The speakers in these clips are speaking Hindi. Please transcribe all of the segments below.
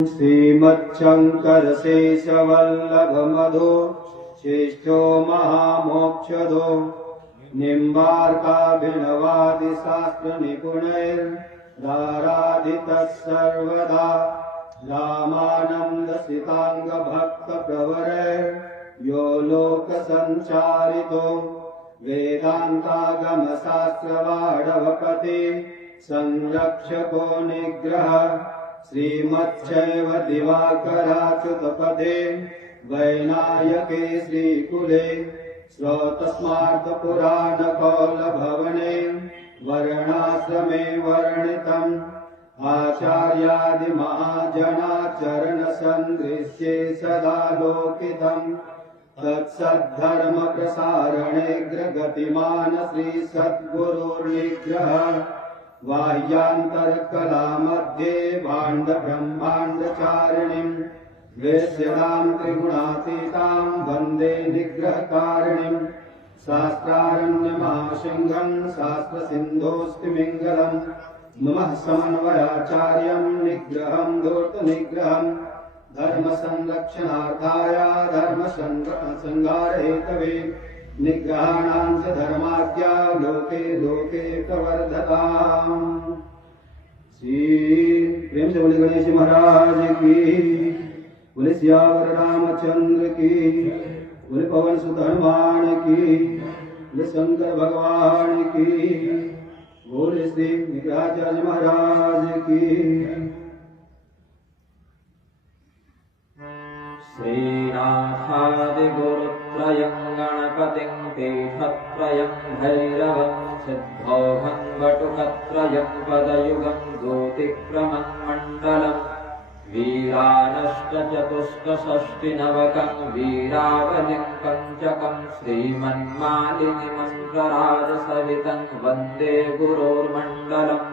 श्रीमच्छंकर शेषवल्लभ मधो श्रेष्ठो महामोक्षदो निम्बार्काभिनवादि शास्त्र निपुणैराराधितः सर्वदा रामानंद सितांग भक्त प्रवरैर्यो लोक संचारितो वेदांतागम शास्त्रवाडवपति संरक्षको निग्रह श्रीमच्छैव दिवाकराच्युतपदे वैनायके श्रीकुले श्रोतस्मार्तपुराणकौलभवने वर्णाश्रमे वर्णितम् आचार्यादिमहाजनाचरणसन्दृश्ये सदा लोकितम् तत्सद्धर्मप्रसारणेऽग्रगतिमान् श्रीसद्गुरुर्निग्रह बाह्यान्तरकलामध्ये भाण्डब्रह्माण्डचारिणीं वेश्यतां त्रिगुणातीतां वन्दे निग्रहकारिणीं शास्त्रारण्यमहासिंहं शास्त्रसिन्धोऽस्तिमिङ्गलम् नमः समन्वयाचार्यं निग्रहं धूर्तनिग्रहं धर्मसंरक्षणार्थाय धर्मसंहारहेतवे निग्रहाणां च धर्माद्या लोके लोके प्रवर्धताम्। श्री प्रेम से बोले गणेश महाराज की, बोले सियावर रामचंद्र की, बोले पवन सुत हनुमान की, बोले शंकर भगवान की, बोले श्री निग्रहाचार्य महाराज की। श्रीनाथादिगुरुत्रयं गणपतिं पीठत्रयं भैरवं सिद्धौघं वटुकत्रयं पदयुगं ज्योतिक्रमं मण्डलं वीरानष्टचतुष्कषष्टिनवकं वीरावलिं पञ्चकं श्रीमन्मालिनीमन्त्रराजसहितं वन्दे गुरोर्मण्डलम्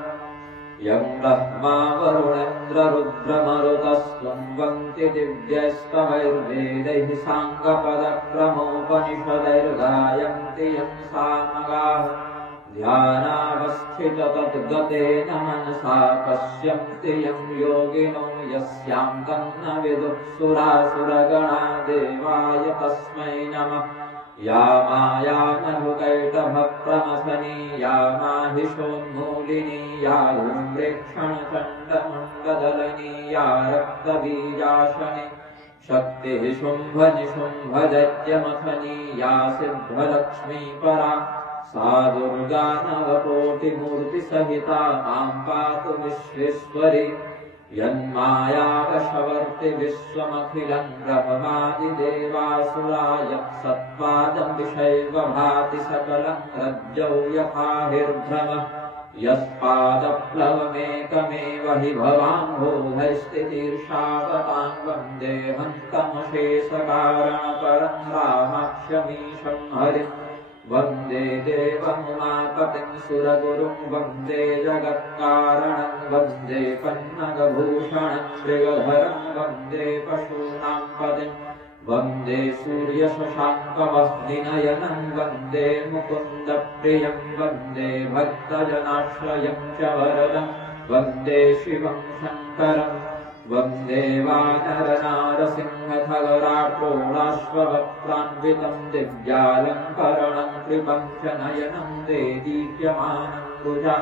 यं ब्रह्मा वरुणेन्द्ररुद्रमरुतस्तुन्वन्ति दिव्यस्तवैर्वेदैः साङ्गपदक्रमोपनिषदैर्गायन्ति यं सामगाः ध्यानावस्थिततद्गतेन मनसा पश्यन्ति यं योगिनो यस्यां तन्न विदुः सुरासुरगणा देवाय तस्मै नमः। या माया नभुकैटभप्रमथनी या माहिषोन्मूलिनी या धूम्रेक्षणचण्डमुण्डदलनी या रक्तबीजाशनी शक्तिः शुम्भनिशुम्भदैत्यमथनी या सिद्धलक्ष्मीपरा सा दुर्गा नवकोटिमूर्तिसहिता मां पातु विश्वेश्वरी। यन्मायावशवर्ति विश्वमखिलं ब्रह्मादिदेवासुराय सत्पादं विषैव भाति सकलं रज्जौ यथाहिर्भ्रमः यत्पादप्लवमेकमेव हि भवाम्भोधैस्थितीर्षावतां वन्देऽहं तमशेषकारणपरं रामाक्षमीशं हरिम् वन्दे देवमुमापतिं सुरगुरुं वन्दे जगत्कारणं वन्दे पन्नगभूषणं श्रीगधरं वन्दे पशूनां पतिं वन्दे सूर्यशशाङ्कवह्निनयनं वन्दे मुकुन्दप्रियं वन्दे भक्तजनाश्रयं च वरदं वन्दे शिवं शङ्करम् वन्दे वानरनारसिंहथगराट्रोडाश्ववक्त्रान्वितं दिव्यालङ्करणं कृपं च नयनं ते दीप्यमानं भुजा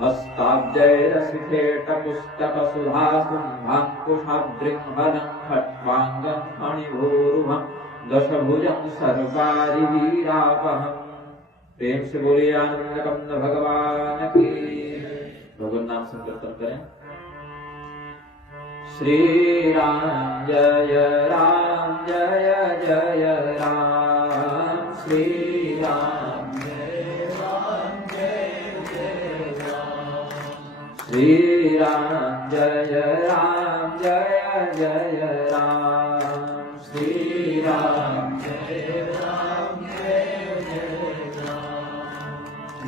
हस्ताब्जैरसिधेटपुस्तकसुधाकुम्भाङ्कुशाद्रिह्वलं खट्वाङ्गं मणिभूरुहं दशभुजं सर्वारिवीरापहम्। प्रेम से बोलिए आनंदकंद भगवान की। भगवान नाम संकीर्तन करें। श्री राम जय राम जय जय राम श्री राम जय राम जय जय राम श्री राम जय राम जय जय राम श्री राम जय राम जय जय राम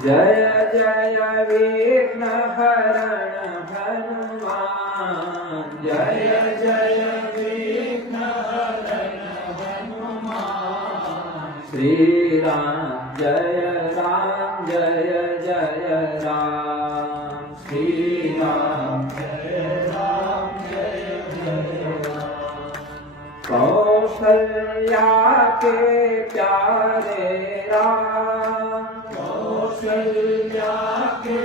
जय जय विघ्नहरण हनुमान जय जय विघ्नहरण हनुमान श्री राम जय जय राम श्री राम जय कौशल्या के प्यारे राम, कौशल्या के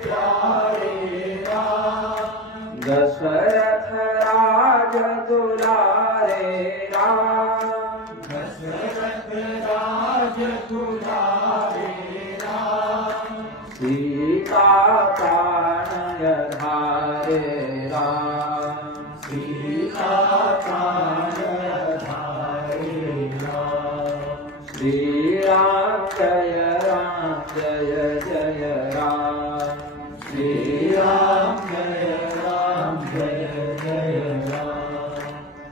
प्यारे राम, दशरथ राज दुलारे राम, दशरथ राज दुलारे राम, सीता प्राण धारे राम, सीता प्राण धारे राम, श्री राम जय जय राम, श्री राम जय जय राम,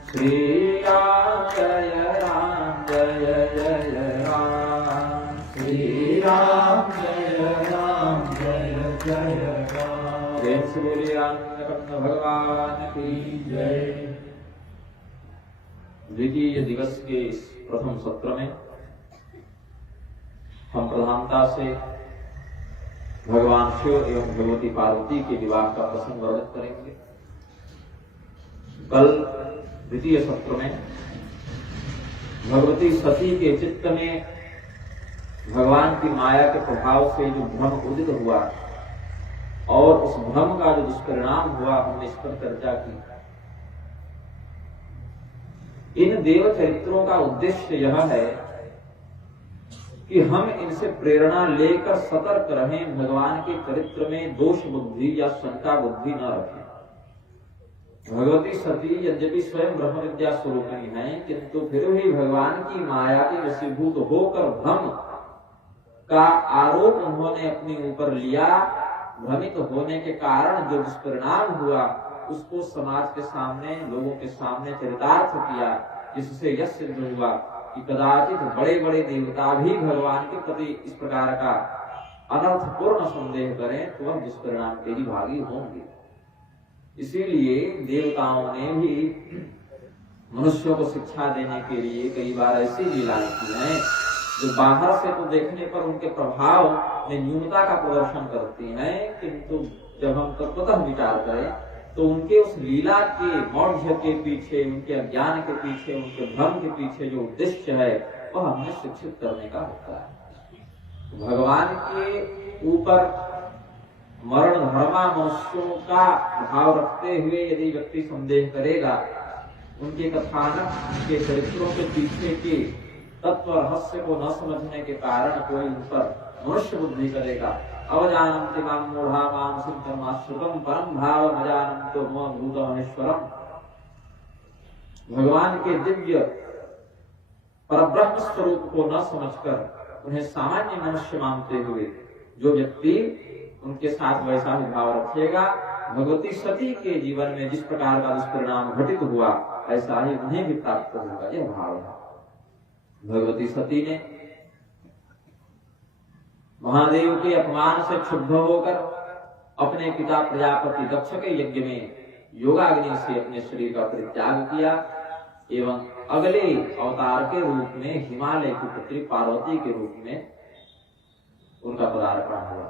श्री राम जय राम, श्री राम जय जय राम। प्रेम से बोलिए आनंद कंद भगवान की जय। द्वितीय दिवस के इस प्रथम सत्र में हम प्रधानता से भगवान शिव एवं भगवती पार्वती के विवाह का प्रसंग वर्णित करेंगे। कल द्वितीय सत्र में भगवती सती के चित्त में भगवान की माया के प्रभाव से जो भ्रम उदित हुआ और उस भ्रम का जो दुष्परिणाम हुआ, हमने इस पर चर्चा की। इन देव चरित्रों का उद्देश्य यह है कि हम इनसे प्रेरणा लेकर सतर्क रहें, भगवान के चरित्र में दोष बुद्धि या शंका बुद्धि न रखें। भगवती सती यद्यपि स्वयं ब्रह्म विद्या स्वरूपिणी है, किंतु फिर भी भगवान की माया के वशीभूत होकर भ्रम का आरोप उन्होंने अपने ऊपर लिया। भ्रमित होने के कारण जो दुष्परिणाम हुआ उसको समाज के सामने, लोगों के सामने चरितार्थ किया, जिससे यह सिद्ध हुआ कि कदाचित बड़े बड़े देवता भी भगवान के प्रति इस प्रकार का अनर्थपूर्ण संदेह करें तो वह दुष्परिणाम के ही भागी होंगे। इसीलिए देवताओं ने भी मनुष्यों को शिक्षा देने के लिए कई बार ऐसी लीलाएं की हैं जो बाहर से तो देखने पर उनके प्रभाव में न्यूनता का प्रदर्शन करती हैं, किंतु जब हम तत्वतः विचार करें तो उनके उस लीला के मौढ़्य के पीछे, उनके अज्ञान के पीछे, उनके भ्रम के पीछे जो उद्देश्य है वह हमें शिक्षित करने का होता है। भगवान के ऊपर मरण धर्मा मनुष्यों का भाव रखते हुए यदि व्यक्ति संदेह करेगा, उनके कथानक, उनके चरित्रों के पीछे के तत्व रहस्य को न समझने के कारण कोई उन पर मनुष्य बुद्धि करेगा। अवजानन्ति मां मूढ़ा मां सिद्धमाश्रुतम् परम भाव अजानन्तो मम भूतमहेश्वरम्। भगवान के दिव्य परब्रह्म स्वरूप को न समझकर उन्हें सामान्य मनुष्य मानते हुए जो व्यक्ति उनके साथ वैसा ही भाव रखेगा, भगवती सती के जीवन में जिस प्रकार का दुष्परिणाम घटित हुआ ऐसा ही उन्हें भी प्राप्त होगा, यह भाव है। भगवती सती ने महादेव के अपमान से क्षुब्ध होकर अपने पिता प्रजापति दक्ष के यज्ञ में योगाग्नि से अपने शरीर का परित्याग किया एवं अगले अवतार के रूप में हिमालय की पुत्री पार्वती के रूप में उनका पदार्पण हुआ।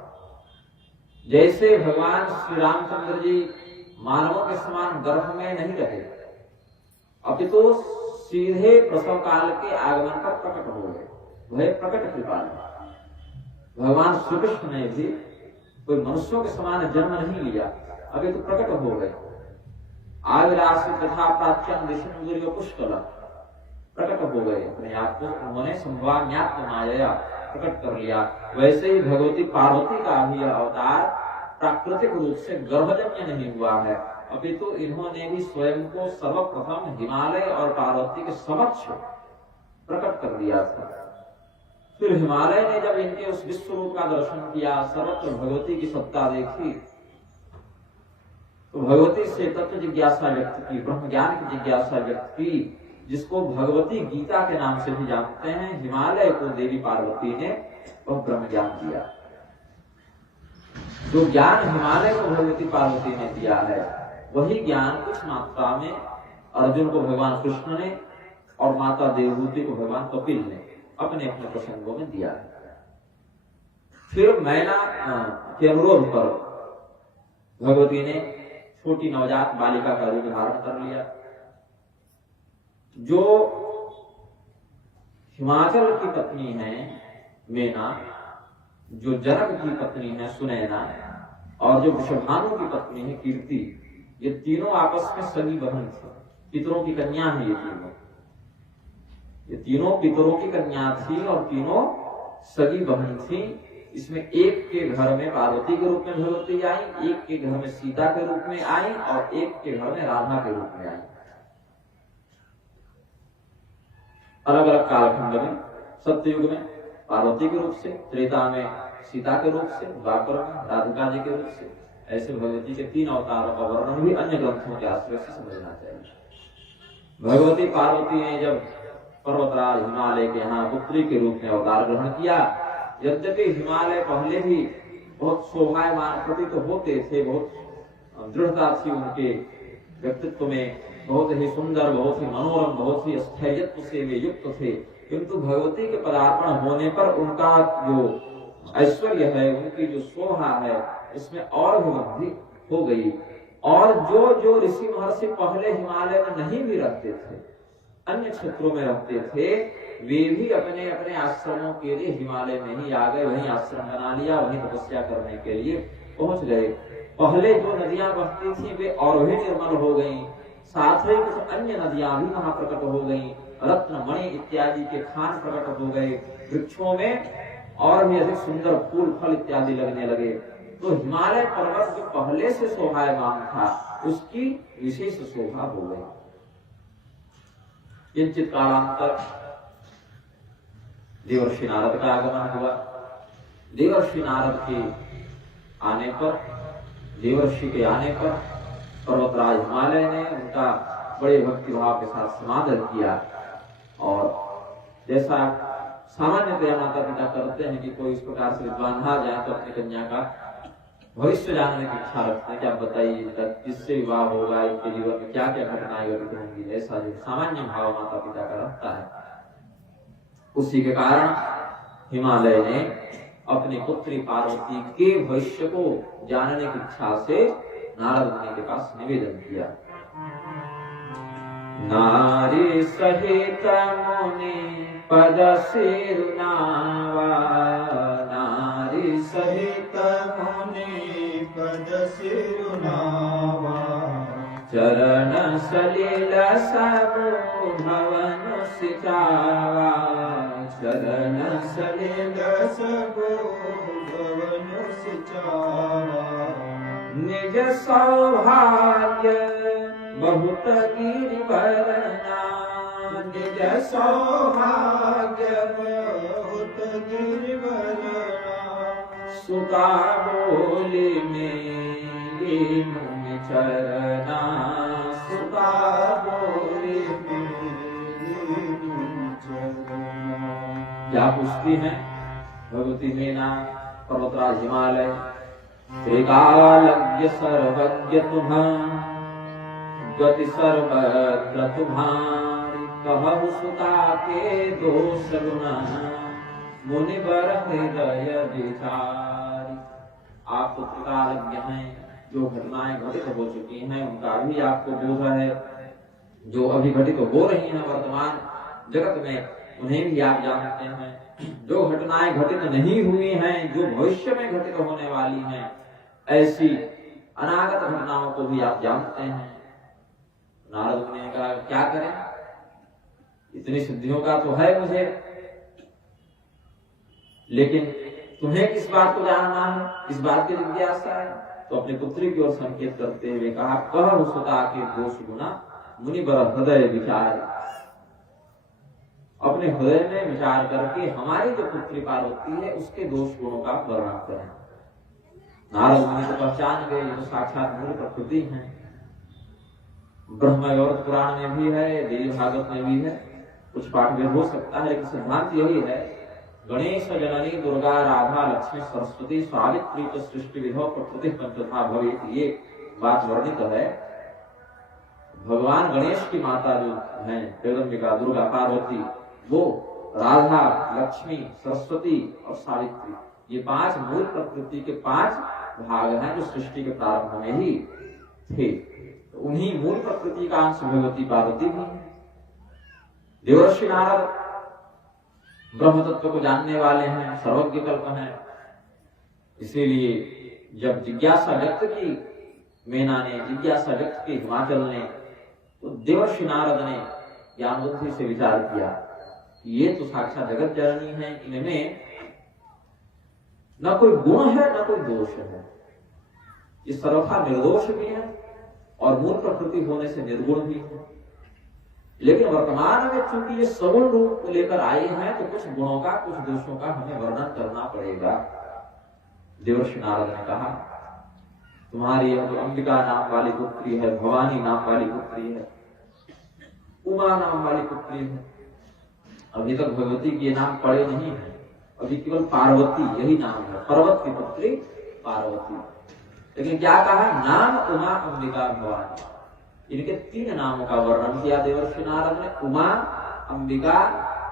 जैसे भगवान श्री रामचंद्र जी मानवों के समान गर्भ में नहीं रहे, अपितु सीधे प्रसव काल के आगमन पर प्रकट हो गए, वह प्रकट कृपाल। भगवान श्री कृष्ण ने भी कोई मनुष्यों के समान जन्म नहीं लिया, अभी तो प्रकट हो गए। आविरासी तथा प्राच्यम दिशा पुष्कल प्रकट हो गए, अपने आप को उन्होंने संभाव्यात्म माया प्रकट कर लिया। वैसे ही भगवती पार्वती का भी अवतार प्राकृतिक रूप से गर्भजन्य नहीं हुआ है, अपितु इन्होंने भी स्वयं को सर्वप्रथम हिमालय और पार्वती के समक्ष प्रकट कर दिया था। फिर हिमालय ने जब इनके उस विश्व रूप का दर्शन किया, सर्वत्र भगवती की सत्ता देखी, तो भगवती से तत्व जिज्ञासा व्यक्त की, ब्रह्म ज्ञान की जिज्ञासा व्यक्त की, जिसको भगवती गीता के नाम से भी जानते हैं। हिमालय को देवी पार्वती ने वह ब्रह्म ज्ञान दिया। जो ज्ञान हिमालय को भगवती पार्वती ने दिया है, वही ज्ञान कुछ मात्रा में अर्जुन को भगवान कृष्ण ने और माता देवहूति को भगवान कपिल ने अपने अपने प्रसंगों में दिया है। फिर मैना के अनुरोध पर भगवती ने छोटी नवजात बालिका का रूप धारण कर लिया। जो हिमाचल की पत्नी है मेना, जो जनक की पत्नी है सुनैना, और जो वृषभानु की पत्नी है कीर्ति, ये तीनों आपस में सगी बहन थी, पितरों की कन्या है ये तीनों पितरों की कन्या थी और तीनों सगी बहन थी। इसमें एक के घर में पार्वती के रूप में भगवती आई, एक के घर में सीता के रूप में आई और एक के घर में राधा के रूप में आई। अलग अलग कालखंड में, सत्ययुग में पार्वती के रूप से, त्रेता में सीता के रूप से, द्वापर में राधिका जी के रूप से। ऐसे भगवती के 3 अवतारों का वर्णन भी अन्य ग्रंथों के आश्रय से समझना चाहिए। भगवती पार्वती ने जब पर्वतराज हिमालय के यहाँ पुत्री के रूप में अवतार ग्रहण किया, यद्यपि हिमालय पहले भी बहुत शोभायमान प्रतीत होते थे, बहुत दृढ़ता थी उनके व्यक्तित्व में, बहुत ही सुंदर, बहुत ही मनोरम, बहुत ही स्थैर्यत्व से वे युक्त थे, किंतु भगवती के पदार्पण होने पर उनका जो ऐश्वर्य है, उनकी जो शोभा है, उसमें और भी वृद्धि हो गई। और जो ऋषि महर्षि पहले हिमालय में नहीं भी रहते थे, अन्य क्षेत्रों में रहते थे, वे भी अपने अपने आश्रमों के लिए हिमालय में ही आ गए, वहीं आश्रम बना लिया, वहीं तपस्या करने के लिए पहुंच गए। पहले जो नदियां बहती थी वे और भी निर्मल हो गईं, साथ ही कुछ अन्य नदियां भी वहां प्रकट हो गईं, रत्न मणि इत्यादि के खान प्रकट हो गए, वृक्षों में और भी अधिक सुंदर फूल फल इत्यादि लगने लगे। तो हिमालय पर्वत जो पहले से शोभायमान था, उसकी विशेष शोभा हो गई। किंचित कालांतर देवर्षि नारद का आगमन हुआ। देवर्षि नारद के आने पर, देवर्षि के आने पर पर्वतराज हिमालय ने उनका बड़े भक्तिभाव के साथ समादर किया। और जैसा सामान्यतया माता पिता करते हैं कि कोई इस प्रकार से विद्वान आ जाए तो अपनी कन्या का भविष्य जानने की इच्छा रखते हैं कि आप बताइए किससे विवाह होगा, इनके जीवन में क्या क्या घटनाएं घटित होंगी, ऐसा जो सामान्य भाव माता पिता का रहता है। उसी के कारण हिमालय ने अपनी पुत्री पार्वती के भविष्य को जानने की इच्छा से नारद मुनि के पास निवेदन किया। नारी सहित मुनि पद सिरुनावा, नारी सहित मुनि पद सिरुनावा, चरण सलिल सब भवन सिचावा, चरण सलिल सब भवन सिचावा, निज सौभाग्य बहुत गिरिवरना, निज सौभाग्य बहुत गिरिवरना, सुता बोली मेरी मुनि चरना, सुता बोली मेरी मुनि चरना। क्या पूछती है भगवती मेना, पर्वतराज हिमालय, त्रिकालज्ञ सर्वज्ञ तुम्हां, गति सर्वत्र तुम्हारी, कहु सुता के दोष गुना, मुनिवर हृदय विचारी। आप तो त्रिकालज्ञ हैं, जो घटनाएं घटित हो चुकी हैं उनका भी आपको बोध है, जो अभी घटित हो रही हैं वर्तमान जगत में उन्हें भी आप जानते हैं, जो घटनाएं घटित नहीं हुई हैं, जो भविष्य में घटित होने वाली हैं, ऐसी अनागत घटनाओं को भी आप जानते हैं। नारद मुनि ने कहा क्या करें, इतनी सिद्धियों का तो है मुझे, लेकिन तुम्हें किस बात को जानना है, किस बात की जिज्ञासा है। तो अपनी पुत्री की ओर संकेत करते हुए कहा, कहु सुता के दोष गुना, मुनि बर हृदय विचार। अपने हृदय में विचार करके हमारी जो पुत्री पार्वती है उसके दोष गुणों का वर्णन करें। नारद मुनि को पहचान गए, ये तो साक्षात मूल प्रकृति है। ब्रह्म और पुराण में भी है, देवी भागवत में भी है, कुछ पाठ में हो सकता है, लेकिन सिद्धांत यही है, गणेश जननी दुर्गा राधा लक्ष्मी सरस्वती सावित्री तो सृष्टि विधो प्रकृति पंचथा भवेत, ये बात वर्णित है। भगवान गणेश की माता जो है जगदम्बिका दुर्गा पार्वती, वो राधा लक्ष्मी सरस्वती और सावित्री, ये 5 मूल प्रकृति के 5 भाग हैं जो सृष्टि के प्रारंभ में ही थे। तो उन्हीं मूल प्रकृति का अंश भगवती पार्वती भी है। देवर्षि नारद ब्रह्म तत्व को जानने वाले हैं, सर्वज्ञ कल्प हैं। इसीलिए जब जिज्ञासा व्यक्त की मेना ने, जिज्ञासा व्यक्त की हिमाचल ने, तो देवर्षि नारद ने ज्ञान बुद्धि से विचार किया कि ये तो साक्षात जगत जननी है, इनमें न कोई गुण है न कोई दोष है, ये सर्वथा निर्दोष भी है और मूल प्रकृति होने से निर्गुण भी है। लेकिन वर्तमान में चूंकि ये सगुण रूप लेकर आए हैं तो कुछ गुणों का कुछ दोषों का हमें वर्णन करना पड़ेगा। देवर्षि नारद ने कहा, तुम्हारी यह जो अंबिका नाम वाली पुत्री है, भवानी नाम वाली पुत्री है, उमा नाम वाली पुत्री है, अभी तक भगवती के नाम पड़े नहीं है, अभी केवल पार्वती यही नाम है, पर्वत की पुत्री पार्वती। लेकिन क्या कहा, नाम उमा अंबिका भवानी, इनके 3 नामों का वर्णन किया देवर्षि नारद ने, उमा, अंबिका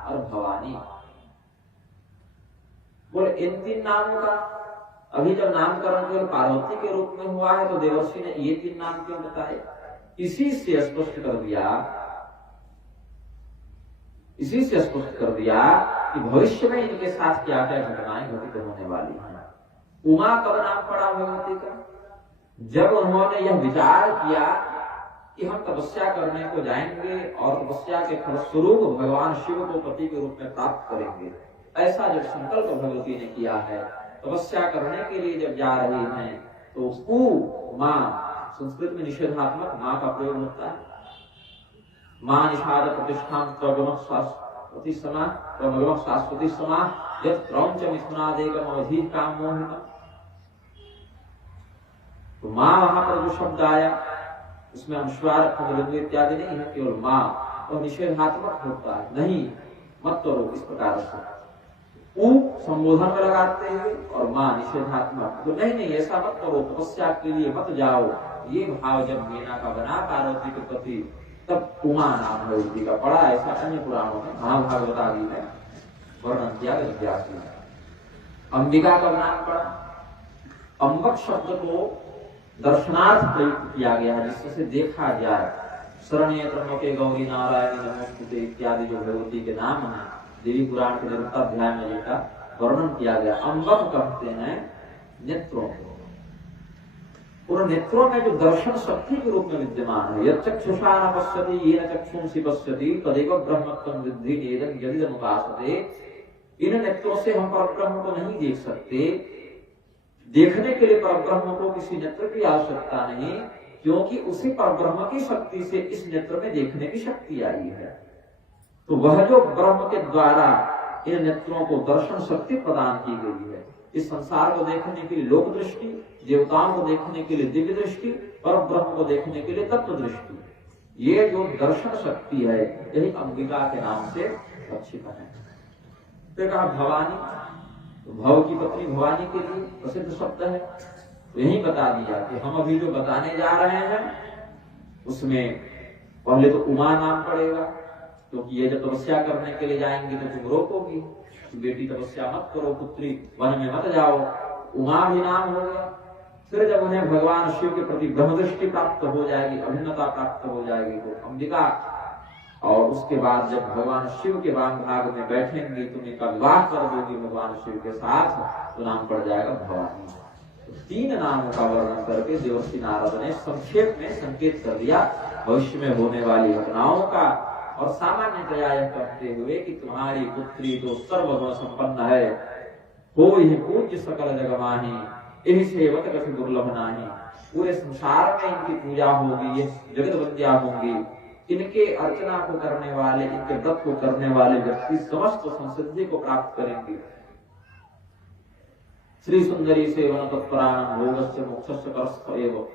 और भवानी। बोले इन 3 नामों का अभी जब नामकरण केवल पार्वती के रूप में हुआ है तो देवर्षि ने ये 3 नाम क्यों बताए? इसी से स्पष्ट कर दिया कि भविष्य में इनके साथ क्या क्या घटनाएं घटित होने वाली हैं। उमा कब नाम पड़ा भगवती का? जब उन्होंने यह विचार किया कि हम तपस्या करने को जाएंगे और तपस्या के फलस्वरूप भगवान शिव को पति के रूप में प्राप्त करेंगे, ऐसा जब संकल्प भगवती ने किया है, तपस्या करने के लिए जब जा रही हैं तो उ मां, संस्कृत में निषेधात्मक मां का प्रयोग होता है। मां निषाद प्रतिष्ठान शाश्वती समा शाश्वती समा यत् क्रौंच मिथुनादेकम अवधि काम मोहितम। तो मां वहां पर जो शब्द आया उसमें अनुस्वार पुनरुद्ध इत्यादि नहीं है, केवल मां, और निषेधात्मक होता है, नहीं मत करो, इस प्रकार से उ संबोधन में लगाते हैं और मां निषेधात्मक, तो नहीं ऐसा मत करो, तपस्या के लिए मत जाओ, ये भाव जब मीना का बना पार्वती के प्रति, तब उमा नाम भगवती का पड़ा। ऐसा अन्य पुराणों में, महाभारत आदि में वर्णन किया व्यास ने। अंबिका का नाम पड़ा, अंबक शब्द को दर्शनार्थ प्रयुक्त किया गया है, जिससे देखा जाए। शरण्य त्र्यंबके गौरी नारायण नमोस्तुते इत्यादि जो भगवती के नाम है, देवी पुराण के निरुक्ताध्याय में जिनका वर्णन किया गया। अंबक कहते हैं नेत्रों को, और नेत्रों में जो दर्शन शक्ति के रूप में विद्यमान है। यत् चक्षुषा न पश्यति येन चक्षुंसि पश्यति तदेव ब्रह्मत्वं विद्धि एदं यदिदं उपासते। इन नेत्रों से हम परब्रह्म को नहीं देख सकते, देखने के लिए परब्रह्म को किसी नेत्र की आवश्यकता नहीं, क्योंकि उसी परब्रह्म की शक्ति से इस नेत्र में देखने की शक्ति आई है। तो वह जो ब्रह्म के द्वारा इन नेत्रों को दर्शन शक्ति प्रदान की गई है, इस संसार को देखने के लिए लोक दृष्टि, देवताओं को देखने के लिए दिव्य दृष्टि, पर ब्रह्म को देखने के लिए तत्व दृष्टि, ये जो दर्शन शक्ति है यही अंबिका के नाम से लक्षित है। तो कहा भवानी, तो भव की पत्नी भवानी के लिए प्रसिद्ध शब्द है। तो यही बता दिया कि हम अभी जो बताने जा रहे हैं उसमें पहले तो उमा नाम पड़ेगा, क्योंकि ये जब तपस्या करने के लिए जाएंगे तो तुम रोकोगी, बेटी तपस्या मत करो, पुत्री वन में मत जाओ, उमा भी नाम हो गया। फिर जब उन्हें भगवान शिव के प्रति ब्रह्म दृष्टि प्राप्त हो जाएगी, अभिन्नता प्राप्त हो जाएगी, तो अंबिका, और उसके बाद जब भगवान शिव के वाम भाग में बैठेंगी, तुम इनका विवाह कर दोगी भगवान शिव के साथ, तो नाम पड़ जाएगा भवानी। तो 3 नामों का वर्णन करके देवर्षि नारद ने संक्षेप में संकेत कर दिया भविष्य में होने वाली घटनाओं का, और सामान्यतया यह कहते हुए कि तुम्हारी पुत्री तो सर्वगुण संपन्न है, हो ही पूज्य सकल जगमाही, इन्हीं सेवक कछु दुर्लभ नाही। पूरे संसार में इनकी पूजा होगी, ये जगत वंद्या होंगी, इनके अर्चना को करने वाले, इनके व्रत को करने वाले व्यक्ति समस्त संसिद्धि को प्राप्त करेंगे। श्री सुंदरी सेवन तत्परायण भोगस्य मोक्षस्य करस्थ एव,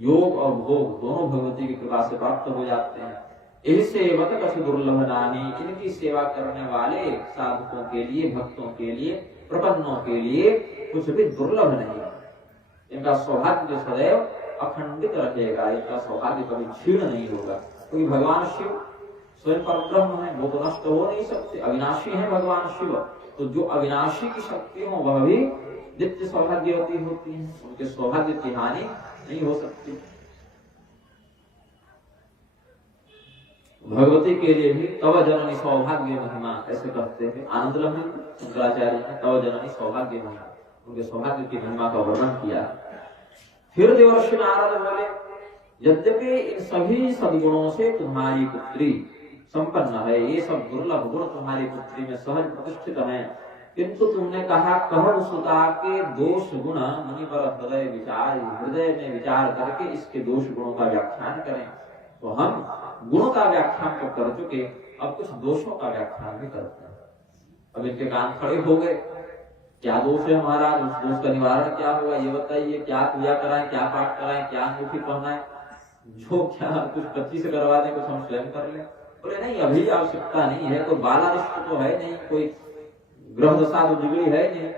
योग और भोग दोनों भगवती की कृपा से प्राप्त हो जाते हैं। यही सेवक कछु दुर्लभ नानी, इनकी सेवा करने वाले साधकों के लिए, भक्तों के लिए, प्रपन्नों के लिए कुछ भी दुर्लभ नहीं है। इनका सौभाग्य सदैव अखंडित रहेगा, इनका सौभाग्य कभी क्षीण नहीं होगा, क्योंकि भगवान शिव स्वयं परब्रह्म है, वो तो नष्ट हो नहीं सकते, अविनाशी है भगवान शिव। तो जो अविनाशी की शक्ति हो वह भी नित्य सौभाग्यवती होती है, उनके सौभाग्य की हानि नहीं हो सकती। भगवती के लिए भी तव जननी सौभाग्य महिमा ऐसे कहते हैं आनंद लहरी शंकराचार्य ने तव जननी सौभाग्य महिमा, उनके सौभाग्य की महिमा का वर्णन किया। फिर देवर्षि नारद बोले यद्यपि इन सभी सद्गुणों से तुम्हारी पुत्री संपन्न है, ये सब दुर्लभ गुण तुम्हारी पुत्री में सहज प्रतिष्ठित है, किंतु तुमने कहा कहर सुता के दोष गुण मुनि पर हृदय विचार, हृदय में विचार करके इसके दोष गुणों का व्याख्यान करें। तो हम गुणों का व्याख्यान तो कर चुके, अब कुछ दोषों का व्याख्यान भी करते हैं। अब इनके कान खड़े हो गए, क्या दोष है हमारा, उस दोष का निवारण क्या होगा ये बताइए, क्या पूजा कराएं, क्या पाठ कराएं, क्या अंगूठी पहनाएं, जो क्या कुछ बच्ची से करवा दें कुछ हम स्वयं कर लें। बोले नहीं अभी आवश्यकता नहीं है, कोई बालारिष्ट तो है नहीं, कोई ग्रह दशा तो बिगड़ी है नहीं,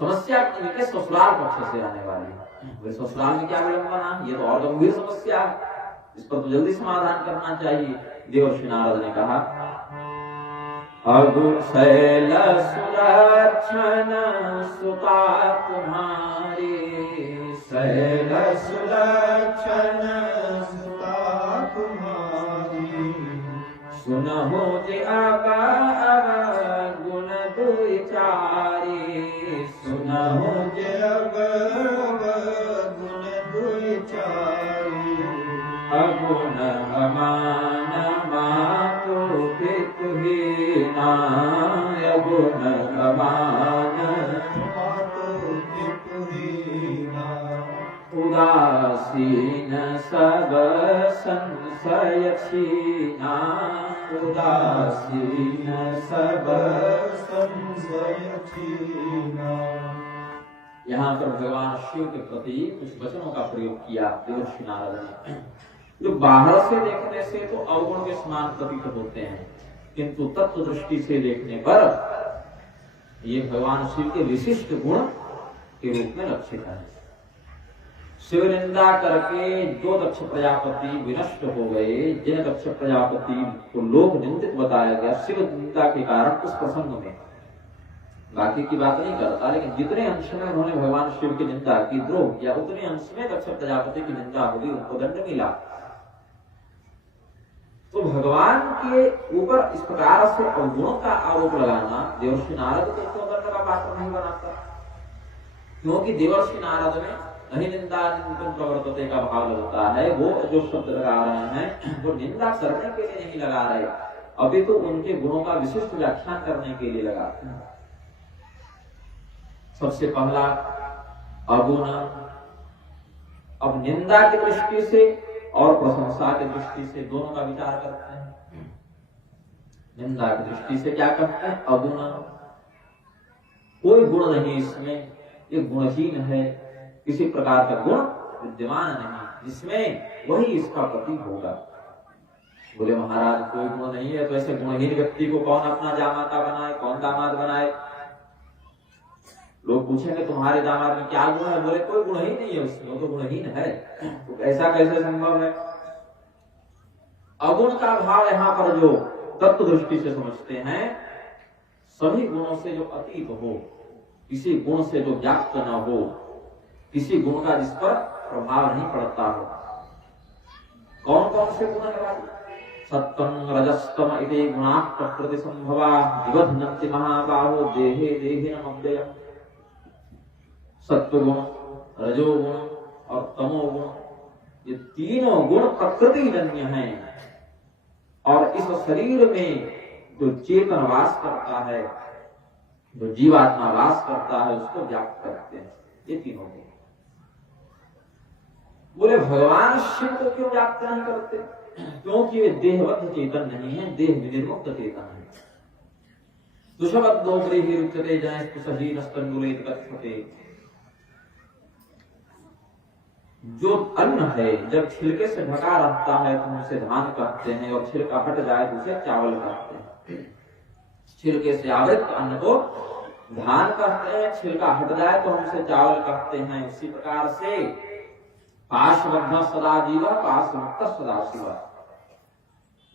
समस्या इनके ससुराल पक्ष से आने वाली है। ससुराल में क्या विलंबना, ये तो और गंभीर समस्या है, इस पर तो जल्दी समाधान करना चाहिए। देवर्षि नारद ने कहा अब शैल सुलक्षण सुता तुम्हारी, शैल सुलक्षण सुता तुम्हारी, सुनहो जे अब गुण दुचारी, सुनहो जे अब गुण दुचारी, अगुण अमान मातु पितु हीना, अगुण अमान मातु पितु हीना, उदासीन सब संशय छीना, उदासीन सब संशय छीना। यहाँ पर भगवान शिव के प्रति कुछ वचनों का प्रयोग किया देवर्षि नारद ने, जो बाहर से देखने से तो अवगुण के समान प्रतीत होते हैं, किंतु तत्व दृष्टि से देखने पर ये भगवान शिव के विशिष्ट गुण के रूप में लक्षित है। शिव निंदा करके जो दक्ष प्रजापति विनष्ट हो गए, जिन दक्ष प्रजापति को लोक निंदित बताया गया शिव निंदा के कारण उस प्रसंग में, बाकी की बात नहीं करता, लेकिन जितने अंश में उन्होंने भगवान शिव की निंदा की, द्रोह किया, उतने अंश में दक्ष प्रजापति की निंदा होगी, उनको दंड मिला। तो भगवान के ऊपर इस प्रकार से अवगुणों का आरोप लगाना देवर्षि नारद को क्यों दंड का पात्र नहीं बनाता, क्योंकि देवर्षि नारद में नहीं निंदा निंदन प्रवर्तते का भाव लगता है। वो जो शब्द लगा रहे हैं वो निंदा करने के लिए नहीं लगा रहे, अभी तो उनके गुणों का विशिष्ट व्याख्यान करने के लिए लगाते हैं। सबसे पहला अगुण, अब निंदा की दृष्टि से और प्रशंसा की दृष्टि से दोनों का विचार करते हैं। निंदा की दृष्टि से क्या करते हैं, अगुण, कोई गुण नहीं इसमें, ये गुणहीन है, किसी प्रकार का गुण विद्यमान नहीं, जिसमें वही इसका प्रतीक होगा। बोले महाराज कोई गुण नहीं है तो ऐसे गुणहीन व्यक्ति को कौन अपना जामाता बनाए, कौन दामाद बनाए। लोग पूछेंगे तुम्हारे दामाद में क्या गुण है, बोले कोई गुण ही नहीं है उसमें, वो तो गुणहीन है, तो ऐसा कैसे संभव है। अगुण का भाव यहाँ पर जो तत्व दृष्टि से समझते हैं, सभी गुणों से जो अतीत हो, किसी गुण से जो व्याप्त न हो, किसी गुण का जिस पर प्रभाव नहीं पड़ता हो। कौन कौन से गुण है, सत्वं रजस्तम इति गुणाः प्रकृति संभवा निबध्नन्ति महाबाहो देहे देहिनम् अव्ययम्। सत्वगुण, रजोगुण और तमोगुण, ये तीनों गुण प्रकृति जन्य हैं और इस शरीर में जो चेतन वास करता है, जो जीवात्मा वास करता है, उसको व्याप्त करते हैं ये तीनों गुण। बोले भगवान शिव को क्यों व्याप्त नहीं करते, क्योंकि वे देहबद्ध चेतन नहीं है, देह विनिर्मुक्त चेतन है। दुष्बद्धो गृहीरुच्यते जयस्तुसहीनस्तण्डुलेति कथ्यते। जो अन्न है जब छिलके से ढका रहता है तो उसे धान कहते हैं, और छिलका हट जाए तो उसे चावल कहते हैं। छिलके से आवृत अन्न को धान कहते हैं, छिलका हट जाए तो हम उसे चावल कहते हैं। उसी प्रकार से पाशबद्ध सदा जीव, पाशमुक्त सदा शिव।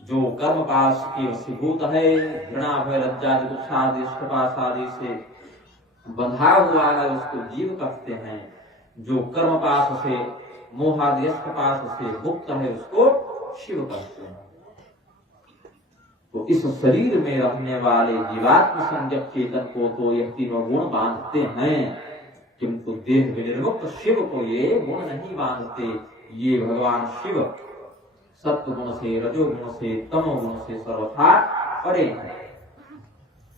जो कर्म पाश के वशीभूत है, घृणा भय लज्जा जुगुप्सा पाश आदि से बंधा हुआ है, उसको जीव कहते हैं। जो कर्म पाश से मोहादि पाश से मुक्त है, उसको शिव कहते हैं। तो इस शरीर में रहने वाले जीवात्म संज्ञक चेतन को तो ये तीनों गुण बांधते हैं, किंतु देह विनिर्मुक्त शिव को ये गुण नहीं बांधते। ये भगवान शिव सत्व गुण से, रजोगुण से, तमोगुण से सर्वथा परे हैं।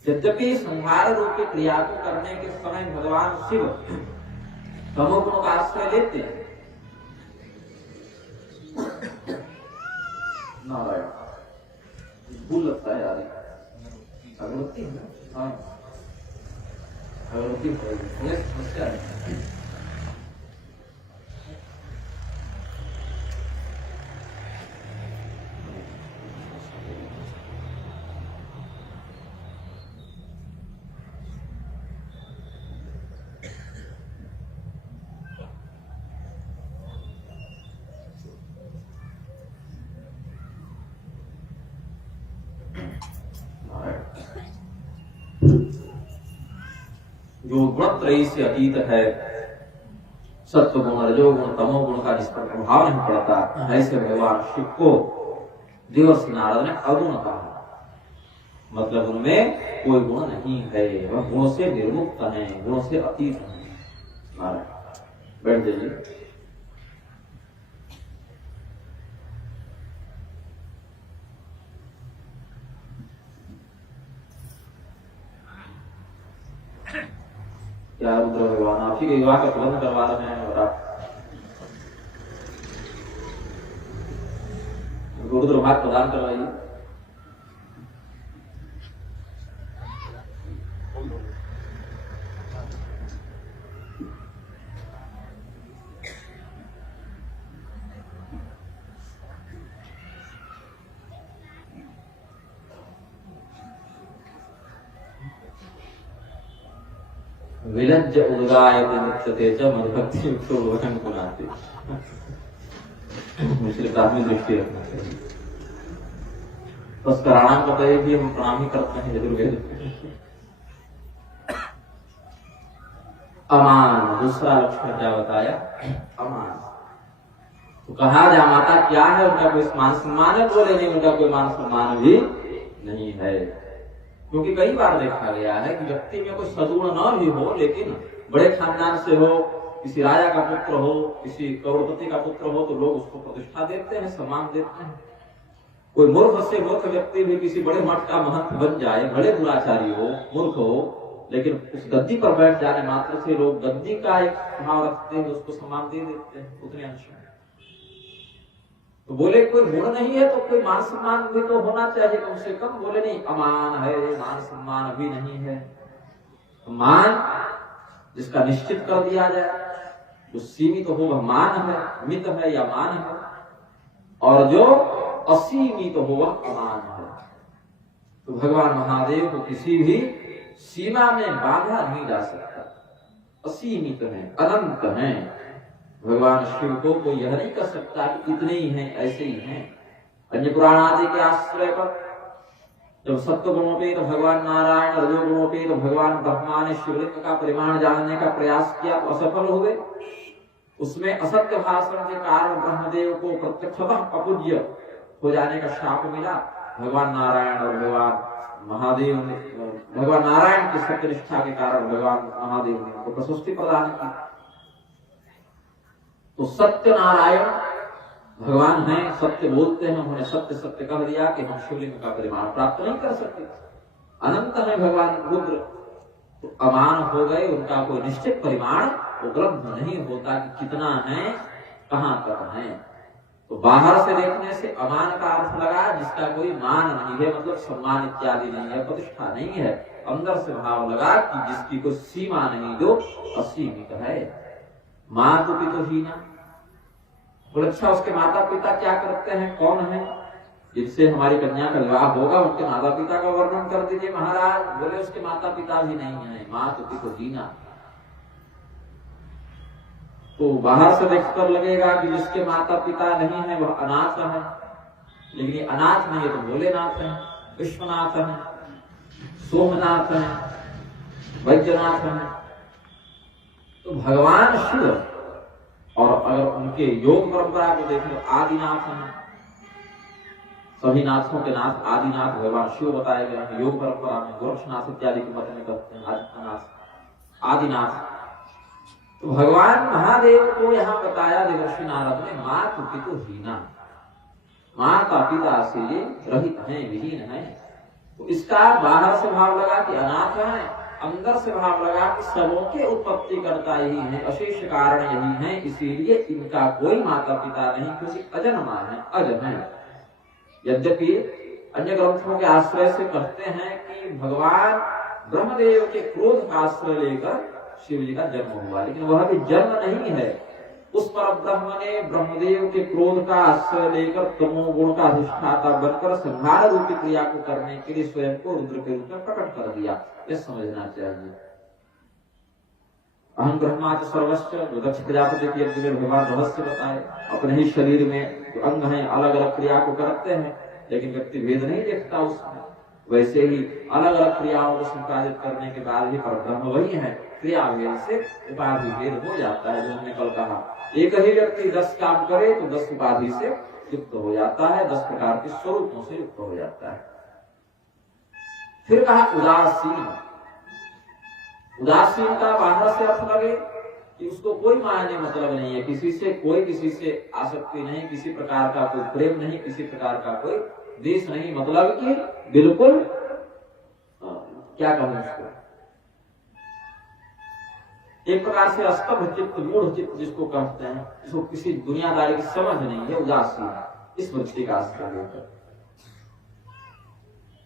यद्यपि संहार रूप की क्रिया को करने के समय भगवान शिव तमोगुण का आश्रय लेते हैं। नारायण भूल लगता है यार, अगरबत्ती है ना? हाँ, अगरबत्ती समस्या है। जो गुणत्रयी से अतीत है, सत्व गुण, रजोगुण, तमोगुण का जिस पर प्रभाव नहीं पड़ता, ऐसे भगवान शिव को देवर्षि नारद ने अगुण कहा। मतलब उनमें कोई गुण नहीं है, वह गुणों से निर्मुक्त है, गुणों से अतीत है। नारायण बैठ जाइए। क्या रुद्र भगवान आप ही के विवाह का प्रबंध करवा रहे हैं और आप रुद्र भाग प्रदान करवाइए। विलज्ज उद्गायते नित्यते च मधुभक्ति युक्तो वहन गुणाते। इसलिए प्राथमिक दृष्टि रखना चाहिए। बस कराणाम बताइए भी हम प्रणाम ही करते हैं यजुर्वेद। अमान दूसरा लक्षण क्या बताया? अमान। तो कहा जा माता क्या है? उनका कोई मान सम्मान है? बोले नहीं, उनका कोई मान सम्मान भी नहीं है। क्योंकि कई बार देखा गया है कि व्यक्ति में कोई सद्गुण न भी हो, लेकिन बड़े खानदान से हो, किसी राजा का पुत्र हो, किसी करोड़पति का पुत्र हो, तो लोग उसको प्रतिष्ठा देते हैं, सम्मान देते हैं। कोई मूर्ख से मूर्ख व्यक्ति भी किसी बड़े मठ का महंत बन जाए, बड़े दुराचारी हो, मूर्ख हो, लेकिन उस गद्दी पर बैठ जाने मात्र से लोग गद्दी का एक भाव रखते हैं, उसको सम्मान दे देते हैं उतने अंश में। तो बोले कोई गुण नहीं है तो कोई मान सम्मान भी तो होना चाहिए कम से कम। बोले नहीं, अमान है, मान सम्मान भी नहीं है। तो मान जिसका निश्चित कर दिया जाए, जो सीमित हो वह मान है, मित है या मान है, और जो असीमित हो वह अमान है। तो भगवान महादेव को किसी भी सीमा में बाधा नहीं जा सकता, असीमित है, अनंत है। भगवान शिव को कोई यह नहीं कर सकता कि इतने ही हैं, ऐसे ही हैं। अन्य पुराण आदि के आश्रय पर जब सत्व गुणों पे तो भगवान नारायण, रजो गुणों पे तो भगवान ब्रह्मा ने शिवलिंग का परिमाण जानने का प्रयास किया तो असफल हो गए। उसमें असत्य भाषण के कारण ब्रह्मदेव को प्रत्यक्षतः अपूज्य हो जाने का शाप मिला। भगवान नारायण और भगवान महादेव ने, भगवान नारायण की सत्यनिष्ठा के कारण भगवान महादेव ने उनको प्रशस्ति प्रदान की। तो सत्य नारायण भगवान हैं, सत्य बोलते हैं, उन्होंने सत्य सत्य कह दिया कि हम शिवलिंग का परिमाण प्राप्त नहीं कर सकते। अनंत है भगवान रुद्र, तो अमान हो गए, उनका कोई निश्चित परिमाण उपलब्ध नहीं होता कि कितना है, कहां तक है। तो बाहर से देखने से अमान का अर्थ लगा जिसका कोई मान नहीं है, मतलब सम्मान इत्यादि नहीं है, प्रतिष्ठा नहीं है। अंदर से भाव लगा कि जिसकी कोई सीमा नहीं, जो असीमित है। मातु पितु हीना। बोले अच्छा उसके माता पिता क्या करते हैं, कौन है जिनसे हमारी कन्या का विवाह होगा, उनके माता पिता का वर्णन कर दीजिए महाराज। बोले उसके माता पिता भी नहीं है, मातु पितु हीना। तो बाहर से देखकर लगेगा कि जिसके माता पिता नहीं है वह अनाथ है, लेकिन ये अनाथ नहीं है तो भोलेनाथ है, विश्वनाथ है, सोमनाथ है, वैद्यनाथ है। तो भगवान शिव, और अगर उनके योग परंपरा को देखें तो आदिनाथ है, सभी नाथों के नाथ आदिनाथ भगवान शिव बताए गए हैं। योग परंपरा में गोरक्षनाथ इत्यादि के मत में कहते हैं आदित्यनाथ आदिनाथ। तो भगवान महादेव को यहाँ बताया देवर्षि नारद ने मातु पितु हीना, माता पिता से रहित हैं, विहीन हैं। तो इसका बाहर से भाव लगा कि अनाथ है, अंदर से भाव लगा कि सबों के उत्पत्ति करता यही है, अशेष कारण यही है, इसीलिए इनका कोई माता पिता नहीं, क्योंकि अजन्मा है, अज है। यद्यपि अन्य ग्रंथों के आश्रय से कहते हैं कि भगवान ब्रह्मदेव के क्रोध का आश्रय लेकर शिव जी का जन्म हुआ, लेकिन वह भी जन्म नहीं है। उस पर ब्रह्म ने ब्रह्मदेव के क्रोध का आश्रय लेकर तमोगुण का अधिष्ठाता बनकर संहार रूपी क्रिया को करने के लिए स्वयं को रुद्र के रूप में प्रकट कर दिया। यह समझना चाहिए। अहम ब्रह्माच सर्वस्व, दक्ष प्रजापति के यज्ञ में भगवान रहस्य बताए। अपने ही शरीर में जो अंग हैं अलग अलग क्रिया को करते हैं, लेकिन व्यक्ति भेद नहीं देखता उसमें। वैसे ही अलग अलग क्रियाओं को संपादित करने के बाद ही परब्रह्म वही है। क्रिया भेद से उपाधि भेद हो जाता है। जो हमने कल कहा, एक ही व्यक्ति 10 काम करे तो 10 उपाधि से युक्त हो जाता है, 10 प्रकार के स्वरूपों से युक्त हो जाता है। फिर कहा उदासीन। उदासीन का बाहर से अर्थ लगे कि उसको कोई मायने मतलब नहीं है, किसी से कोई किसी से आसक्ति नहीं, किसी प्रकार का कोई प्रेम नहीं, किसी प्रकार का कोई देश नहीं, मतलब कि बिल्कुल क्या कहूं उसको, एक प्रकार से अस्तब्ध चित्त, मूढ़ चित्त जिसको कहते हैं, जिसको किसी दुनियादारी की समझ नहीं है, उदासीन, इस वृत्ति का आश्रय लेकर।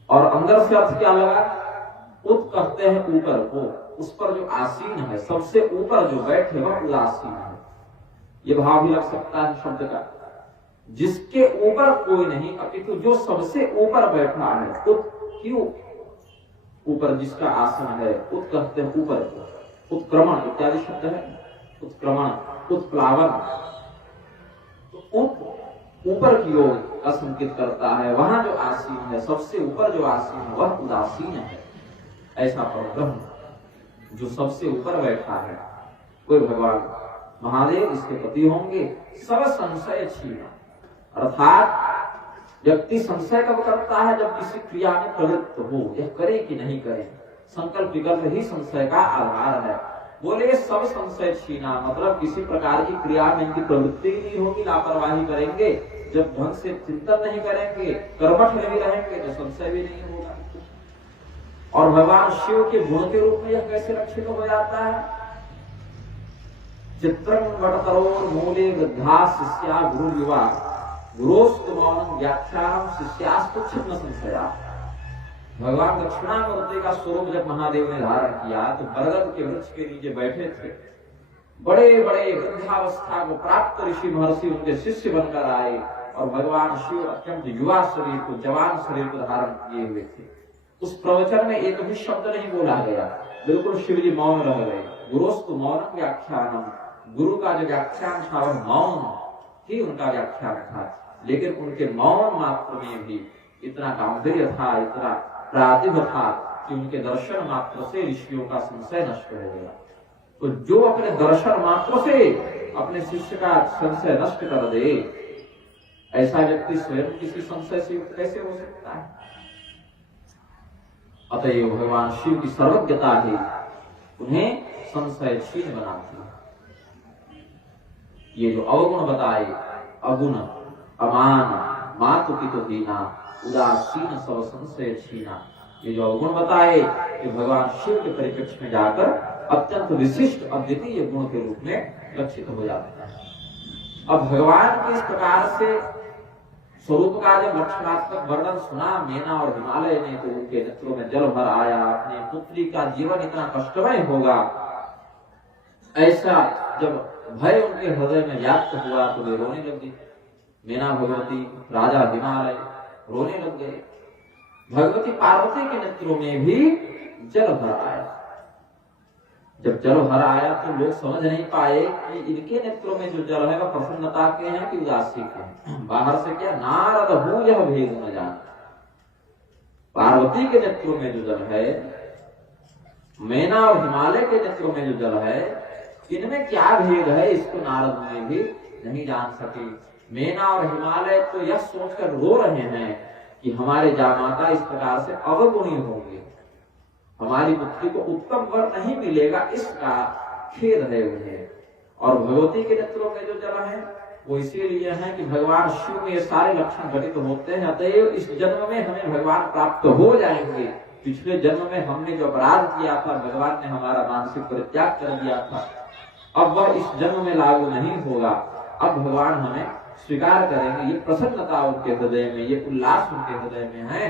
और अंदर से अर्थ क्या लगा, उत कहते हैं ऊपर को, उस पर जो आसीन है, सबसे ऊपर जो बैठे वह उदासीन है। ये भाव भी लग सकता है शब्द का, जिसके ऊपर कोई नहीं अपितु जो सबसे ऊपर बैठा है। उत क्यों ऊपर जिसका आसन है, उत कहते हैं ऊपर को। उत्क्रमण इत्यादि शब्द है, उत्क्रमण, उत्प्लावन। तो उत ऊपर की ओर का संकेत करता है। वहां जो आसीन है, सबसे ऊपर जो आसीन है वह उदासीन है। ऐसा परब्रह्म जो सबसे ऊपर बैठा है कोई भगवान महादेव इसके पति होंगे। सब संशय छीना, अर्थात व्यक्ति संशय कब करता है, जब किसी क्रिया में प्रवृत्त हो, यह करे कि नहीं करे। संकल्प विकल्प ही संशय का आधार है। बोले सब संशय छीना, मतलब किसी प्रकार की क्रिया में इनकी प्रवृत्ति ही नहीं होगी, लापरवाही करेंगे। जब ढंग से चिंतन नहीं करेंगे, कर्मठ नहीं रहेंगे, तो संशय भी नहीं होगा। और भगवान शिव के गुण के रूप में यह कैसे लक्षित हो जाता है। चित्रं वटतरोर मूले वृद्धा शिष्या गुरु युवा, गुरोस्तु मौनम व्याख्यानम शिष्यास्तु छिन्न संशया। भगवान दक्षिणामूर्ति का स्वरूप जब महादेव ने धारण किया तो बरगद के वृक्ष के नीचे बैठे थे। बड़े बड़े वृद्धावस्था को प्राप्त ऋषि महर्षि उनके शिष्य बनकर आए, और भगवान शिव अत्यंत युवा शरीर को, जवान शरीर को धारण किए हुए थे। उस प्रवचन में एक भी शब्द नहीं बोला गया, बिल्कुल शिव जी मौन रह गए। गुरोस्तु मौनम व्याख्यानम, गुरु का जो व्याख्यान था वह मौन ही उनका व्याख्यान था, लेकिन उनके मौन मात्र में भी इतना गांधीर्य था, इतना प्रातिभ था कि उनके दर्शन मात्र से ऋषियों का संशय नष्ट हो गया। तो जो अपने दर्शन मात्र से अपने शिष्य का संशय नष्ट कर दे, ऐसा व्यक्ति स्वयं किसी संशय से युक्त कैसे हो सकता है। अतएव भगवान शिव की सर्वज्ञता ही उन्हें संशय छीन बनाती है। ये जो अवगुण बताए, अगुण, अमान, मातु पितु हीना, उदासीन, सब संशय छीना, ये जो अवगुण बताए कि भगवान शिव के परिप्रेक्ष्य में जाकर अत्यंत विशिष्ट अद्वितीय गुण के रूप में लक्षित हो जाता है। अब भगवान के इस प्रकार से स्वरूप का जब लक्षणात्मक वर्णन सुना मेना और हिमालय ने, तो उनके नेत्रों में जल भर आया। अपनी पुत्री का जीवन इतना कष्टमय होगा, ऐसा जब भय उनके हृदय में व्याप्त हुआ तो वे रोने लगी। मेना भगवती, राजा हिमालय रोने लग गए। भगवती पार्वती के नेत्रों में भी जल भर आया। जब जल भर आया तो लोग समझ नहीं पाए कि इनके नेत्रों में जो जल है वह प्रसन्नता के हैं कि उदासी के हैं। बाहर से क्या, नारद हूं यह भेद न जान। पार्वती के नेत्रों में जो जल है, मेना और हिमालय के नेत्रों में जो जल है, इनमें क्या भेद है, इसको नारद मुनि भी नहीं जान सके। मेना और हिमालय तो यह सोचकर रो रहे हैं कि हमारे जामाता इस प्रकार से अवगुणी होंगे, हमारी पुत्री को उत्तम वर नहीं मिलेगा, इसका खेद है उन्हें। और भगवती के नेत्रों में जो जल है वो इसीलिए है कि भगवान शिव में ये सारे लक्षण घटित होते हैं, अतएव इस जन्म में हमें भगवान प्राप्त हो जाएंगे। पिछले जन्म में हमने जो अपराध किया था, भगवान ने हमारा मानसिक परित्याग कर दिया था, अब वह इस जन्म में लागू नहीं होगा। अब भगवान हमें स्वीकार करेंगे। ये प्रसन्नता उनके हृदय में, ये उल्लास उनके हृदय में है।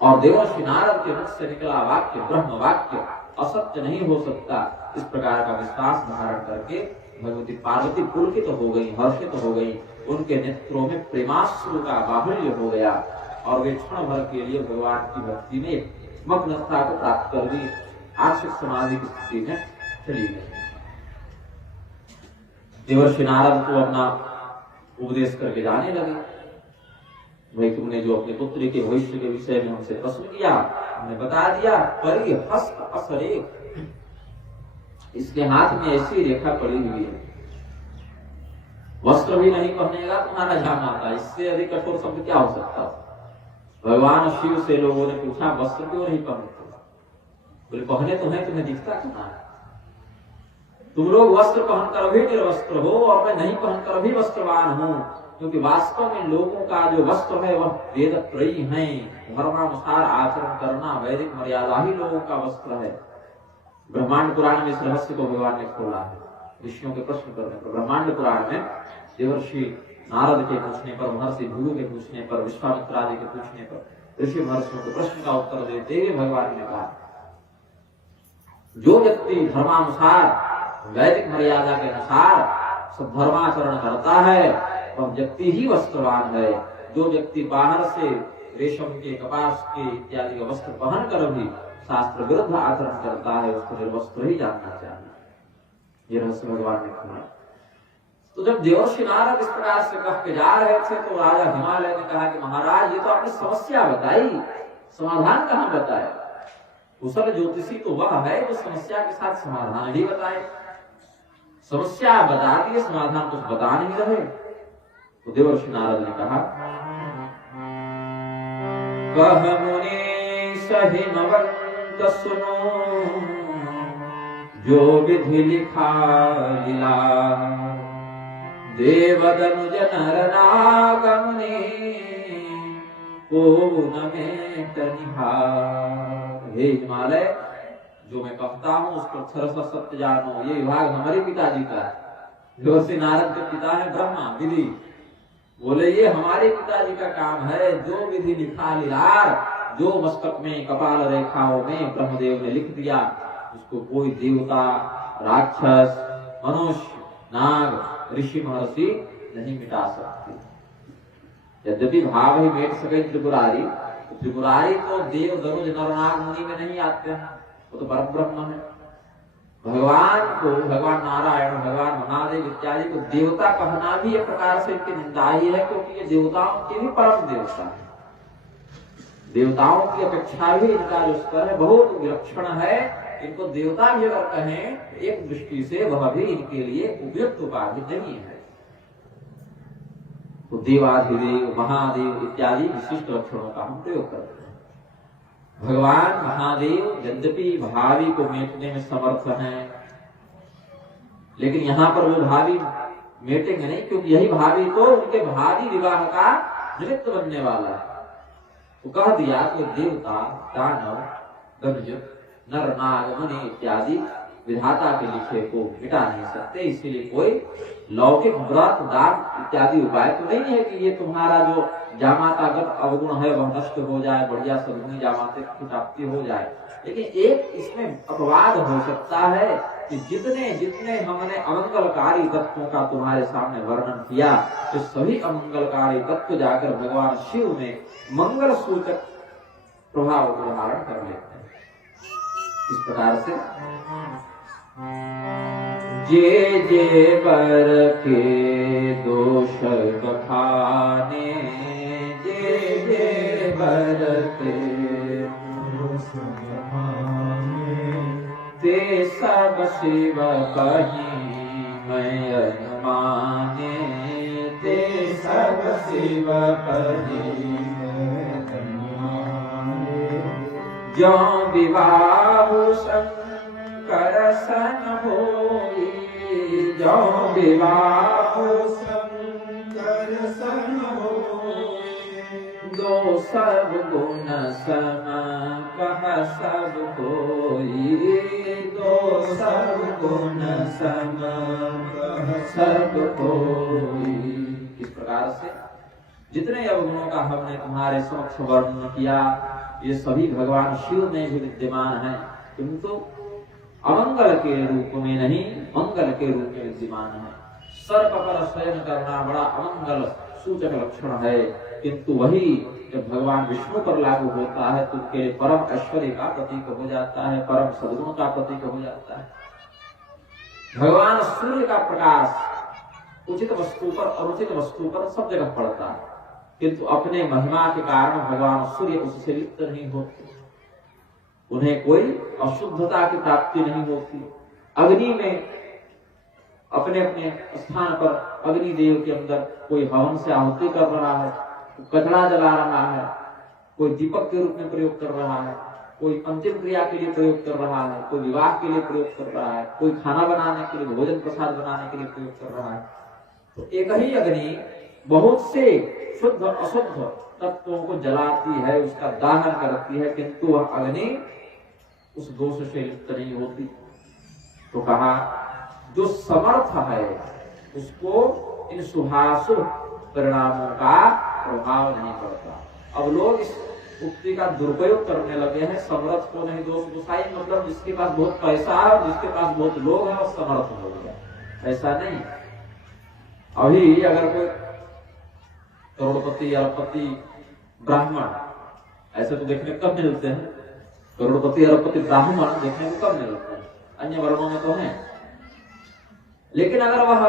और देवर्षि नारद के मुख से निकला वाक्य ब्रह्म वाक्य असत्य नहीं हो सकता, इस प्रकार का विश्वास धारण करके भगवती पार्वती पुलकित हो गई, हर्षित हो गई। उनके नेत्रों में प्रेमाश्रु का बाहुल्य हो गया और वे क्षण भर के लिए भगवान की भक्ति में मग्नता को प्राप्त कर दी, आशिक समाधि की स्थिति में चली गई। देवर्षि नारद को अपना उपदेश करके जाने लगे। भाई तुमने जो अपने पुत्र के भविष्य के विषय में हमसे प्रश्न किया, हमने बता दिया। परिहस्त असरेख, इसके हाथ में ऐसी रेखा पड़ी हुई है, वस्त्र भी नहीं पहनेगा तुम्हारा जामाता, इससे अधिक कठोर शब्द क्या हो सकता। भगवान शिव से लोगों ने पूछा वस्त्र क्यों नहीं पहनते? बोले पहने तो है, तुम्हें दिखता कहां है? तुम लोग वस्त्र पहनकर भी निर्वस्त्र हो और मैं नहीं पहनकर भी वस्त्रवान हूं, क्योंकि वास्तव में लोगों का जो वस्त्र है वह वेद त्रयी है। धर्मानुसार आचरण करना, वैदिक मर्यादा ही लोगों का वस्त्र है। ब्रह्मांड पुराण में इस रहस्य को भगवान ने खोला है। ऋषियों के प्रश्न करने पर ब्रह्मांड पुराण में देवर्षि नारद के पूछने पर, महर्षि भृगु के पूछने पर, विश्वामित्र आदि के पूछने पर ऋषि महर्षियों के प्रश्न का उत्तर देते हुए भगवान ने कहा, जो व्यक्ति धर्मानुसार वैदिक मर्यादा के अनुसार सद्धर्माचरण करता है वह व्यक्ति ही वस्त्रवान है। जो व्यक्ति बाहर से रेशम के, कपास के इत्यादि का वस्त्र पहन कर भी शास्त्र विरुद्ध आचरण करता है उसको निर्वस्त्र ही जानना चाहिए। ये रहस्य भगवान ने खोला। तो जब देवर्षि नारद इस प्रकार से कह के जा रहे थे तो राजा हिमालय ने कहा कि महाराज ये तो आपने समस्या बताई, समाधान कहाँ बताया? कुशल ज्योतिषी तो वह है जो समस्या के साथ समाधान ही बताए। समस्या बता दिए, समाधान कुछ बता नहीं रहे। तो देवर्षि नारद ने कहा, कह मुनि सहिमवंत सुनो, जो विधि लिखा लीला, देवदनुज नर नागमुनि को न में तनिहार। हे हिमालय, जो मैं कहता हूँ उसको अक्षरशः सत्य जानो। ये विभाग हमारे पिताजी का है। देवर्षि नारद के पिता है ब्रह्मा विधि। बोले ये हमारे पिताजी का काम है। जो विधि लिखा लीलार, जो मस्तक में कपाल रेखाओं में ब्रह्मदेव ने लिख दिया, उसको कोई देवता, राक्षस, मनुष्य, नाग, ऋषि, महर्षि नहीं मिटा सकते। यद्यपि भाव ही मेट सके त्रिपुरारी, त्रिपुरारी तो देव, दरुज, नर, नाग, मुनि में नहीं आते हैं, वो तो परब्रह्म है। भगवान को, भगवान नारायण, भगवान महादेव इत्यादि को देवता कहना भी एक प्रकार से इनकी निंदा ही है, क्योंकि ये देवताओं के भी परम देवता है। देवताओं की अपेक्षा भी इनका जो स्तर है बहुत विलक्षण है। इनको देवता भी अगर कहें एक दृष्टि से वह भी इनके लिए उपयुक्त उपाधि नहीं है। तो देवाधिदेव, महादेव इत्यादि विशिष्ट लक्षणों का हम प्रयोग करते हैं। भगवान महादेव यद्यपि भावी को मेटने में समर्थ हैं, लेकिन यहाँ पर वो भावी मेटेंगे नहीं, क्योंकि यही भावी तो उनके भावी विवाह का निमित्त बनने वाला है। तो कह दिया तो देवता, दानव, दनुज, नर, नाग, मुनि इत्यादि विधाता के लिखे को मिटा नहीं सकते। इसीलिए कोई लौकिक व्रत, दान इत्यादि उपाय तो नहीं है कि ये तुम्हारा जो जामातागत अवगुण है वह नष्ट हो जाए, बढ़िया सद्गुणी जामाते की प्राप्ति हो जाए। लेकिन एक इसमें अपवाद हो सकता है कि जितने जितने हमने अमंगलकारी तत्वों का तुम्हारे सामने वर्णन किया, तो सभी अमंगलकारी तत्व जाकर भगवान शिव में मंगल सूचक प्रभाव को धारण कर लेते हैं। इस प्रकार से जे जे बर के दोष बखाने, जे जे बर के दोष बखाने, ते सब शिव कहीं मैं अनुमाने, शिव परी जो विवाह शंकर सन होई, जो विवाह शंकर सन होई, दो सब गुण सम कह सब कोई, दो सब गुण सम कह सब कोई। इस प्रकार से जितने अवगुणों का हमने तुम्हारे समक्ष वर्णन किया, ये सभी भगवान शिव में भी विद्यमान है, किंतु अमंगल के रूप में नहीं, मंगल के रूप में विद्यमान है। सर्प पर शयन करना बड़ा अमंगल सूचक लक्षण है, किंतु वही जब भगवान विष्णु पर लागू होता है तो उसके परम ऐश्वर्य का प्रतीक हो जाता है, परम सद्गुण का प्रतीक हो जाता है। भगवान सूर्य का प्रकाश उचित वस्तु पर अनुचित वस्तु पर सब जगह पड़ता है, किंतु अपने महिमा के कारण भगवान सूर्य उससे लिप्त नहीं होते, उन्हें कोई अशुद्धता की प्राप्ति नहीं होती। अग्नि में अपने अपने स्थान पर अग्निदेव के अंदर कोई हवन से आहुति कर रहा है, कचरा जला रहा है, कोई दीपक के रूप में प्रयोग कर रहा है, कोई अंतिम क्रिया के लिए प्रयोग कर रहा है, कोई विवाह के लिए प्रयोग कर रहा है, कोई खाना बनाने के लिए, भोजन प्रसाद बनाने के लिए प्रयोग कर रहा है। तो एक ही अग्नि बहुत से शुद्ध अशुद्ध तत्वों को जलाती है, उसका दहन करती है, किंतु वह अग्नि उस दोष से लिप्त नहीं होती। तो कहा जो समर्थ है उसको इन शुभाशुभ परिणामों का प्रभाव नहीं पड़ता। अब लोग इस उक्ति का दुरुपयोग करने लगे हैं, समर्थ को नहीं दोष गुसाई, मतलब जिसके पास बहुत पैसा है और जिसके पास बहुत लोग है वो समर्थ हो गया, ऐसा नहीं। अभी अगर कोई करोड़पति अरबपति ब्राह्मण, ऐसे तो देखने को कब मिलते हैं, करोड़पति अरबपति ब्राह्मण देखने को कब मिलते हैं, अन्य वर्णों में तो हैं। लेकिन अगर वह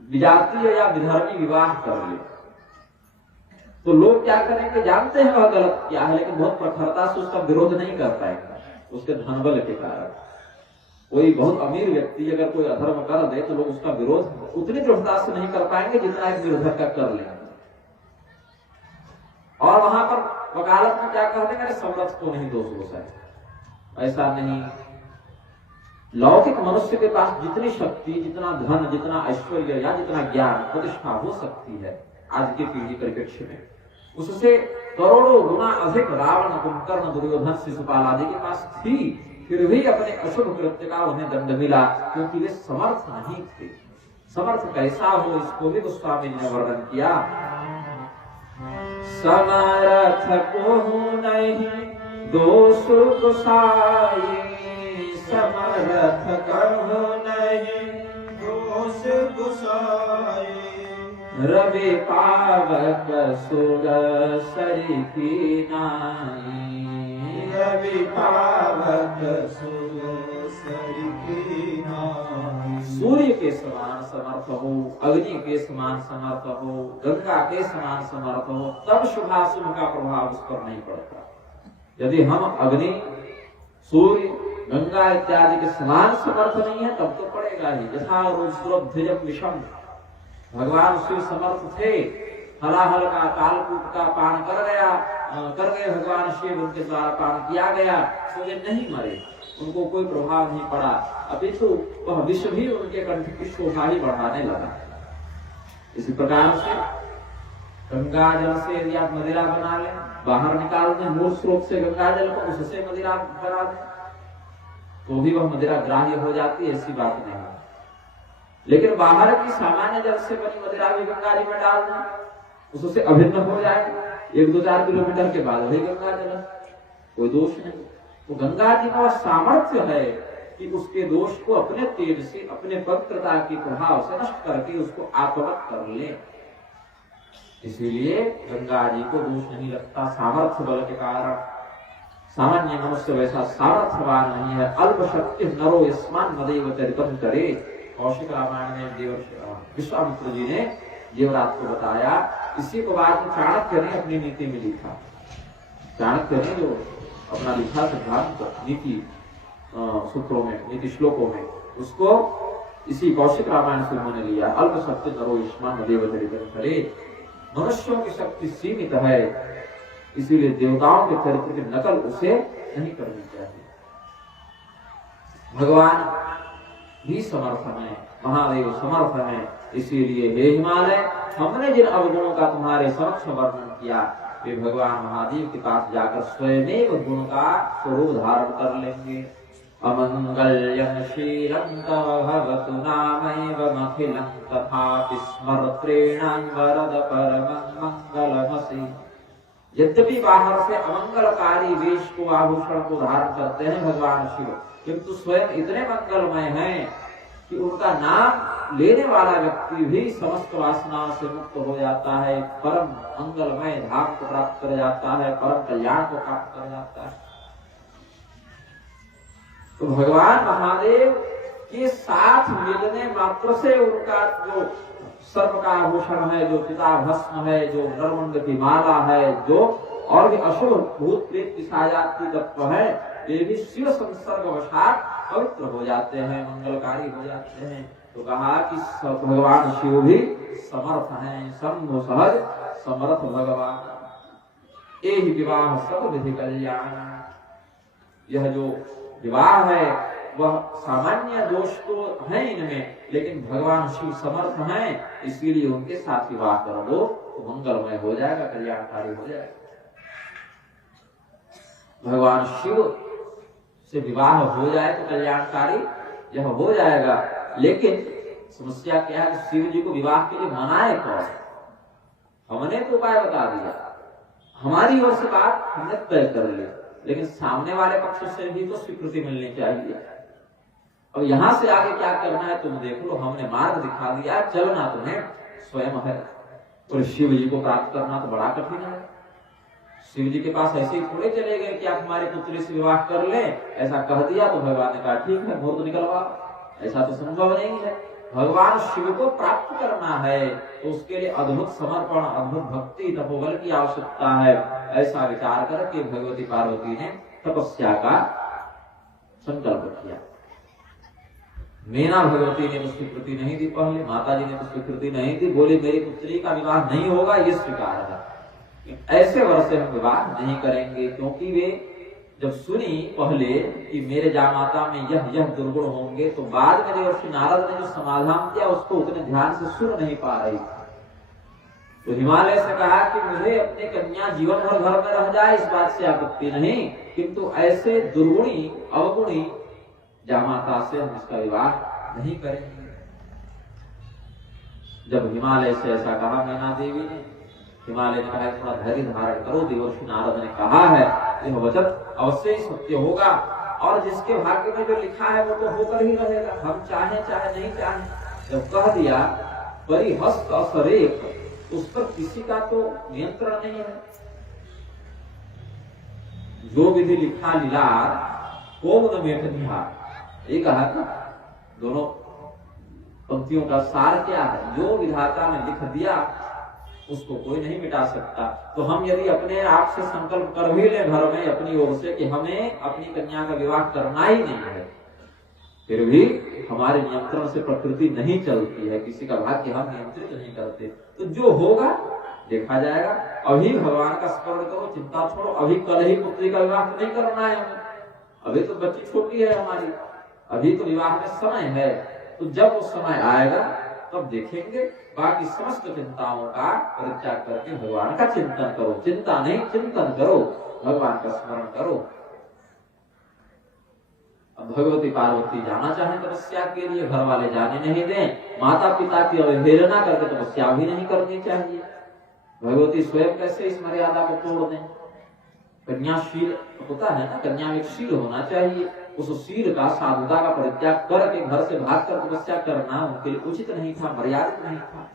विजातीय या विधर्मी विवाह कर ले तो लोग क्या करेंगे, जानते हैं वह गलत क्या है, लेकिन बहुत प्रखरता से उसका विरोध नहीं कर पाएगा उसके धनबल के कारण। कोई बहुत अमीर व्यक्ति अगर कोई अधर्म कर दे तो लोग उसका विरोध उतनी दृढ़ता से नहीं कर पाएंगे जितना एक निर्धर का कर लेंगे। और वहां पर वकालत में क्या कर देंगे, समर्थ को नहीं दोष हो सकता, ऐसा नहीं। लौकिक मनुष्य के पास जितनी शक्ति, जितना धन, जितना ऐश्वर्य या जितना ज्ञान प्रतिष्ठा हो सकती है आज की पीढ़ी परिप्रेक्ष्य में, उससे करोड़ों गुना अधिक रावण, कुंभकर्ण, दुर्योधन, शिशुपाल आदि के पास थी, फिर भी अपने अशुभ कृत्य का उन्हें दंड मिला, क्योंकि वे समर्थ नहीं थे। समर्थ कैसा हो इसको भी गोस्वामी ने वर्णन किया। समर्थ को नहीं दोष गुसाई, समर्थ कहो नहीं दोष गुसाई, रवि पावक सुर सरी की नाई, रवि पावक सुर सरी की नाई। सूर्य के समान समर्थ हो, अग्नि के समान समर्थ हो, गंगा के समान समर्थ हो, तब शुभाशुभ का प्रभाव उस पर नहीं पड़ता। यदि हम अग्नि, सूर्य, गंगा इत्यादि के समान समर्थ नहीं है तब तो पड़ेगा ही। यथा रुद्रध्वजम विषम, भगवान शिव समर्थ थे, हलाहल का, कालकूट का पान कर गए भगवान शिव, उनके द्वारा पान किया गया तो ये नहीं मरे, उनको कोई प्रभाव नहीं पड़ा, अपितु वह विष भी उनके कंठ की शोभा ही बढ़ाने लगा। इसी प्रकार से गंगा जल से यदि आप मदिरा बना लें, बाहर निकाल दें मूल स्रोत से गंगा जल को, उससे मदिरा बना दें तो भी वह मदिरा ग्राह्य हो जाती है, ऐसी बात नहीं। लेकिन बाहर की सामान्य जल से बनी मदिरा भी गंगा जी में डाल दें, उससे अभिन्न हो जाए, 1-2-4 किलोमीटर के बाद वही गंगा जल, कोई दोष नहीं। तो गंगा जी का सामर्थ्य है कि उसके दोष को अपने तेज से, अपने पवित्रता के प्रभाव से नष्ट करके उसको आपवत कर ले। इसीलिए गंगा जी को दोष नहीं लगता सामर्थ्य बल के कारण। सामान्य मनुष्य वैसा सामर्थ्यवान नहीं है। अल्प शक्ति नरो यस्मान मदेव चरितम करे। कौशिक रामायण में विश्वामित्र जी ने देवराज को बताया। इसी को बाद में चाणक्य ने अपनी नीति में लिखा। चाणक्य ने जो अपना लिखा सिद्धांत नीति सूत्रों में, नीति श्लोकों में, उसको इसी कौशिक रामायण से उन्होंने लिया। अल्प शक्ति नरो युष्मान देव चरित्र करे। मनुष्यों की शक्ति सीमित है, इसीलिए देवताओं के चरित्र की नकल उसे नहीं करनी चाहिए। भगवान भी समर्थ है, महादेव समर्थ है, इसीलिए हे हिमालय, हमने जिन अवगुणों का तुम्हारे समक्ष वर्णन किया वे भगवान महादेव के पास जाकर स्वयं गुण का स्वरूप धारण कर लेंगे। अमंगल्यं शीलं तव भवतु नामैवमखिलं तथापि स्मर्त्रेणां वरद परमं मंगलमसि। यद्यपि बाहर से अमंगलकारी वेश को आभूषण को धारण करते हैं भगवान शिव, किंतु स्वयं इतने मंगलमय हैं कि उनका नाम लेने वाला व्यक्ति भी समस्त वासनाओं से मुक्त हो जाता है, परम मंगलमय धाम को प्राप्त कर जाता है, परम कल्याण को प्राप्त कर जाता है। तो भगवान महादेव के साथ मिलने मात्र से उनका जो सर्प का आभूषण है, जो चिताभस्म है, जो नरमुंड की माला है, जो और भी अशुभ भूत प्रेत पिशाचादि तत्व है, ये भी शिव संसर्ग वशात पवित्र हो जाते हैं, मंगलकारी हो जाते हैं। तो कहा कि भगवान शिव भी समर्थ हैं, शंभु सहज समर्थ भगवान। एहि विवाह सब विधि कल्याण। यह जो विवाह है वह सामान्य दोष तो है इनमें, लेकिन भगवान शिव समर्थ हैं, इसीलिए उनके साथ विवाह कर दो तो मंगलमय हो जाएगा, कल्याणकारी हो जाएगा। भगवान शिव से विवाह हो जाए तो कल्याणकारी यह हो जाएगा। लेकिन समस्या क्या है कि शिव जी को विवाह के लिए मनाए कौन? हमने तो उपाय बता दिया, हमारी ओर से बात हमने तय कर ली, लेकिन सामने वाले पक्ष से भी तो स्वीकृति मिलनी चाहिए। अब यहां से आगे क्या करना है तुम देख लो, हमने मार्ग दिखा दिया, चलना तुम्हें स्वयं है। और शिव जी को प्राप्त करना तो बड़ा कठिन है। शिव जी के पास ऐसे ही थोड़े चले गए कि आप हमारे पुत्री से विवाह कर ले, ऐसा कह दिया तो भगवान ने कहा ठीक है मुहूर्त निकलवा। ऐसा तो संभव नहीं है। भगवान शिव को प्राप्त करना है तो उसके लिए अद्भुत समर्पण, अद्भुत भक्ति, तपोबल की आवश्यकता है। ऐसा विचार करके भगवती पार्वती ने तपस्या का संकल्प किया। मीना भगवती ने तो स्वीकृति नहीं दी, पहले माता जी ने तो स्वीकृति नहीं दी, बोली मेरी पुत्री का विवाह नहीं होगा, ये स्वीकार है, ऐसे वर्ष से हम विवाह नहीं करेंगे। क्योंकि वे जब सुनी पहले कि मेरे जामाता में यह दुर्गुण होंगे, तो बाद में देवर्षि नारद ने जो समाधान किया उसको उतने ध्यान से सुन नहीं पा रही। तो हिमालय से कहा कि मुझे अपनी कन्या जीवन भर घर में रह जाए, इस बात से आपत्ति नहीं, किंतु ऐसे दुर्गुणी अवगुणी जामाता से हम इसका विवाह नहीं करेंगे। जब हिमालय से ऐसा कहा मीना देवी ने, हिमालय ने कहा थोड़ा धैर्य धारण करो, देवर्षि नारद ने कहा है यह वचन अवश्य ही सत्य होगा, और जिसके भाग्य में जो लिखा है वो तो होकर ही रहेगा, हम चाहे चाहे नहीं चाहे। जब कह दिया परिहस्त असरेख, उस पर किसी का तो नियंत्रण नहीं है। जो विधि लिखा लीलार को न मेट निहार, ये कहा था। दोनों पंक्तियों का सार क्या है? जो विधाता ने लिख दिया उसको कोई नहीं मिटा सकता। तो हम यदि अपने आप से संकल्प कर भी ले घर में अपनी ओर से कि हमें अपनी कन्या का विवाह करना ही नहीं है, फिर भी हमारे नियंत्रण से प्रकृति नहीं चलती है, किसी का भाग्य हम नियंत्रित नहीं करते। तो जो होगा देखा जाएगा। अभी भगवान का स्मरण करो, चिंता छोड़ो। अभी कल ही पुत्री का विवाह नहीं करना है हमें, अभी तो बच्ची छोटी है हमारी, अभी तो विवाह में समय है। तो जब वो समय आएगा तब देखेंगे। बाकी समस्त चिंताओं का परित्याग करके भगवान का चिंतन करो। चिंता नहीं, चिंतन करो, भगवान का स्मरण करो। अब भगवती पार्वती जाना चाहे तपस्या के लिए, घर वाले जाने नहीं दें, माता पिता की अवहेलना करके तपस्या भी नहीं करनी चाहिए। भगवती स्वयं कैसे इस मर्यादा को तोड़ दें? कन्याशील होता है ना, कन्या में एक शील होना चाहिए। उस शील का, साधुता का परित्याग करके घर से भागकर तपस्या करना उनके लिए उचित नहीं था, मर्यादित नहीं था।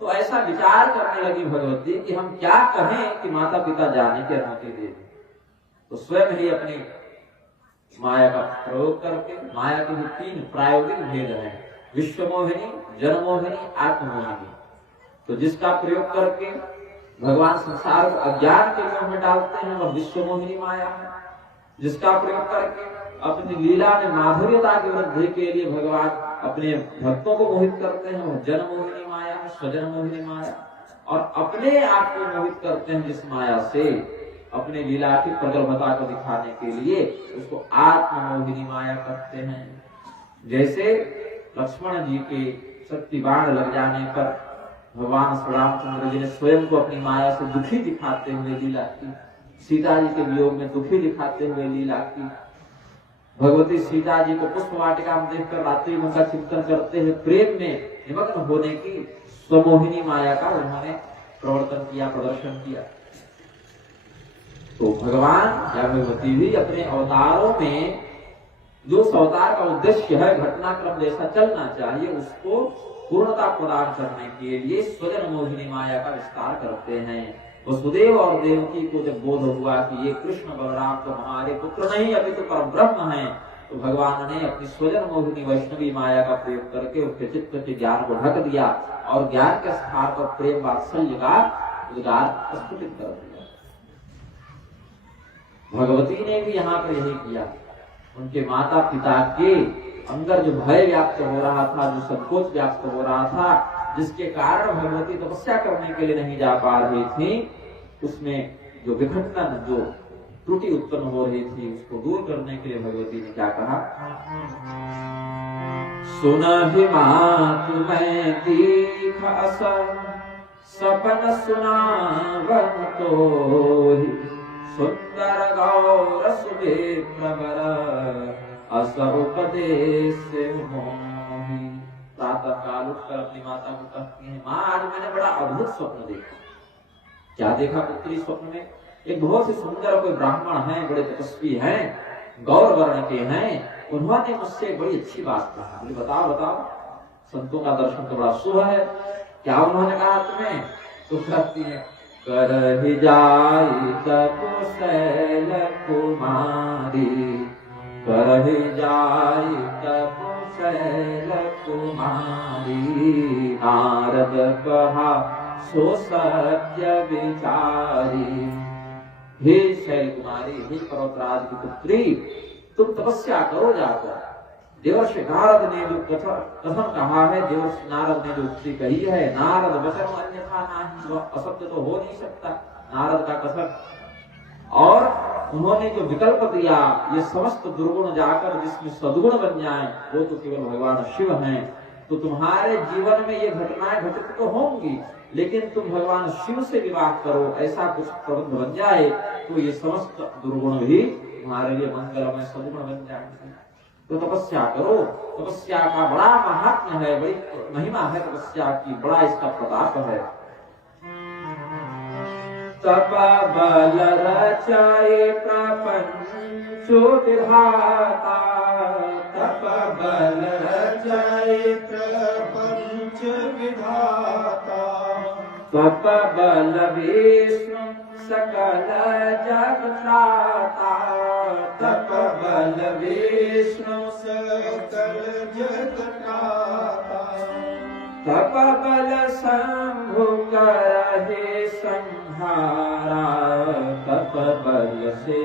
तो ऐसा विचार करने लगी भगवती कि हम क्या कहें कि माता पिता जाने की अनुमति दे दें। तो स्वयं ही अपनी माया का प्रयोग करके, माया के भी 3 प्रायोगिक भेद हैं, विश्वमोहिनी, जनमोहिनी, आत्ममोहिनी। तो जिसका प्रयोग करके भगवान संसार को अज्ञान के मोह में डालते हैं वह विश्वमोहिनी माया है। जिसका प्रयोग करके अपनी लीला में माधुर्यता की वृद्धि के लिए भगवान अपने भक्तों को मोहित करते हैं वो जन मोहिनी माया, स्वजन मोहिनी माया, और अपने आप को मोहित करते हैं जिस माया से अपने लीला की प्रगल्भता को दिखाने के लिए, उसको आत्म मोहिनी माया कहते हैं। जैसे लक्ष्मण जी के शक्ति बाण लग जाने पर भगवान श्री रामचंद्र जी ने स्वयं को अपनी माया से दुखी दिखाते हुए लीला की, सीता जी के वियोग में दुखी दिखाते हुए लीला की। भगवती सीता जी को पुष्प वाटिका में देखकर रात्रि में उनका चिंतन करते हुए प्रेम में निमग्न होने की स्वमोहिनी माया का उन्होंने प्रवर्तन किया, प्रदर्शन किया। तो भगवान या भगवती भी अपने अवतारों में जो अवतार का उद्देश्य है घटनाक्रम जैसा चलना चाहिए उसको पूर्णता प्रदान करने के लिए स्वजन मोहिनी माया का विस्तार करते हैं। वसुदेव और देवकी को जब बोध हुआ कि ये कृष्ण बलराम तो हमारे पुत्र नहीं अपितु परब्रह्म हैं, तो भगवान ने अपनी स्वजन मोहिनी वैष्णवी माया का प्रयोग करके उसके चित्त के ज्ञान को ढक दिया और ज्ञान के स्थान पर प्रेम वात्सल्य का उद्गार प्रस्फुटित कर दिया। भगवती ने भी यहाँ पर यही किया। उनके माता पिता के अंदर जो भय व्याप्त हो रहा था, जो संकोच व्याप्त हो रहा था, जिसके कारण भगवती तपस्या करने के लिए नहीं जा पा रही थी, उसमें जो विघटन, जो त्रुटि उत्पन्न हो रही थी, उसको दूर करने के लिए भगवती ने क्या कहा? सुनहि मातु मैं दीख अस सपन सुनावन तोहि, सुंदर गौर सुबे प्रवर अस उपदेश मोहि। प्रातः काल उठकर अपनी माता को कहती है, माँ आज मैंने बड़ा अद्भुत स्वप्न देखा। क्या देखा पुत्री स्वप्न में? एक बहुत ही सुंदर कोई ब्राह्मण है, बड़े तपस्वी हैं, गौर वर्ण के हैं, उन्होंने मुझसे बड़ी अच्छी बात कहा। बोले बताओ बताओ, संतों का दर्शन तो बड़ा शुभ है, क्या उन्होंने कहा तुम्हें? तो कहती है, करहि जाई तपशैल कुमारी, करहि जाई तपशैल कुमारी, नारद कहा सो सत्य विचारी। हे शैल कुमारी, हे पर्वतराज की पुत्री, तुम तपस्या करो जाकर। देवर्षि नारद ने जो कथन कहा है, देवर्षि नारद ने जो उक्ति कही है, नारद वचन अन्यथा नहीं, वह असत्य तो हो नहीं सकता नारद का कथन। और उन्होंने जो विकल्प दिया, ये समस्त दुर्गुण जाकर जिसमें सद्गुण बन जाए, वो तो केवल भगवान शिव हैं। तो तुम्हारे जीवन में ये घटनाएं घटित तो होंगी, लेकिन तुम भगवान शिव से विवाह करो, ऐसा कुछ प्रबंध बन जाए तो ये समस्त दुर्गुण भी तुम्हारे लिए मंगलमय सद्गुण बन जाएंगे। तो तपस्या करो। तपस्या का बड़ा महात्म्य है, बड़ी महिमा है तपस्या की, बड़ा इसका प्रताप है। तप बल रचाए प्रपंच विधाता, तप बल रचाए प्रपंच विधाता, तप बल विष्णु सकल जग त्राता, तप बल विष्णु सकल जग त्राता, तप बल शंभु करहि संहारा, तप बल से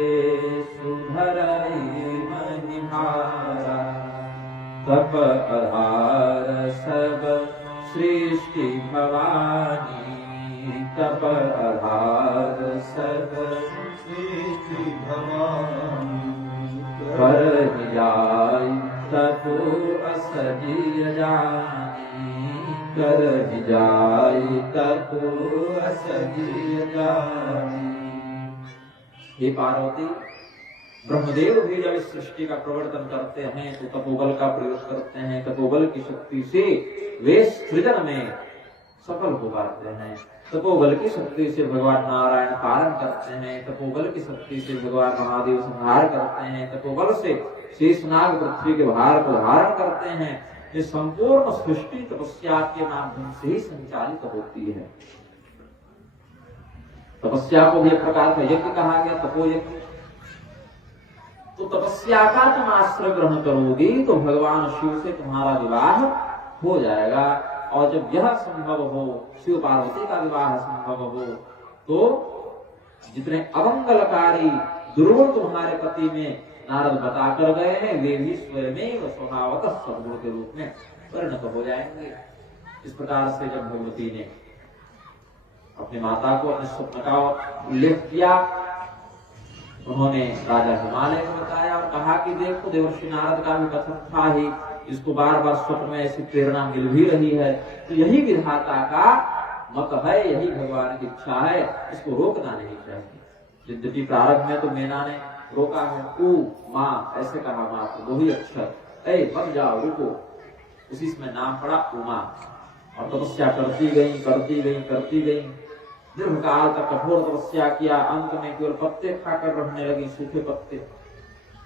सुधरहि मनिहारा, तप आधार सब सृष्टि भवानी, तप आधार सब सृष्टि भवानी, करहि जाई तपो असजिय जानी, करहि जाई तपो असजिय जानी। हे पार्वती, ब्रह्मदेव भी जब इस सृष्टि का प्रवर्तन करते हैं तो तपोबल का प्रयोग करते हैं। तपोबल की शक्ति से वे सृजन में सफल हो पाते हैं। तपोबल की शक्ति से भगवान नारायण पालन करते हैं। तपोबल की शक्ति से भगवान महादेव संहार करते हैं। तपोबल से शेषनाग पृथ्वी के भार को धारण करते हैं। ये संपूर्ण सृष्टि तपस्या के माध्यम से ही संचालित होती है। तपस्या को भी एक प्रकार का यज्ञ कहा गया, तपोयज्ञ। तो तपस्या का तुम आश्रय ग्रहण करोगी तो भगवान शिव से तुम्हारा विवाह हो जाएगा। और जब यह संभव हो, शिव पार्वती का विवाह संभव हो, तो जितने अमंगलकारी दुर्गुण तुम्हारे पति में नारद बता कर गए हैं, वे भी स्वयं में स्वभावतः सद्गुण के रूप में परिणत हो जाएंगे। इस प्रकार से जब भगवती ने अपनी माता को अपने स्वप्न का उल्लेख किया, उन्होंने राजा हिमालय को बताया और कहा कि देखो देवर्षि नारद का भी कथन था ही, इसको बार बार स्वप्न में ऐसी प्रेरणा मिल भी रही है, तो यही विधाता का मत है, यही भगवान की इच्छा है, इसको रोकना नहीं चाहिए। यद्यपि प्रारंभ में तो मीना ने रोका है, ऊ माँ ऐसे कहा, माँ वही अक्षर, ऐ मत जाओ रुको, उसी में नाम पड़ा उमा। और तपस्या करती गई करती गई करती गई, दीर्घ काल तक कठोर तपस्या किया, अंत में केवल पत्ते खाकर रहने लगी, सूखे पत्ते,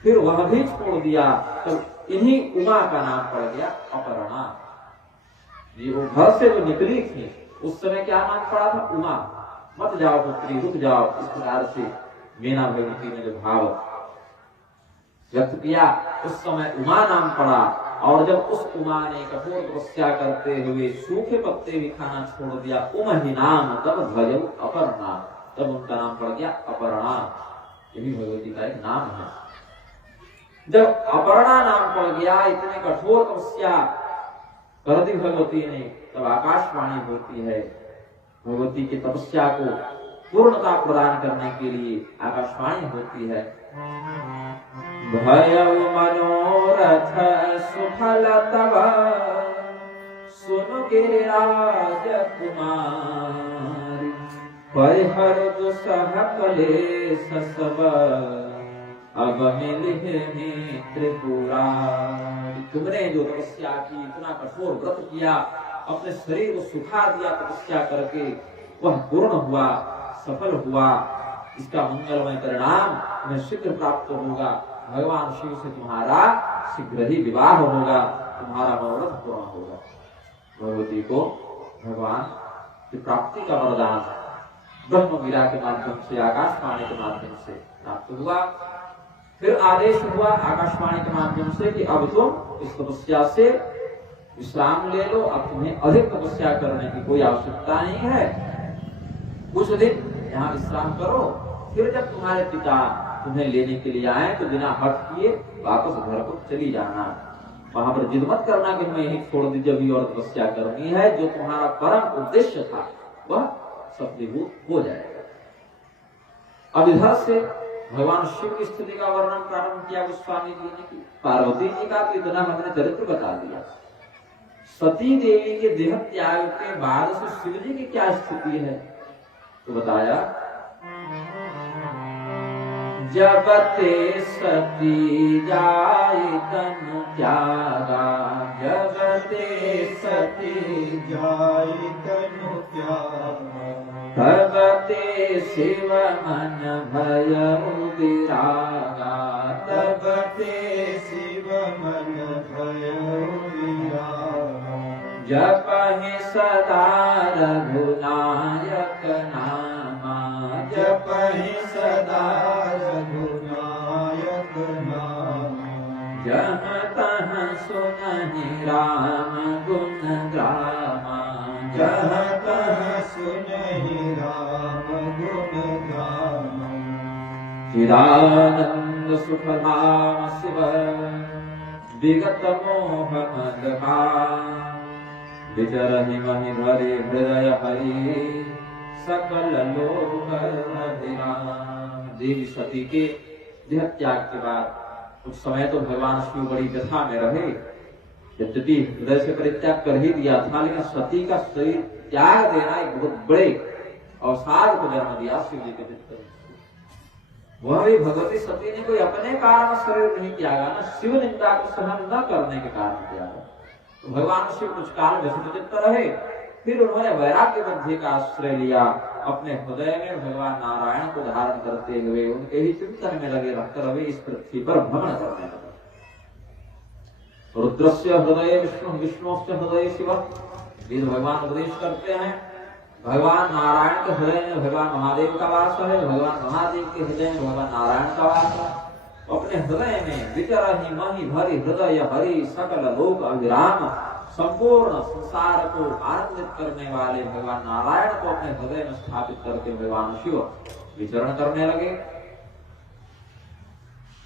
फिर वह भी छोड़ दिया, तो इन्हीं उमा का नाम पड़ गया अपर्णा। ये वो घर से जो निकली थी उस समय क्या नाम पड़ा था, उमा। मत जाओ पुत्री, रुक जाओ, इस प्रकार से मीना भगवती ने जो भाव व्यक्त किया, उस समय उमा नाम पड़ा। और जब उस उमा ने कठोर तपस्या करते हुए सूखे पत्ते भी खाना छोड़ दिया, उमहि नाम तब भजौ अपर्णा, तब उनका नाम पड़ गया अपर्णा। यही भगवती का एक नाम है। जब अपर्णा नाम पड़ गया, इतने कठोर तपस्या कर दी भगवती ने, तब आकाशवाणी होती है। भगवती की तपस्या को पूर्णता प्रदान करने के लिए आकाशवाणी होती है। भयउ मनोरथ सुफल तब सुन गिरिराज कुमारी, परिहर दुसह कलेश सब अब मिलिहि त्रिपुरारी। तुमने जो तपस्या की, इतना कठोर व्रत किया, अपने शरीर को सुखा दिया तपस्या करके, वह पूर्ण हुआ, सफल हुआ। इसका मंगलमय परिणाम तुम्हें शीघ्र प्राप्त होगा। भगवान शिव से तुम्हारा शीघ्र ही विवाह होगा, तुम्हारा मनोरथ पूर्ण होगा। भगवती को भगवान की प्राप्ति का वरदान ब्रह्म वीरा के माध्यम से, आकाशवाणी के माध्यम से प्राप्त हुआ। फिर आदेश हुआ आकाशवाणी के माध्यम से कि अब तुम इस तपस्या से विश्राम ले लो, अब तुम्हें अधिक तपस्या करने की कोई आवश्यकता नहीं है। कुछ दिन यहाँ विश्राम करो, फिर जब तुम्हारे पिता तुम्हें लेने के लिए आए तो बिना हट किए वापस घर को चली जाना। वहां पर जिद मत करना कि हमें यहीं छोड़ दीजिए, अभी और तपस्या करनी है। जो तुम्हारा परम उद्देश्य था वह सफलीभूत हो जाएगा। अब इधर से भगवान शिव की स्थिति का वर्णन प्रारंभ किया गोस्वामी जी ने की। पार्वती जी का तो इतना हमने चरित्र बता दिया। सती देवी के देह त्याग के बाद से शिव जी की क्या स्थिति है तो बताया, जब ते सती जाय तनु त्यागा, जब ते सती जाय तनु त्यागा, तब ते शिव मन भयउ विरागा, तब ते शिव मन भयउ विरागा। जपहि सदा रघुनायक नामा, जपहि सदा रघुनायक नामा, जहाँ तहाँ सुनहि राम गुण ग्रामा, जहाँ तहाँ सुनहि राम गुण गामा। चिदानंद सुखधाम शिव विगत मोह मदहा, विचरहि महि भरि हृदय हरि, सकल लोक अभिराम। देवी सती के देह त्याग के बाद कुछ समय तो भगवान शिव बड़ी व्यथा में रहे। यद्यपि हृदय से परित्याग कर ही दिया था, लेकिन सती का शरीर त्याग देना एक बहुत बड़े अवसाद को जन्म दिया शिव जी के चित्त में। वह भी भगवती सती ने कोई अपने कारण शरीर नहीं त्यागा ना, शिव निंदा को सहन न करने के कारण त्यागा। तो भगवान शिव कुछ काल व्यथित चित्त रहे, फिर उन्होंने वैराग्य बुद्धि का आश्रय लिया। अपने हृदय में भगवान नारायण को धारण करते हुए उनके ही चिंतन में लगे रहकर वे इस पृथ्वी पर भ्रमण करने लगे। रुद्रस्य हृदय विष्णु, विष्णुस्य हृदय शिव, ये भगवान उपदेश करते हैं। भगवान नारायण के हृदय में भगवान महादेव का वास है, भगवान महादेव के हृदय में भगवान नारायण का वास है। अपने हृदय में विचरहि महि भरि हृदय हरि, सकल लोक अभिराम। संपूर्ण संसार को आनंदित करने वाले भगवान नारायण को अपने हृदय में स्थापित करके भगवान शिव विचरण करने लगे।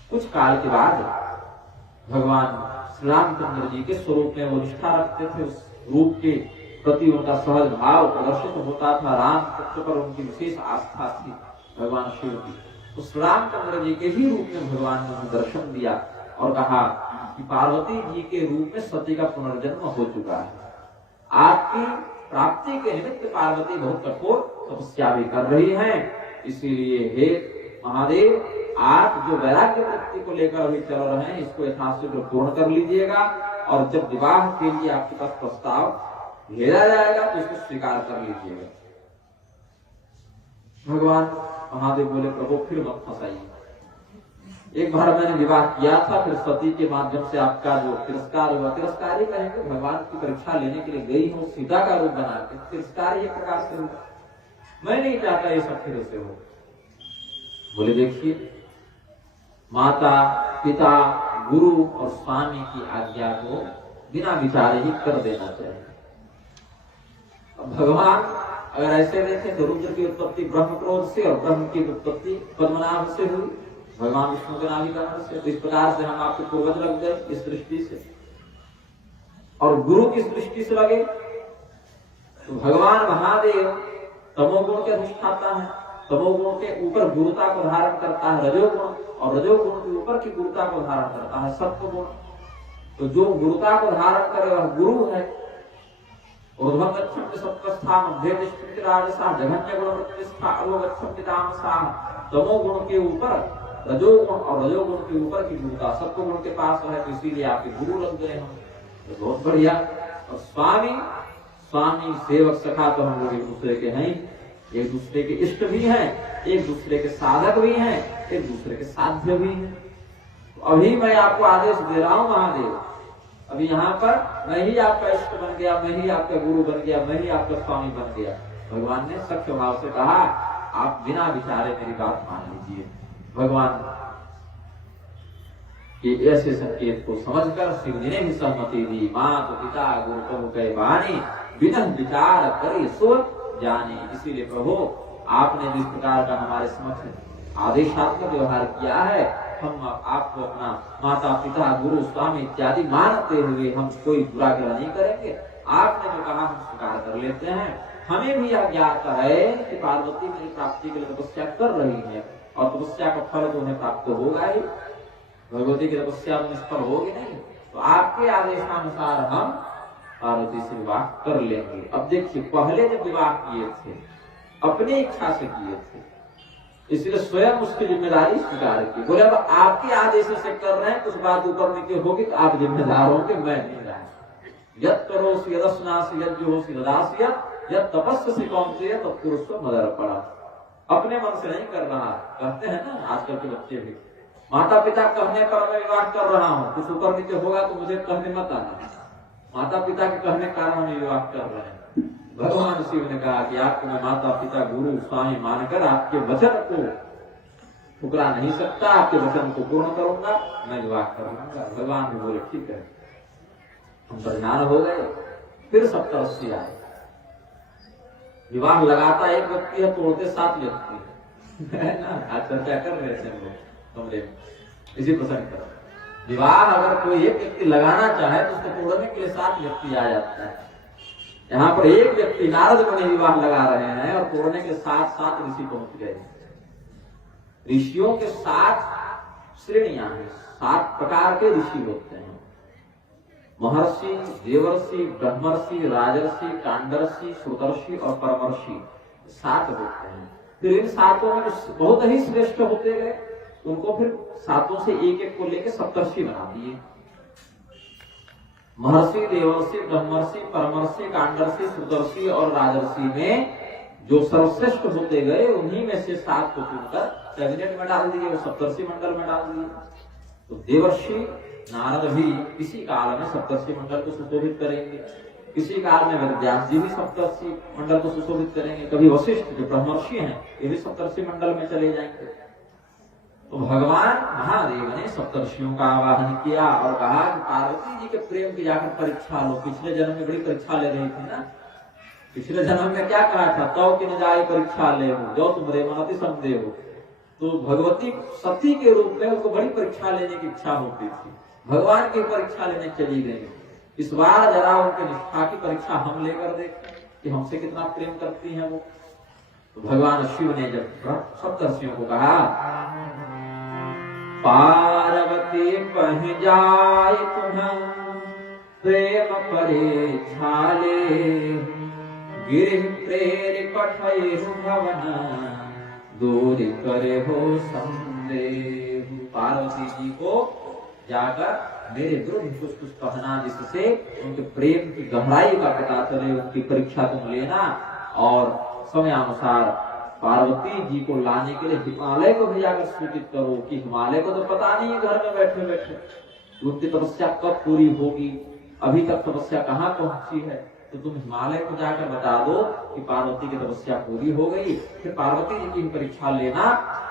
कुछ काल के बाद भगवान श्री रामचंद्र जी के स्वरूप में वो निष्ठा रखते थे, उस रूप के प्रति उनका सहज भाव प्रदर्शित होता था। राम तत्व पर उनकी विशेष आस्था थी भगवान शिव की। उस रामचंद्र जी के ही रूप में भगवान ने उन्हें दर्शन दिया और कहा कि पार्वती जी के रूप में सती का पुनर्जन्म हो चुका है। आपकी प्राप्ति के निमित्त पार्वती बहुत कठोर तपस्या भी कर रही हैं, इसीलिए हे महादेव, आप जो वैराग्य वृत्ति को लेकर अभी चल रहे हैं इसको यथाशीघ्र पूर्ण कर लीजिएगा, और जब विवाह के लिए आपके पास प्रस्ताव भेजा जाएगा तो इसको स्वीकार कर लीजिएगा। भगवान महादेव बोले, प्रभु फिर मत फंसाइए। एक बार मैंने विवाह किया था, फिर सती के माध्यम से आपका जो तिरस्कार हुआ, तिरस्कार ही कहेंगे, भगवान की परीक्षा लेने के लिए गई हूँ सीता का रूप बना के, तिरस्कार ये प्रकार से हुआ। मैं नहीं चाहता ये सब फिर से हो। बोले देखिए, माता पिता गुरु और स्वामी की आज्ञा को बिना विचारे ही कर देना चाहिए। भगवान अगर ऐसे देखे तो रुद्र की उत्पत्ति ब्रह्म क्रोध से और ब्रह्म की उत्पत्ति पद्मनाभ से हुई, भगवान विष्णु के नाभि कमल से। तो इस प्रकार से हम आपको पूर्वज लग गए इस दृष्टि से, और गुरु की दृष्टि से लगे तो भगवान महादेव तमोगुण के अधिष्ठाता है। तमोगुण के ऊपर गुरुता को धारण करता है रजोगुण, और रजोगुण के ऊपर की गुरुता को धारण करता है सत्वगुण। तो जो गुरुता को धारण करे वह गुरु है। ऊर्ध्वं गच्छन्ति सत्वस्था, मध्ये तिष्ठन्ति राजसा, जघन्य गुण प्रतिष्ठा, अधो गच्छन्ति तामसा। तमोगुण के ऊपर रजोगुण और रजोगुण के ऊपर की गुरुता सत्वगुण के पास है, तो इसीलिए आपके गुरु लग गए हम। तो बहुत बढ़िया। और स्वामी सेवक सखा तो हम लोग एक दूसरे के हैं, एक दूसरे के इष्ट भी हैं, एक दूसरे के साधक भी हैं, एक दूसरे के साध्य भी हैं। तो अभी मैं आपको आदेश दे रहा हूं महादेव, अभी यहाँ पर मैं ही आपका इष्ट बन गया, मैं ही आपका गुरु बन गया, मैं ही आपका स्वामी बन गया। भगवान ने सख्य भाव से कहा, आप बिना विचारे मेरी बात मान लीजिए। भगवान के ऐसे संकेत को समझकर शिव जी ने भी सहमति दी। माता पिता गुरु प्रभु कहे बानी, बिना विचार करे सो जाने। इसीलिए प्रभु आपने जिस प्रकार का हमारे समक्ष आदेशात्मक व्यवहार किया है, हम आपको अपना माता पिता गुरु स्वामी इत्यादि मानते हुए हम कोई बुरा ग्रह नहीं करेंगे। आपने जो कहा हम स्वीकार कर लेते हैं। हमें भी यह ज्ञात है कि पार्वती मेरी प्राप्ति के लिए तपस्या कर रही है, और तपस्या का फल तो उन्हें प्राप्त होगा ही, भगवती की तपस्या में निष्फल होगी नहीं। तो आपके आदेशानुसार हम पार्वती से विवाह कर लेंगे। अब देखिए, पहले जब विवाह किए थे अपनी इच्छा से किए थे, इसलिए स्वयं उसकी जिम्मेदारी स्वीकार की। बोले अब आपके आदेश से कर रहे हैं, कुछ बात ऊपर नीचे होगी तो आप जिम्मेदार होंगे, मैं नहीं रहा। यद करोसि यदस्नासि यज्ञोसि ददासि यद तपस्सि कौन्तेय तत्कुरुष्व मदर्पणा। अपने मन से नहीं कर रहा। कहते हैं ना आजकल के बच्चे भी, माता पिता कहने पर मैं विवाह कर रहा हूँ, कुछ ऊपर नीचे होगा तो मुझे कहने मत आना। माता पिता के कहने कारण हम विवाह कर रहे हैं। भगवान शिव ने कहा कि आपको मैं माता पिता गुरु स्वामी मानकर आपके वचन को ठुकरा नहीं सकता, आपके वचन को पूर्ण करूंगा, मैं विवाह करूंगा। भगवान ने बोले ठीक है। हम परिणाम हो गए। फिर सप्तऋषि आए। विवाह लगाता एक व्यक्ति है, तोड़ते 7 व्यक्ति है ना। आज चर्चा कर रहे थे हम लोग कमरे में इसी प्रसंग पर। विवाह अगर कोई एक व्यक्ति लगाना चाहे तो उसको तोड़ने के लिए 7 व्यक्ति आ जाता है। यहाँ पर एक व्यक्ति नारद मुनि विवाह लगा रहे हैं और तोड़ने के 7 ऋषि पहुंच गए। ऋषियों के 7 श्रेणियां हैं, 7 प्रकार के ऋषि होते हैं। महर्षि, देवर्षि, ब्रह्मर्षि, राजर्षि, कांडर्षि, श्रुतर्षि और परमर्षि 7 होते हैं। फिर इन 7 में बहुत ही श्रेष्ठ होते गए, उनको फिर 7 से एक को लेकर सप्तर्षि बना दिए। महर्षि, देवर्षि, ब्रह्मर्षि, परमर्षि, कांडर्षि, श्रुतर्षि और राजर्षि में जो सर्वश्रेष्ठ होते गए उन्हीं में से 7 को चुनकर कैबिनेट में डाल दिए, वो सप्तर्षि मंडल में डाल दिए। तो देवर्षि नारद भी किसी काल में सप्तर्षि मंडल को सुशोभित करेंगे, किसी काल में वेदव्यास जी भी सप्तर्षि मंडल को सुशोभित करेंगे, कभी वशिष्ठ जो ब्रह्मर्षि हैं ये भी सप्तर्षि मंडल में चले जाएंगे। तो भगवान महादेव ने सप्तर्षियों का आवाहन किया और कहा कि पार्वती जी के प्रेम की जाकर परीक्षा लो। पिछले जन्म में बड़ी परीक्षा ले रही थी ना। पिछले जन्म में क्या कहा था, तो कि न जाए परीक्षा ले हो, जो तुमरे मन अति संदेह हो। तो भगवती सती के रूप में उसको बड़ी परीक्षा लेने की इच्छा होती थी, भगवान की परीक्षा लेने चली गई। इस बार जरा उनके निष्ठा की परीक्षा हम लेकर देखें कि हमसे कितना प्रेम करती हैं वो। तो भगवान शिव ने जब सप्तर्षियों को कहा, पार्वती पह जाय तुम्हें प्रेम परीक्षा ले, गिर प्रेर पठय भवन दूर करे हो संदेह। पार्वती जी को जाकर मेरे विरुद्ध कुछ कहना जिससे उनके प्रेम की गहराई का पता चले, उनकी परीक्षा तुम लेना और समयानुसार पार्वती जी को लाने के लिए हिमालय को भी जाकर सूचित करो कि हिमालय को तो पता नहीं है घर में बैठे बैठे उनकी तपस्या कब पूरी होगी, अभी तक तपस्या कहाँ पहुंची है, तो तुम हिमालय को जाकर बता दो कि पार्वती की तपस्या पूरी हो गई। फिर पार्वती जी की परीक्षा लेना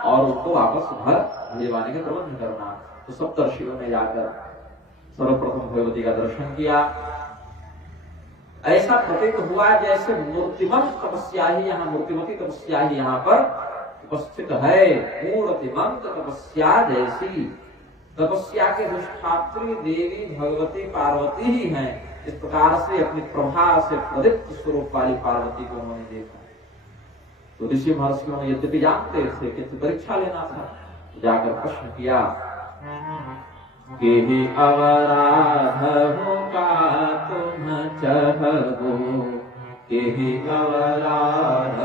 और उनको वापस घर भिजवाने का प्रबंध करना। तो सप्तर्षियों ने जाकर सर्वप्रथम भगवती का दर्शन किया। ऐसा प्रतीत हुआ जैसे मूर्तिमंत तपस्या ही यहाँ, मूर्तिमती तपस्या ही यहाँ पर उपस्थित है। मूर्तिमंत तपस्या जैसी तपस्या के अधिष्ठात्री देवी भगवती पार्वती ही हैं। इस प्रकार से अपनी प्रभा से प्रदीप्त स्वरूप वाली पार्वती को उन्होंने देखा। तो ऋषि महर्षियों ने यद्यपि जानते थे कि परीक्षा लेना था, जाकर प्रश्न किया कि ही अवराध का तुम चहबो, कि ही अवराध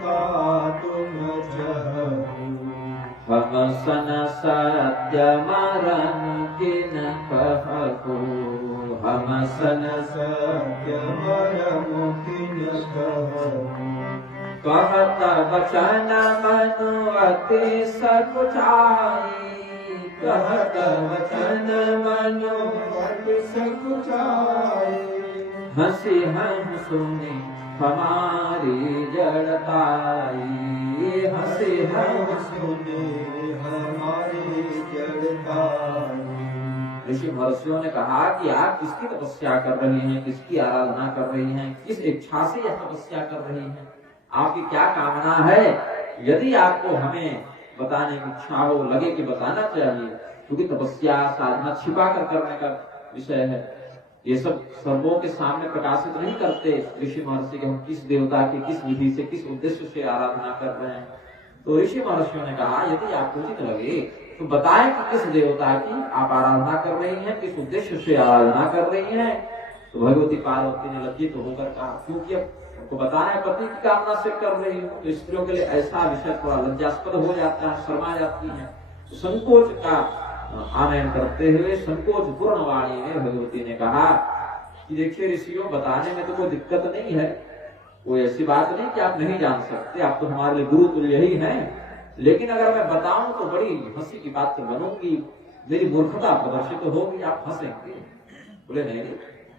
का तुम चहबो, हम सन सत्य मरण किन कहबो, हम सन सत्य मरण किन कहबो, कहत वचन मनु अति सकुचाई, कहत वचन मनु अति सकुचाई, हंसी हम सुने हमारी जड़ताई, हंसी हम सुने हमारी जड़ताई। ऋषि महर्षियों ने कहा कि आप किसकी तपस्या कर रही हैं, किसकी आराधना कर रही हैं, किस इच्छा से यह तपस्या कर रही हैं, आपकी क्या कामना है। यदि आपको हमें बताने की इच्छा हो, लगे कि बताना चाहिए, क्योंकि तपस्या साधना छिपा कर करने का विषय है। ये सब सर्वों के सामने प्रकाशित नहीं करते ऋषि महर्षि कि हम किस देवता की किस विधि से किस उद्देश्य से आराधना कर रहे हैं। तो ऋषि महर्षियों ने कहा यदि आपको उचित लगे तो बताएं कि किस देवता की आप आराधना कर रही हैं, किस उद्देश्य से आराधना कर रही हैं। तो भगवती पार्वती ने लज्जित होकर कहा, क्योंकि अब उनको बताना है पति की कामना से कर रही हूँ, तो स्त्रियों के लिए ऐसा विषय थोड़ा लज्जास्पद हो जाता है, शर्मा जाती है। तो संकोच का आनयन करते हुए संकोच पूर्ण वाणी में भगवती ने कहा कि देखिए ऋषियों, बताने में तो कोई दिक्कत नहीं है, कोई ऐसी बात नहीं कि आप नहीं जान सकते, आप तो हमारे लिए गुरु तुल्य ही हैं। लेकिन अगर मैं बताऊं तो बड़ी हंसी की बात बनूंगी, मेरी मूर्खता प्रदर्शित होगी, आप हंसेंगे। बोले नहीं नहीं,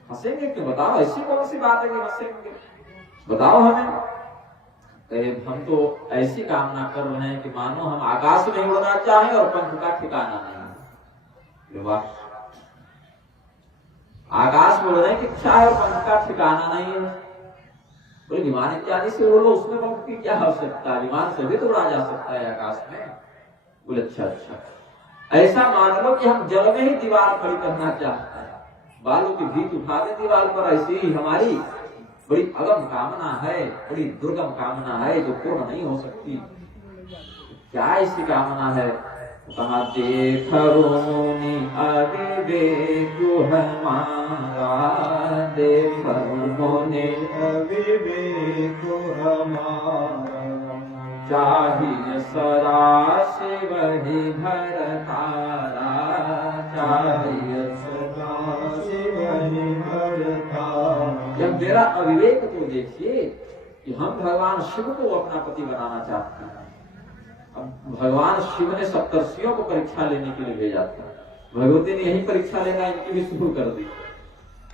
हंसेंगे क्यों, बताओ ऐसी कौन सी बात है कि हंसेंगे, बताओ हमें। कहे हम तो ऐसी कामना कर रहे हैं कि मानो हम आकाश में उड़ना चाहें और पंख का ठिकाना नहीं। वाह, आकाश में उड़ने की इच्छा है और पंख का ठिकाना नहीं है। बोले विमान इत्यादि से उड़ लो, उसमें पंख की क्या आवश्यकता है, विमान से भी तो उड़ा जा सकता है आकाश में। बोले अच्छा अच्छा, ऐसा मान लो कि हम जल में ही दीवार खड़ी करना चाहते हैं, बालू की भीत उठा दे दीवार पर, ऐसी ही हमारी बड़ी अगम कामना है, बड़ी दुर्गम कामना है जो पूर्ण नहीं हो सकती। क्या ऐसी कामना है? कहा देखरोनी अविवेकु हमारा, देखरोने अविवेकु हमारा, चाहिए सदा शिव ही भरतारा, चाहिए सदा शिव ही भरतारा। जब मेरा अविवेक तो देखिए कि हम भगवान शिव को अपना पति बनाना चाहते हैं। अब भगवान शिव ने सप्तर्षियों को परीक्षा लेने के लिए भेजा था, भगवती ने यही परीक्षा लेना इनकी भी शुरू कर दी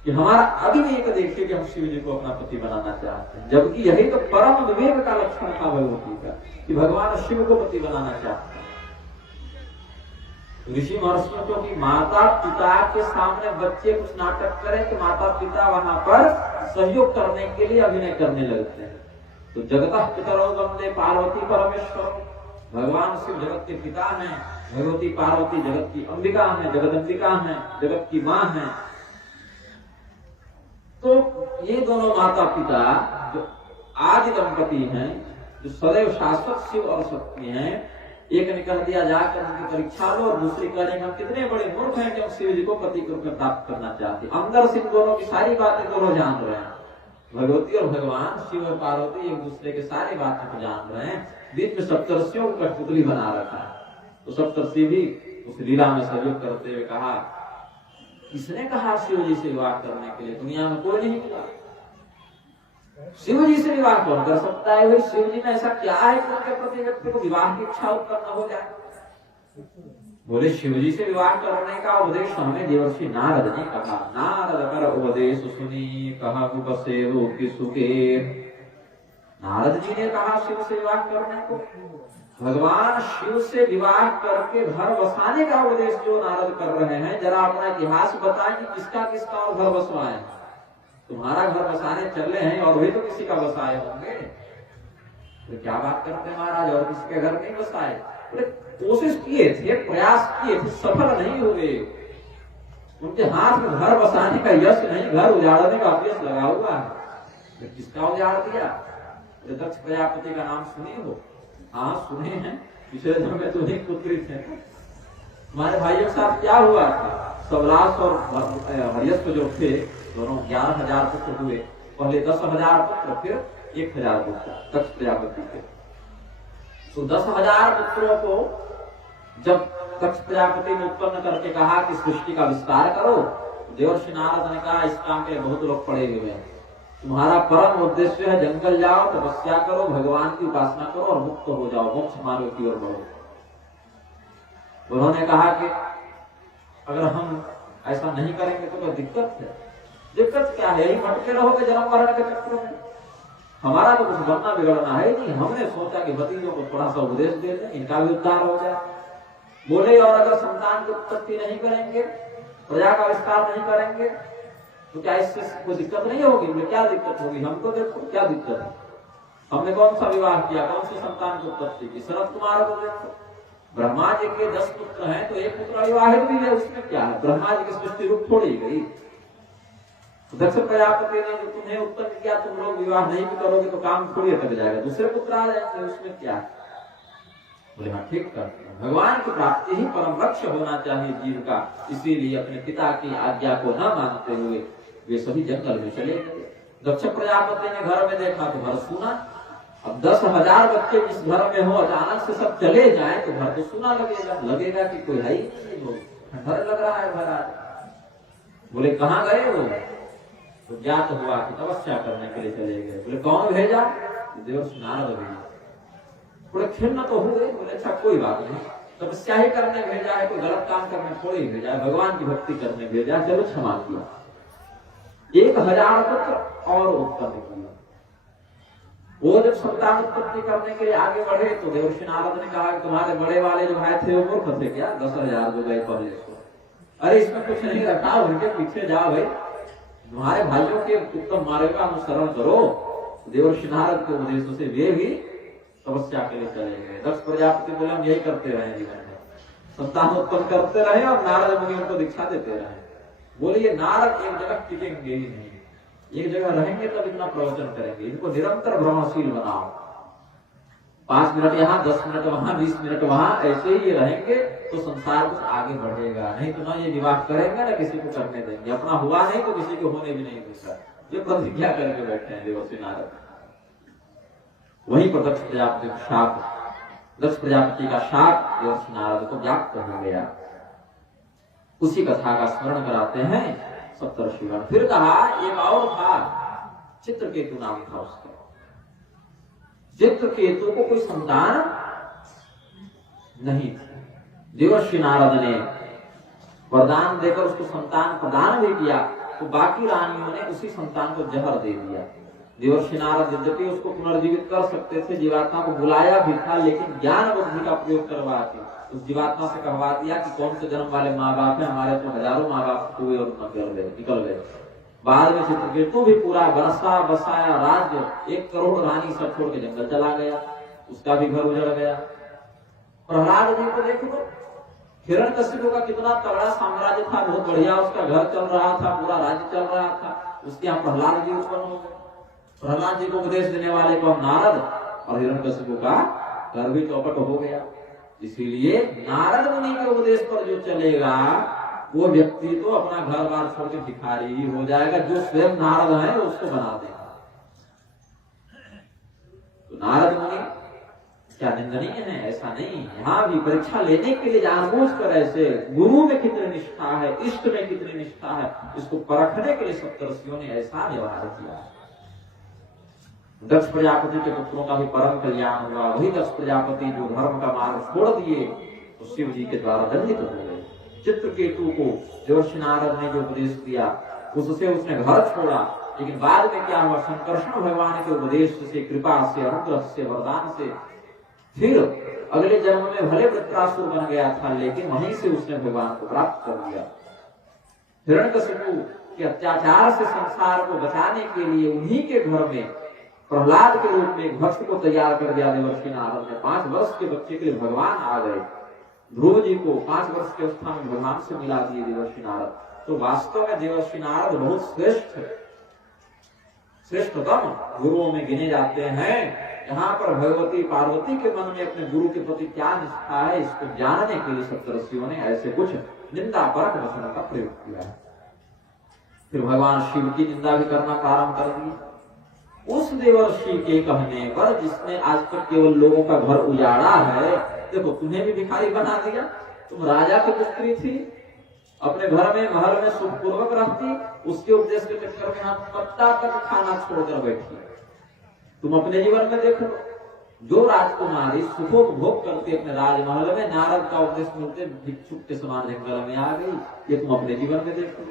कि हमारा अविवेक देखिए कि हम शिव जी को अपना पति बनाना चाहते हैं, जबकि यही तो परम विवेक का लक्षण था भगवती का कि भगवान शिव को पति बनाना चाहते हैं। ऋषि महर्षियों की माता पिता के सामने बच्चे कुछ नाटक करें तो माता पिता वहां पर सहयोग करने के लिए अभिनय करने लगते हैं। तो जगतः पितरो वंदे पार्वती परमेश्वर, भगवान शिव जगत के पिता हैं, भगवती पार्वती जगत की अंबिका हैं, जगदंबिका हैं, जगत की मां हैं। तो ये दोनों माता पिता जो आदि दंपति हैं, जो सदैव शाश्वत शिव और शक्ति हैं, एक ने कह दिया जाकर उनकी परीक्षा लो और दूसरी कह रहे हम कितने बड़े मूर्ख हैं कि हम शिव जी को पति के रूप में प्राप्त करना चाहते। अंदर से इन दोनों की सारी बातें दोनों जान रहे हैं। भगवती और भगवान शिव और पार्वती एक दूसरे के सारी बातें को जान रहे हैं। बीच में सप्तर्षियों को कठपुतली बना रखा है। तो सप्तर्षि भी उस लीला में सहयोग करते हुए कहा, किसने कहा शिव जी से विवाह करने के लिए? दुनिया में कोई नहीं मिला। शिव जी से विवाह कौन कर सकता है? भाई शिव जी में ऐसा क्या है कि उनके प्रति व्यक्ति को विवाह की इच्छा उत्पन्न हो जाए? बोले शिव जी से विवाह करने का उपदेश हमें देवर्षि नारद ने कहा। नारद कर उपदेश सुनी कहा बसे रोगी सुखे। नारद जी ने कहा शिव से विवाह करने को। भगवान शिव से विवाह करके घर बसाने का उपदेश जो नारद कर रहे हैं, जरा अपना इतिहास बताएं कि किसका किसका और घर बसवाए। तुम्हारा घर बसाने चले हैं और भी तो किसी का बसाए होंगे। तो क्या बात करते हैं महाराज, और किसी के घर नहीं बसाए? बोले कोशिश किए थे, प्रयास किए थे, सफल नहीं हुए। उनके हाथ में घर बसाने का यश नहीं, घर उजाड़ने का यश लगा हुआ है। किसका उजाड़ दिया? दक्ष प्रजापति का नाम सुने हो? हाँ सुने हैं, पिछले जन्म में तो एक पुत्री थे। हमारे भाइयों के साथ क्या हुआ था? सबलास और हरियस्व जो थे दोनों 11,000 पुत्र हुए। पहले 10,000 पुत्र, फिर 1,000 पुत्र दक्ष प्रजापति के। तो 10,000 पुत्रों को जब दक्ष प्रजापति ने उत्पन्न करके कहा कि सृष्टि का विस्तार करो, देवर्षि नारद ने कहा इस काम के बहुत लोग पड़े हुए हैं। तुम्हारा परम उद्देश्य है जंगल जाओ, तपस्या करो, भगवान की उपासना करो और मुक्त हो जाओ, मोक्ष मार्ग की ओर बढ़ो। उन्होंने कहा कि अगर हम ऐसा नहीं करेंगे तो दिक्कत है। दिक्कत क्या है? यही भटके रहोगे जन्म मरण के चक्र में। हमारा तो कुछ बनना बिगड़ना है नहीं। हमने सोचा कि भतीजों को थोड़ा सा उपदेश दे दें, इनका भी उद्धार हो जाए। बोले और अगर संतान की उत्पत्ति नहीं करेंगे, प्रजा का विस्तार नहीं करेंगे, तो क्या इससे कोई दिक्कत नहीं होगी? बोले क्या दिक्कत होगी? हमको देखो क्या दिक्कत है। हमने कौन सा विवाह किया, कौन सी संतान की उत्पत्ति की? शरद कुमार को देखो, ब्रह्मा जी के 10 पुत्र हैं तो एक पुत्र विवाहित भी है, उसमें क्या है? ब्रह्मा जी की सृष्टि रुक थोड़ी गई। दक्ष प्रजापति ने जो तुम्हें उत्पन्न किया, तुम लोग विवाह नहीं भी करोगे तो काम थोड़ी अटक जाएगा, दूसरे पुत्र आ जाएंगे, उसमें क्या? बोले हाँ ठीक करते हैं। भगवान की प्राप्ति ही परम लक्ष्य होना चाहिए जीव का। इसीलिए अपने पिता की आज्ञा को न मानते हुए वे सभी जंगल में चले गए। दक्ष प्रजापति ने घर में देखा तो घर सुना। अब 10,000 बच्चे जिस घर में हो, अचानक से सब चले जाएं तो घर तो सुना लगेगा कि कोई है ही नहीं, डर लग रहा है घर आज। बोले कहाँ गए वो? तो ज्ञात हुआ कि तपस्या करने के लिए चले गए। बोले कौन भेजा? देवर्षि नारद भेजा। थोड़े खिन्न तो हुए। बोले अच्छा कोई बात नहीं, तपस्या ही करने भेजा है, कोई गलत काम करने थोड़ी ही भेजा है, भगवान की भक्ति करने भेजा, चलो क्षमा किया। 1,000 पुत्र और उत्पन्न किया। वो जब संतान उत्पत्ति करने के लिए आगे बढ़े तो देवर्षि नारद ने कहा कि तुम्हारे बड़े वाले जो भाई थे वो मूर्ख थे क्या? 10,000 जो गए पहले को, अरे इसमें कुछ नहीं रखा, उनके पीछे जाओ भाई, तुम्हारे भाइयों के उत्तम मार्ग का अनुसरण करो। देवर्षि नारद के उपदेशों से वे भी तपस्या के लिए चले गए। दक्ष प्रजापति बोले हम यही करते रहे जीवन में, संतान उत्पन्न करते रहे और नारद मुनि उनको दीक्षा देते रहे। बोले ये नारद एक जगह टिकेंगे ही नहीं, एक जगह रहेंगे तब इतना प्रवचन करेंगे, इनको निरंतर भ्रमणशील बनाओ। 5 मिनट यहाँ, 10 मिनट वहां, 20 मिनट वहां, ऐसे ही रहेंगे तो संसार कुछ आगे बढ़ेगा। नहीं तो ना ये विवाह करेंगे ना किसी को करने देंगे, अपना हुआ नहीं तो किसी को होने भी नहीं देगा। ये प्रतिज्ञा करके बैठे हैं देवर्षि नारद। वहीं पर दक्ष प्रजापति का शाप, दक्ष प्रजापति का शाप देवर्षि नारद को व्याप्त हो गया। उसी कथा का स्मरण कराते हैं सप्तर्षिगण। फिर कहा एक और था, चित्रकेतु नाम था उसका। चित्रकेतु को कोई संतान नहीं थी। देवर्षि नारद ने वरदान देकर उसको संतान प्रदान भी किया, तो बाकी रानियों ने उसी संतान को जहर दे दिया। देवर्षि नारद यद्यपि उसको पुनर्जीवित कर सकते थे, जीवात्मा को बुलाया भी था, लेकिन ज्ञान बुद्धि का प्रयोग करवा के उस जीवात्मा से कहवा दिया कि कौन से जन्म वाले माँ बाप है, हमारे तो हजारों माँ बाप हुए और निकल गए। बाद में चित्रकेतु भी पूरा बरसा बसाया राज्य, 1 करोड़ रानी सब छोड़ के जंगल चला गया, उसका भी घर उजड़ गया। प्रहलाद जी को देखो, हिरण्यकशिपु का कितना तगड़ा साम्राज्य था, बहुत बढ़िया उसका घर चल रहा था, पूरा राज्य चल रहा था, उसके यहाँ प्रहलाद जी उत्पन्न हो गए। प्रहलाद जी को उपदेश देने वाले को नारद, और हिरण्यकशिपु का घर भी चौपट हो गया। इसीलिए नारद मुनि के उपदेश पर जो चलेगा वो व्यक्ति तो अपना घर बार छोड़ के भिखारी ही हो जाएगा, जो स्वयं नारद है उसको बना देगा। तो नारद मुनि क्या निंदनीय है? ऐसा नहीं। यहाँ भी परीक्षा लेने के लिए जानबूझकर ऐसे गुरु में कितनी निष्ठा है, इष्ट में कितनी निष्ठा है, इसको परखने के लिए सप्तर्षियों ने ऐसा व्यवहार किया। दक्ष प्रजापति के पुत्रों का भी परम कल्याण हुआ। वही दक्ष प्रजापति जो धर्म का मार्ग छोड़ दिए तो शिव जी के द्वारा दंडित हो गए। चित्रकेतु को देवर्षि नारद ने जो उपदेश दिया उससे उसने घर छोड़ा, लेकिन बाद में क्या हुआ? संकर्षण भगवान के उपदेश से, कृपा से, अनुग्रह से, वरदान से फिर अगले जन्म में भले वृत्रासुर बन गया था, लेकिन वहीं से उसने भगवान को प्राप्त कर लिया। हिरण्यकशिपु के अत्याचार से संसार को बचाने के लिए उन्हीं के घर में प्रहलाद के रूप में भक्त को तैयार कर दिया देवर्षि नारद ने। 5 वर्ष के बच्चे के लिए भगवान आ गए। ध्रुव जी को 5 वर्ष के अवस्था में भगवान से मिला दिए देवर्षि नारद। तो वास्तव में देवर्षि नारद बहुत श्रेष्ठतम गुरुओं में गिने जाते हैं। यहाँ पर भगवती पार्वती के मन में अपने गुरु के प्रति क्या निष्ठा है, इसको जानने के लिए सप्तर्षियों ने ऐसे कुछ निंदा परक वचनों का प्रयोग किया है। फिर भगवान शिव की निंदा भी करना प्रारंभ कर दी। उस देवर्षि के कहने पर जिसने आज तक केवल लोगों का घर उजाड़ा है, देखो तुम्हें भी भिखारी बना दिया। तुम राजा की पुत्री थी, अपने घर में महल में सुखपूर्वक रहती, उसके उपदेश के चक्कर में हम पत्ता तक खाना छोड़कर बैठी। तुम अपने जीवन में देखो, जो राजकुमारी सुखोपभोग करती अपने राजमहल में, नारद का उपदेश मिलते भिक्षुक के समान जंगल में आ गई। ये तुम अपने जीवन में देखो।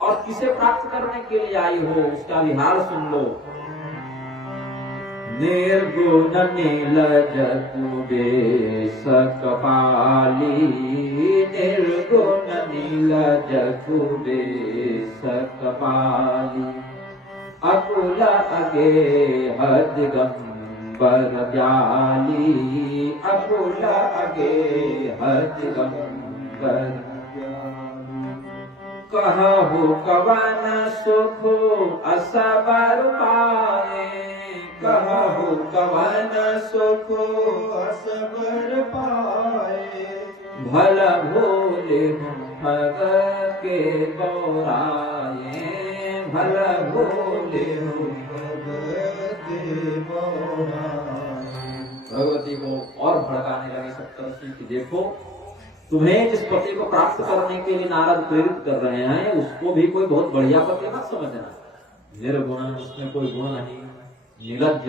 और किसे प्राप्त करने के लिए आई हो उसका भी हाल सुन लो। निर्गुण नीलज कुबेश कपाली, निर्गुण नीलज कुबेश कपाली, अकुल अगे हदिगंबर व्याली, अकुल अगे हदिगंबर कहु कवन सुख असबर पाए, कहु कवन सुख असबर पाए, भल भोले ठग के बौराए, भल भोले भगवती को और भड़काने लगे सप्तर्षि कि देखो तुम्हें जिस पति को प्राप्त करने के लिए नारद प्रेरित कर रहे हैं उसको भी कोई बहुत बढ़िया पति मत समझना। निर्गुण, उसमें कोई गुण नहीं, निर्लज्ज,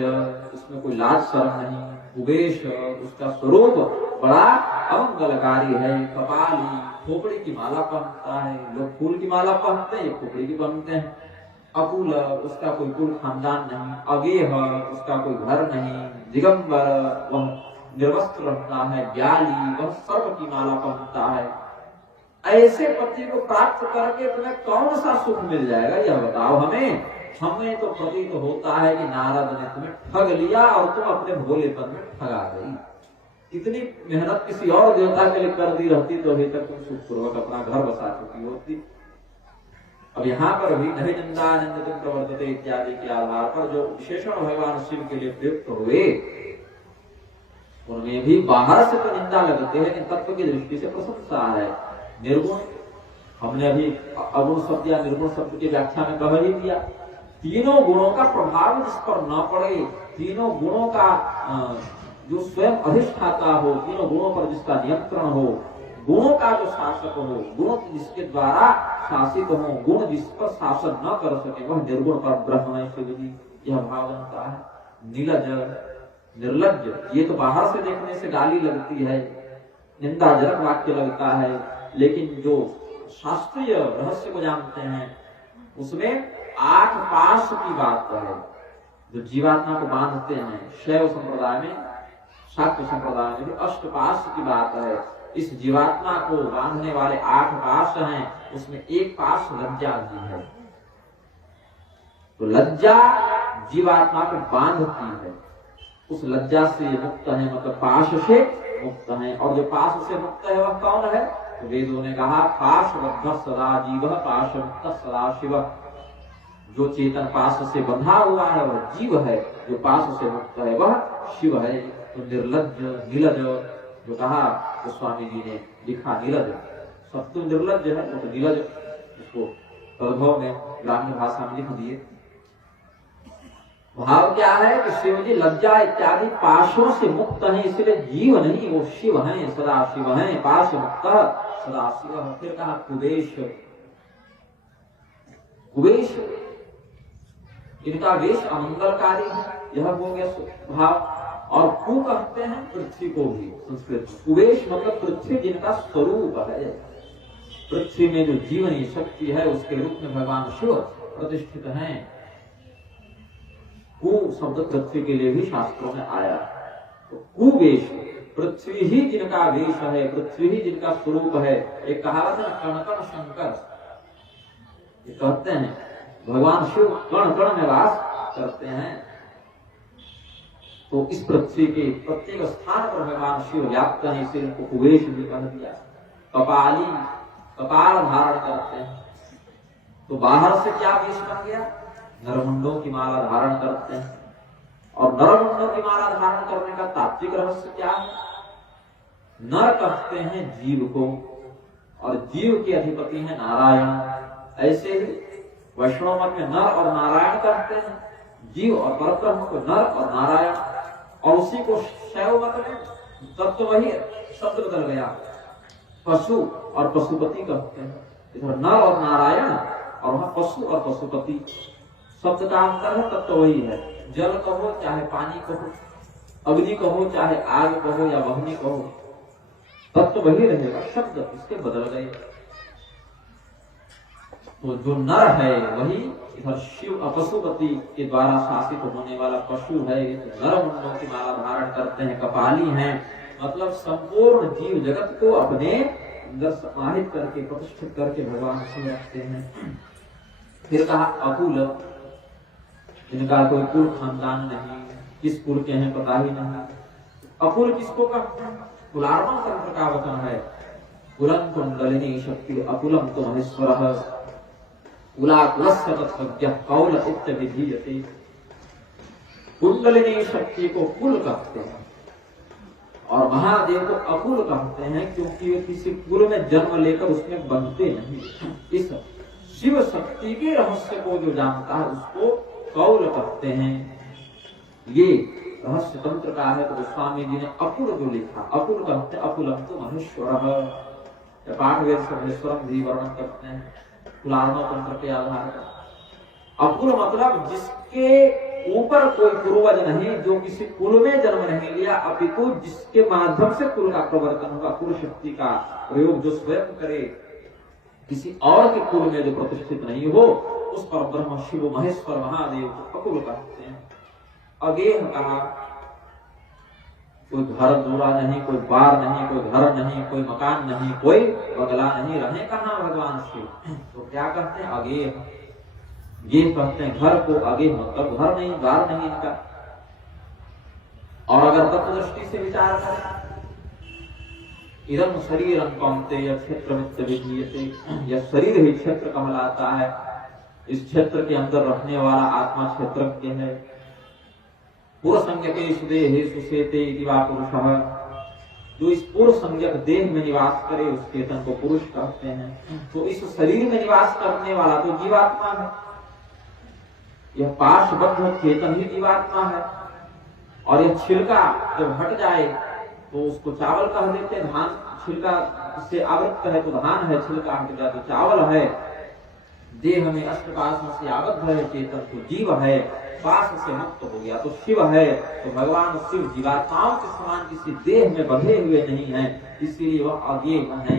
उसमें कोई लाज शर्म नहीं, कुबेश, उसका स्वरूप बड़ा अमंगलकारी है, कपाली, खोपड़ी की माला पहनता है, लोग फूल की माला पहनते हैं, ये खोपड़ी की पहनते हैं, अकुल, उसका कोई कुल खानदान नहीं, अगेह, उसका कोई घर नहीं, दिगंबर, वह निर्वस्त्र रहता है, ब्याली, वह सर्प की माला पहनता है। ऐसे पति को प्राप्त करके तुम्हें कौन सा सुख मिल जाएगा यह बताओ हमें। हमें तो प्रतीत होता है कि नारद ने तुम्हें ठग लिया और तुम अपने भोलेपन में ठगा गई। इतनी मेहनत किसी और देवता के लिए कर दी रहती तो अभी तक तुम सुखपूर्वक अपना घर बसा चुकी होती। अब यहाँ पर भी नहीं निंदा निंदितुम प्रवर्तते इत्यादि के आधार पर जो विशेषण भगवान शिव के लिए प्रयुक्त हुए उनमें भी बाहर से तो निंदा लगते हैं, लेकिन तत्व की दृष्टि से प्रशंसा है। निर्गुण, हमने अभी अगुण शब्द या निर्गुण शब्द की व्याख्या में कह ही दिया। तीनों गुणों का प्रभाव जिस पर न पड़े, तीनों गुणों का जो स्वयं अधिष्ठाता हो, तीनों गुणों पर जिसका नियंत्रण हो, गुणों का जो शासक हो, गुण जिसके द्वारा शासित हो, गुण जिस पर शासन न कर सके वह निर्गुण पर ब्रह्म है शिव जी, यह भाव बनता है। नीलज, निर्लज्ज, ये तो बाहर से देखने से गाली लगती है, निंदाजनक वाक्य लगता है, लेकिन जो शास्त्रीय रहस्य को जानते हैं उसमें 8 पाश की बात है जो जीवात्मा को बांधते हैं। शैव संप्रदाय में, शाक्त संप्रदाय में भी अष्टपाश की बात है। इस जीवात्मा को बांधने वाले 8 पाश हैं, उसमें एक पाश लज्जा भी है। तो लज्जा जीवात्मा को बांधती है। उस लज्जा से मुक्त है, मतलब पाश से मुक्त है। और जो पाश से मुक्त है वह कौन है? तो वेदों ने कहा पाशबद्ध सदा जीव पाश मुक्त सदा शिव। जो चेतन पाश से बंधा हुआ है वह जीव है, जो पाश से मुक्त है वह शिव है। तो निर्लज्ज नीलज जो कहा तो स्वामी जी ने लिखा नीलज, सब तो निर्लज्ज है वो तो नीलज, इसको प्रभव में ग्रामीण भाषा में लिख दिए। भाव क्या है कि शिव जी लज्जा इत्यादि पाशों से मुक्त है, इसलिए जीव नहीं वो शिव है, सदा शिव है, पाश मुक्त सदा शिव। फिर कहा कुबेश, कुबेश इनका वेश अमंगलकारी है, यह हो गया भाव। और कु कहते हैं पृथ्वी को भी संस्कृत में। कुबेश मतलब पृथ्वी जिनका स्वरूप है, पृथ्वी में जो जीवनी शक्ति है उसके रूप में भगवान शिव प्रतिष्ठित हैं। कु शब्द पृथ्वी के लिए भी शास्त्रों में आया। तो कुवेश पृथ्वी ही जिनका वेश है, पृथ्वी ही जिनका स्वरूप है। एक कहावत है कण कण शंकर, ये कहते हैं भगवान शिव कण कण में वास करते हैं। तो इस पृथ्वी के प्रत्येक स्थान पर भगवान शिव व्याप्त है, इसलिए इनको कुबेश भी कह दिया। कपाली कपाल धारण करते हैं। तो बाहर से क्या वेश बन गया? नरमुंडों की माला धारण करते हैं। और नरमुंडों की माला धारण करने का तात्विक रहस्य क्या है? नर कहते हैं जीव को, और जीव के अधिपति है नारायण। ऐसे ही वैष्णव मत में नर और नारायण कहते हैं, जीव और परब्रह्म को नर और नारायण। और उसी को शैव मत में तत्व वही शब्द बदल गया, पशु और पशुपति कहते हैं। इधर नर और नारायण और वहां पशु और पशुपति, शब्द का अंतर है, तत्व वही है। जल कहो चाहे पानी कहो, अग्नि कहो चाहे आग कहो या वहनी कहो, तत्व वही रहेगा, शब्द इसके बदल गए। तो जो नर है वही इधर शिव पशुपति के द्वारा शासित होने वाला पशु है। नर मुंडों की माला धारण करते हैं, कपाली हैं, मतलब संपूर्ण जीव जगत को अपने अंदर समाहित करके प्रतिष्ठित करके भगवान शिव रखते हैं। फिर कहा अकुल, जिनका कोई कुल खानदान नहीं, किस कुल के हैं पता ही नहीं। अकुल किसको कहते हैं? कुलार्वण तंत्र का वचन है। कुलं कुंडलिनी शक्ति अकुलम तो महेश्वर, कुलाकुलस्य तत्सज्ञः कौल इत्यभिधीयते। कुंडलिनी शक्ति को कुल कहते हैं और महादेव को अकुल कहते हैं, क्योंकि वे किसी कुल में जन्म लेकर उसमें बनते नहीं। इस शिव शक्ति के रहस्य को जो जानता है उसको कौल कहते हैं। ये रहस्य तंत्र का है। तो स्वामी जी ने अकुल जो लिखा, अकुल कहते अकुलम तो महेश्वर, पाठ वेद से महेश्वरम भी वर्णन करते हैं कुलार्वण तंत्र के आधार पर। अकुल मतलब जिसके ऊपर कोई पूर्वज नहीं, जो किसी कुल में जन्म नहीं लिया, अपितु जिसके माध्यम से कुल का प्रवर्तन होगा, कुल शक्ति का प्रयोग जो स्वयं करे, किसी और के कुल में जो प्रतिष्ठित नहीं हो, उस पर ब्रह्म शिव महेश्वर महादेव को अकुल कहते हैं। अगेह कहा, कोई घर दूरा नहीं, कोई बार नहीं, कोई घर नहीं, कोई मकान नहीं, कोई बंगला नहीं, रहे कहाँ भगवान शिव? तो क्या कहते हैं? अगेह। ये कहते हैं घर को अगेह, मतलब घर नहीं, बार नहीं इनका। और अगर तत्व दृष्टि से विचार करें, इदं शरीरं कौन्तेय क्षेत्रमित्य विधीयते, यह शरीर ही क्षेत्र कहलाता है। इस क्षेत्र के अंदर रहने वाला आत्मा क्षेत्रज्ञ है। पूर्व संज्ञकेषु देहेषु सेते इति वा पुरुषः, जो इस पूर्व संज्ञक देह में निवास करे उस चेतन को पुरुष कहते हैं। तो इस शरीर में निवास करने वाला तो जीवात्मा है। यह पाशबद्ध चेतन ही जीवात्मा है। और यह छिलका जब हट जाए तो उसको चावल कह देते हैं। धान छिलका से आवृत है तो धान है, छिलका हट जाए तो चावल है। देह में अष्टपाश से आबद्ध है चेतन तो जीव है, पाश से मुक्त हो गया तो शिव है। तो भगवान शिव जीवात्माओं के समान किसी देह में बंधे हुए नहीं है, इसीलिए वह अज्ञेय है।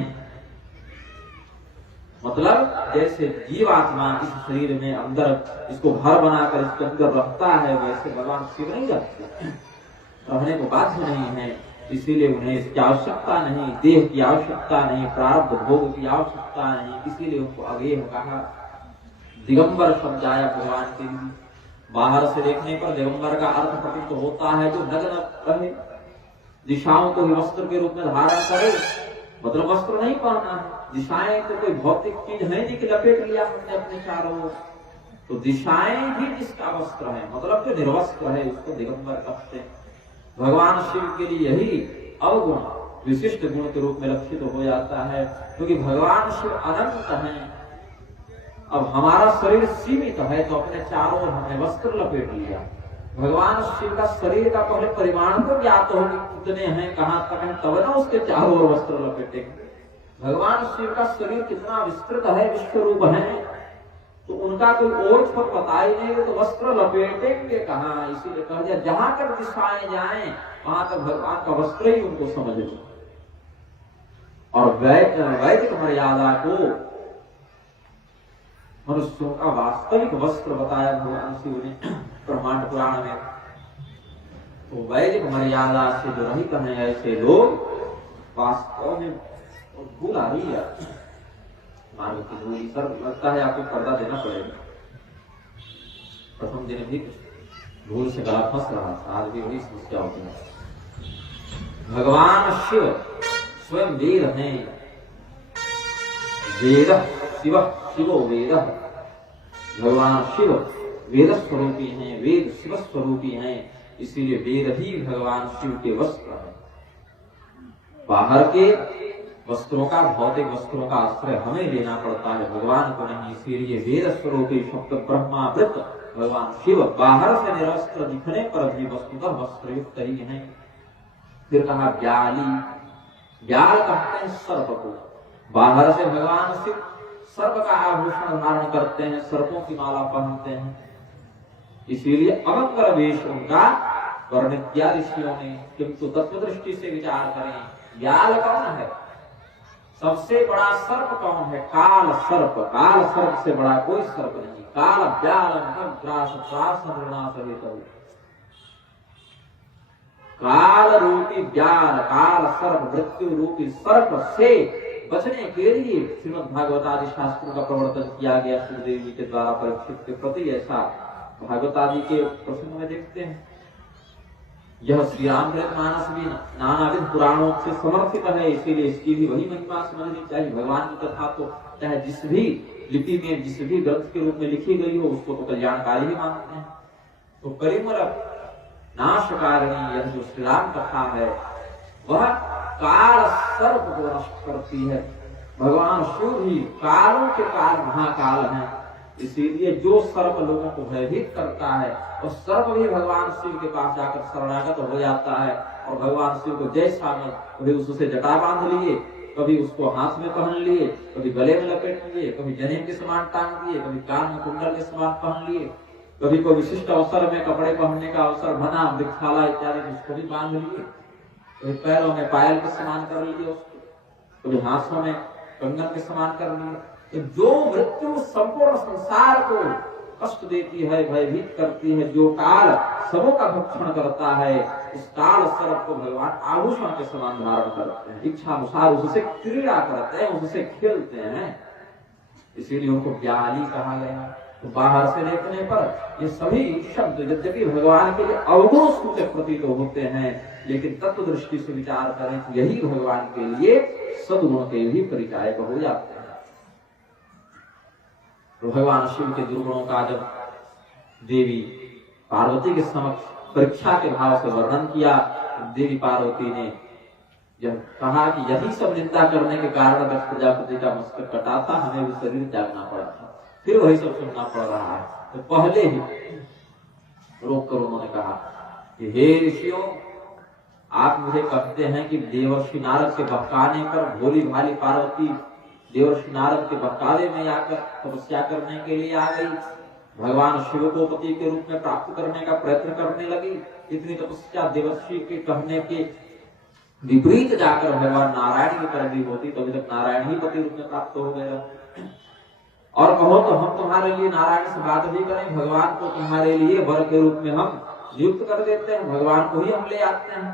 मतलब जैसे जीवात्मा इस शरीर में अंदर इसको घर बनाकर इसके अंदर रहता है, वैसे भगवान शिव नहीं रहते, रहने को बाध्य नहीं है। इसीलिए उन्हें इसकी आवश्यकता नहीं, देह की आवश्यकता नहीं, प्रारब्ध भोग की आवश्यकता नहीं, इसीलिए उनको अज्ञेय कहा। दिगंबर शब्द आया भगवान के लिए। बाहर से देखने पर दिगंबर का अर्थ प्रतीत होता है जो नग्न रहे, दिशाओं को वस्त्र के रूप में धारण करे, मतलब वस्त्र नहीं पहना है। दिशाएं तो कोई भौतिक चीज है नहीं कि लपेट लिया हमने अपने चारों ओर, तो दिशाएं भी जिसका वस्त्र है, मतलब जो निर्वस्त्र है उसको दिगंबर कहते हैं। भगवान शिव के लिए यही अवगुण विशिष्ट गुण के रूप में लक्षित हो जाता है, क्योंकि भगवान शिव अनंत हैं। अब हमारा शरीर सीमित है तो अपने चारों ओर हमने वस्त्र लपेट लिया। भगवान शिव का शरीर का पहले परिमाण को ज्ञात हो कि कितने हैं, कहां तक हैं, तब ना उसके चारों ओर वस्त्र लपेटेंगे। भगवान शिव का शरीर कितना विस्तृत है, विश्व रूप है, तो उनका कोई ओठ पर पता ही नहीं, तो वस्त्र लपेटेंगे कहाँ। इसीलिए कहा जाए जहां तक दिशाएं जाएं वहां तक भगवान का वस्त्र ही उनको समझ लो। और वैदिक मर्यादा को मनुष्यों का वास्तविक वस्त्र बताया भगवान शिव ने ब्रह्मांड पुराण में। तो वैदिक मर्यादा से जो रहित हैं ऐसे लोग वास्तव में भूल आ रही है, मार्ग की दूरी। सर लगता है आपको पर्दा देना पड़ेगा। प्रथम दिन भी भूल से गला फंस रहा था, आज भी वही समस्या होती है। भगवान शिव स्वयं वेद हैं, वेद शिव शिवो वेद। भगवान शिव वेद स्वरूपी हैं, वेद शिव स्वरूपी हैं, इसीलिए वेद ही भगवान शिव के वस्त्र हैं। बाहर के वस्त्रों का, भौतिक वस्त्रों का आश्रय हमें लेना पड़ता है, भगवान को नहीं। इसीलिए वेद स्वरूपी शब्द ब्रह्मावृत भगवान शिव बाहर से निरस्त्र दिखने पर भी वस्तुतः वस्त्रयुक्त ही हैं। फिर कहा व्याली, व्याल कहते हैं सर्प को। बाहर से भगवान शिव सर्प का आभूषण धारण करते हैं, सर्पों की माला पहनते हैं, इसीलिए अवंकर वेश उनका वर्णित किया ऋषियों ने। किंतु तत्व दृष्टि से विचार करें, व्याल कौन है, सबसे बड़ा सर्प कौन है, काल सर्प। काल सर्प से बड़ा कोई सर्प नहीं। काल व्याल काल रूपी व्याल, काल सर्प, मृत्यु रूपी सर्प से बचने के लिए श्रीमद् भागवत आदि शास्त्रों का प्रवर्तन किया गया सुखदेव जी के द्वारा परीक्षित के प्रति। ऐसा भागवत आदि के प्रसंग में देखते हैं। यह श्री रामचरितमानस भी नानाविध पुराणों से समर्थित है, इसीलिए इसकी भी वही महिमा समझनी चाहिए। भगवान की कथा तो चाहे जिस भी लिपि में, जिस भी ग्रंथ के रूप में लिखी गई हो, उसको तो कल्याणकारी ही मानते हैं। तो परिमल नाशकारिणी यह जो श्री राम कथा है वह काल सर्प को नष्ट करती है। भगवान शिव भी कालों के काल महाकाल हैं, इसीलिए जो सर्प लोगों को भयभीत करता है और सर्प भी भगवान शिव के पास जाकर शरणागत हो जाता है। और भगवान शिव को जैसा में कभी उससे जटा बांध लिए, कभी उसको हाथ में पहन लिए, कभी गले में लपेट लिए, कभी जनेब के समान टांग दिए, कभी कान में कुंडल के समान पहन लिए, कभी कोई विशिष्ट अवसर में कपड़े पहनने का अवसर बना, वृक्षाला इत्यादि उसको भी बांध लिए, कभी पैरों में पायल के समान कर लिए उसको, कभी हाथों में कंगन के समान कर लिए। तो जो मृत्यु संपूर्ण संसार को कष्ट देती है, भयभीत करती है, जो काल सबों का भक्षण करता है, उस काल सर्प को भगवान आभूषण के समान धारण करते हैं, इच्छा अनुसार उससे क्रीड़ा करते हैं, उससे खेलते हैं, इसीलिए उनको व्याली कहा गया। तो बाहर से देखने पर ये सभी शब्द यद्यपि भगवान के लिए अवगुण सूचक प्रतीत होते हैं, लेकिन तत्व दृष्टि से विचार करें तो यही भगवान के लिए सद्गुण के भी परिचायक हो जाते हैं। तो भगवान शिव के दुर्गुणों का जब देवी पार्वती के समक्ष परीक्षा के भाव से वर्णन किया, देवी पार्वती ने जब कहा कि यही सब निंदा करने के कारण दक्ष प्रजापति का मस्तक कटा था, हमें भी शरीर त्यागना पड़ा था, फिर वही सब सुनना पड़ रहा है। तो पहले ही रोक कर उन्होंने कहा कि हे ऋषियों, आप मुझे कहते हैं कि देवर्षि नारद के बहकाने पर भोली भाली पार्वती देवर्षि नारद के बहकावे में आकर तपस्या करने के लिए आ गई, भगवान शिव को पति के रूप में प्राप्त करने का प्रयत्न करने लगी। इतनी तपस्या देवर्षि के कहने के विपरीत जाकर भगवान नारायण की तरह भी होती तो अभी तक नारायण ही पति रूप में प्राप्त हो गया। और कहो तो हम तुम्हारे लिए नारायण से बात भी करें, भगवान को तुम्हारे लिए वर के रूप में हम नियुक्त कर देते हैं, भगवान को ही हम ले आते हैं।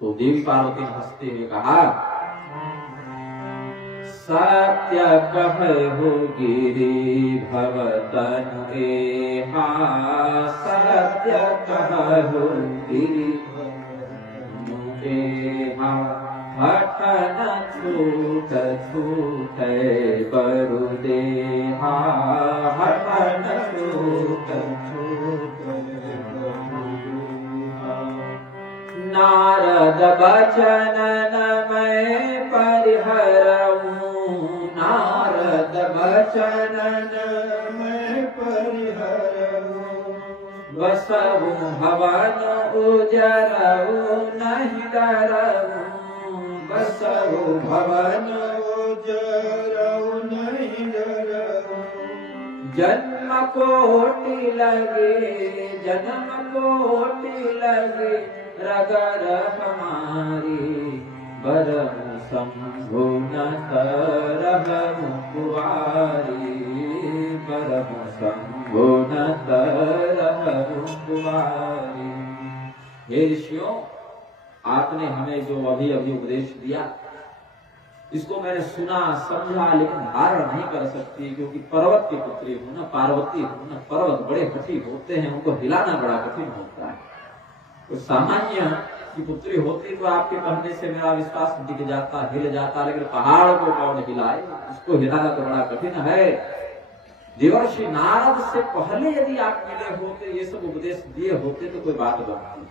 तो देवी पार्वती ने हंसते हुए कहा, सत्य कहु गिरि भवतनु एहा, सत्य कहु गिरि भवतनु एहा, हठन छूट छूटे बरु देहा, हठन छूट छूटे बरु देहा। नारद बचनन मैं परिहरऊं, नारद बचनन मैं परिहरऊं, बसऊं भवन उजरऊं नहीं डरऊं, बसऊं भवन उजरऊं नहीं डरऊं। जन्म कोटि लगे, जन्म कोटि लगे रगर हमारी, बरम शंभु न तरहु कुवारी, बरम शंभु न तरहु कुवारी। हे ऋषियों, आपने हमें जो अभी अभी उपदेश दिया, इसको मैंने सुना समझा, लेकिन धारण नहीं कर सकती, क्योंकि पर्वत की पुत्री हूं ना, पार्वती हूं ना। पर्वत बड़े कठिन होते हैं, उनको हिलाना बड़ा कठिन होता है। तो सामान्य की पुत्री होती तो आपके कहने से मेरा विश्वास टिक जाता, हिल जाता, लेकिन पहाड़ को कौन हिलाए, इसको हिलाना तो बड़ा कठिन है। देवर्षि नारद से पहले यदि आप मिले होते, ये सब उपदेश दिए होते तो कोई बात बनती।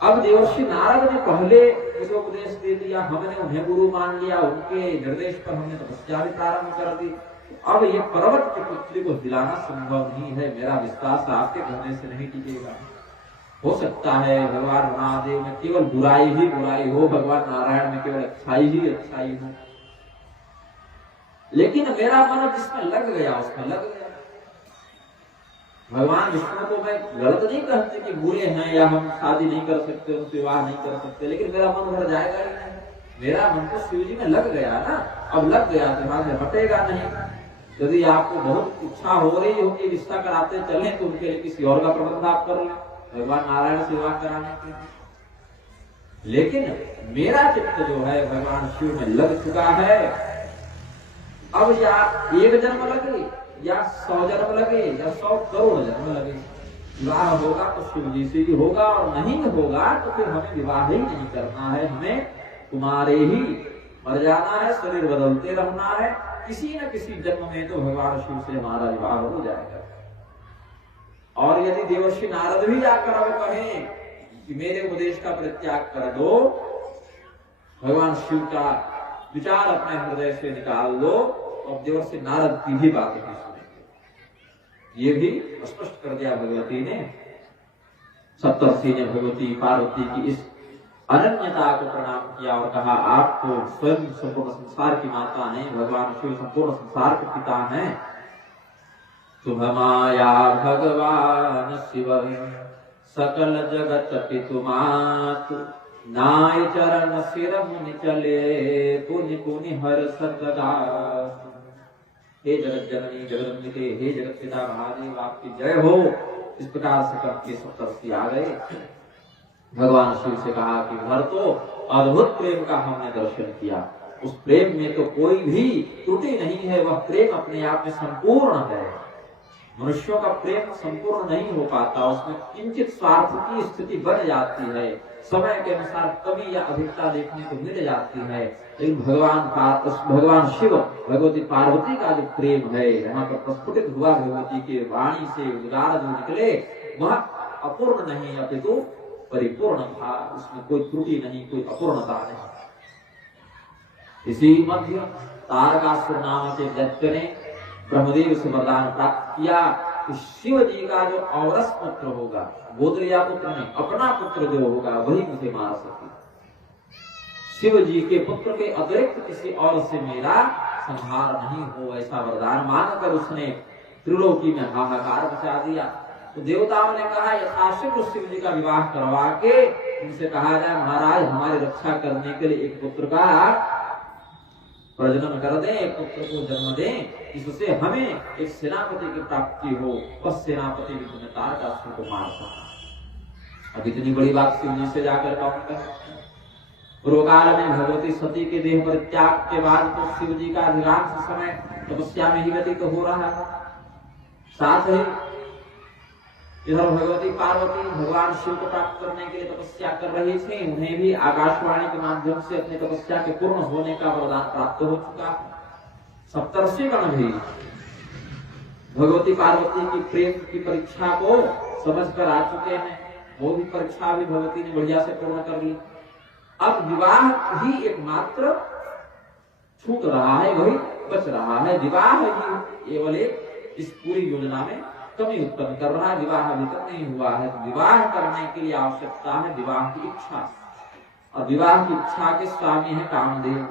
अब देवर्षि नारद ने पहले मुझे उपदेश दे दिया, हमने उन्हें गुरु मान लिया, उनके निर्देश पर हमने तपस्या भी प्रारंभ कर दी। अब ये पर्वत की पुत्री को हिलाना संभव नहीं है, मेरा विश्वास आपके कहने से नहीं टिकेगा। हो सकता है भगवान महादेव में केवल बुराई ही बुराई हो, भगवान नारायण में केवल अच्छाई ही अच्छाई हो, लेकिन मेरा मन जिसमें लग गया उसमें लग गया। भगवान विष्णु को मैं गलत नहीं कहते कि बुरे हैं या हम शादी नहीं कर सकते, उनसे विवाह नहीं कर सकते, लेकिन मेरा मन भर जाएगा ही नहीं। मेरा मन तो शिव जी में लग गया ना, अब लग गया तो वहां से हटेगा नहीं। यदि आपको बहुत इच्छा हो रही हो कि रिश्ता कराते चलें तो उनके लिए किसी और का प्रबंध आप कर लें, भगवान नारायण से विवाह कराने के लिए। लेकिन मेरा चित्त जो है भगवान शिव में लग चुका है। अब या एक जन्म लगे या 100 जन्म लगे या 100 करोड़ जन्म लगे, विवाह होगा तो शिव जी से ही होगा, और नहीं होगा तो फिर हमें विवाह ही नहीं करना है, हमें तुम्हारे ही मर जाना है, शरीर बदलते रहना है। किसी न किसी जन्म में तो भगवान शिव से हमारा विवाह हो जाएगा। और यदि देवर्षि नारद भी जाकर अब कहें कि मेरे उपदेश का परित्याग कर दो, भगवान शिव का विचार अपने हृदय से निकाल दो, और देवर्षि नारद की भी बात नहीं सुनेंगे। ये भी स्पष्ट कर दिया भगवती ने, सप्तर्षि ने भगवती पार्वती की इस अनन्यता को प्रणाम किया और कहा, आप तो स्वयं संपूर्ण संसार की माता हैं, भगवान शिव संपूर्ण संसार के पिता हैं। शुभ माया भगवान शिव सकल जगत पितुमातु, नाय चरण सिर मुनि चले पुनि पुनि हर सदा। हे जगत जननी जगदम्बिके, हे जगत पिता महादेव, आपकी जय हो। इस प्रकार से करके सप्तर्षि आ गए। भगवान शिव से कहा कि घर तो अद्भुत प्रेम का हमने दर्शन किया, उस प्रेम में तो कोई भी त्रुटि नहीं है, वह प्रेम अपने आप में संपूर्ण है। मनुष्यों का प्रेम संपूर्ण नहीं हो पाता, उसमें किंचित स्वार्थ की स्थिति बन जाती है, समय के अनुसार कमी या अधिकता देखने को मिल जाती है। लेकिन भगवान शिव भगवती पार्वती का जो प्रेम है वहां पर प्रस्फुटित हुआ, भगवती के वाणी से उद्गार जो निकले वह अपूर्ण नहीं अपितु परिपूर्ण था, उसमें कोई त्रुटि नहीं, कोई अपूर्णता नहीं। इसी मध्य तारकासुर नाम के दैत्य ने ब्रह्मदेव से वरदान प्राप्त किया कि शिव जी का जो औरस पुत्र होगा, गोदलिया पुत्र नहीं, अपना पुत्र जो होगा वही मुझे मार सके। शिव जी के पुत्र के अतिरिक्त किसी और से मेरा संहार नहीं हो, ऐसा वरदान मानकर उसने त्रिलोकी में हाहाकार मचा दिया। तो देवताओं ने कहा यथाशीघ्र शिव जी का विवाह करवा के उनसे कहा जाए, महाराज हमारी रक्षा करने के लिए एक पुत्र का प्रजनन कर दें, एक पुत्र को जन्म दें, इससे हमें एक सेनापति की प्राप्ति हो, बस सेनापति भी तुम्हें तारकासुर को मार सका। अब इतनी बड़ी बात शिव जी से जाकर कौन कर, पूर्व काल में भगवती सती के देह पर त्याग के बाद तो शिव जी का अधिकांश समय तपस्या में ही व्यतीत हो रहा है। साथ ही इधर भगवती पार्वती भगवान शिव को प्राप्त करने के लिए तपस्या कर रही थी। उन्हें भी आकाशवाणी के माध्यम से अपनी तपस्या के पूर्ण होने का वरदान प्राप्त हो चुका। सप्तर्षिगण भी भगवती पार्वती की प्रेम की परीक्षा को समझ कर आ चुके हैं। वो भी परीक्षा भी भगवती ने बढ़िया से पूर्ण कर ली। अब विवाह ही एकमात्र छूट रहा है, वही बच रहा है। विवाह ही केवल इस पूरी योजना में कमी उत्पन्न कर रहा है। विवाह अभी तक नहीं हुआ है। विवाह करने के लिए आवश्यकता है विवाह की इच्छा, और विवाह की इच्छा के स्वामी है कामदेव।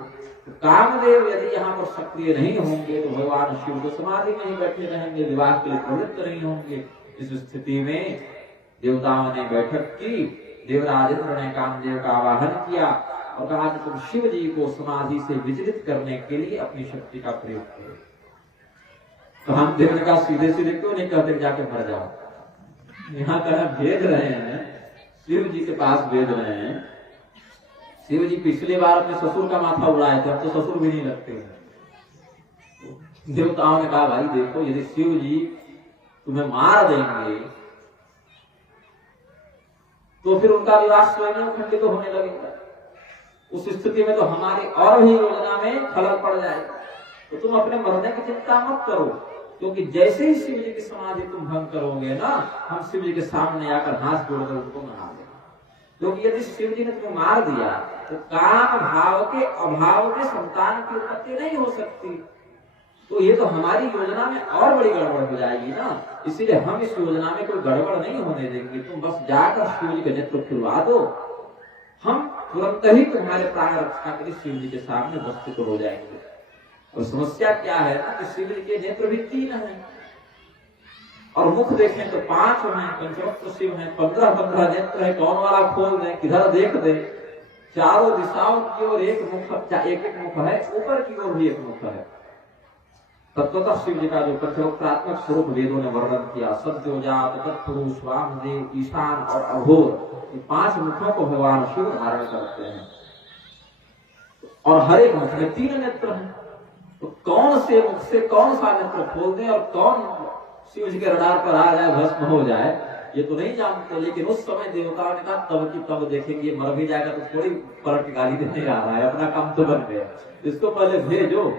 तो कामदेव यदि यहाँ पर सक्रिय नहीं होंगे तो भगवान शिव तो समाधि में ही बैठे रहेंगे, विवाह के लिए प्रवृत्त नहीं होंगे। इस स्थिति में देवताओं ने बैठक की। देवराज इंद्र ने कामदेव का आवाहन किया और कहा कि तुम शिव जी को समाधि से विचलित करने के लिए अपनी शक्ति का प्रयोग करो। तो कामदेव ने कहा सीधे सीधे क्यों नहीं कहते जाके मर जाओ। यहाँ कहा भेज रहे हैं, शिव जी के पास भेज रहे हैं। शिव जी पिछली बार अपने ससुर का माथा उड़ाए थे, अब तो ससुर भी नहीं लगते हैं। देवताओं ने कहा भाई देखो, यदि शिव जी तुम्हें मार देंगे तो फिर उनका विवाह स्वयं खंडित होने लगेगा। उस स्थिति में तो हमारी और भी योजना में खलल पड़ जाएगा। तो तुम अपने मरने की चिंता मत करो, क्योंकि जैसे ही शिव जी की समाधि तुम भंग करोगे ना, हम शिव जी के सामने आकर हाथ जोड़कर उनको मना देंगे। क्योंकि यदि शिव जी ने तुम्हें मार दिया तो काम भाव के अभाव के संतान की उत्पत्ति नहीं हो सकती। तो ये तो हमारी योजना में और बड़ी गड़बड़ हो जाएगी ना। इसीलिए हम इस योजना में कोई गड़बड़ नहीं होने देंगे। तुम बस जाकर शिव जी के नेत्र खुलवा दो, हम तुरंत ही तुम्हारे प्राण रक्षा के लिए शिव जी के सामने वस्तु हो जाएंगे। और समस्या क्या है ना कि शिव जी के नेत्र भी 3 हैं और मुख देखें तो 5 हैं। पंचवक्त्र शिव हैं, 15-15 नेत्र है। कौन वाला खोल दें, किधर देख दें। चारों दिशाओं की ओर एक एक मुख है, ऊपर की ओर भी एक मुख है। तत्वतः शिव जी का जो पंचवक्त्रात्मक स्वरूप वेदों ने वर्णन किया, सद्योजात, तत्पुरुष, वामदेव, ईशान और अघोर, इन 5 मुखों को भगवान शिव धारण करते हैं। और हर एक मुख में 3 नेत्र हैं। तो कौन से मुख से कौन सा नेत्र खोल दें और कौन शिव जी के रडार पर आ जाए, भस्म हो जाए, ये तो नहीं जानते। लेकिन उस समय देवताओं ने कहा तब की तब देखेंगे, मर भी जाएगा तो थोड़ी पलट गाली देने आ रहा है, अपना काम तो बन गया, इसको पहले भेजो।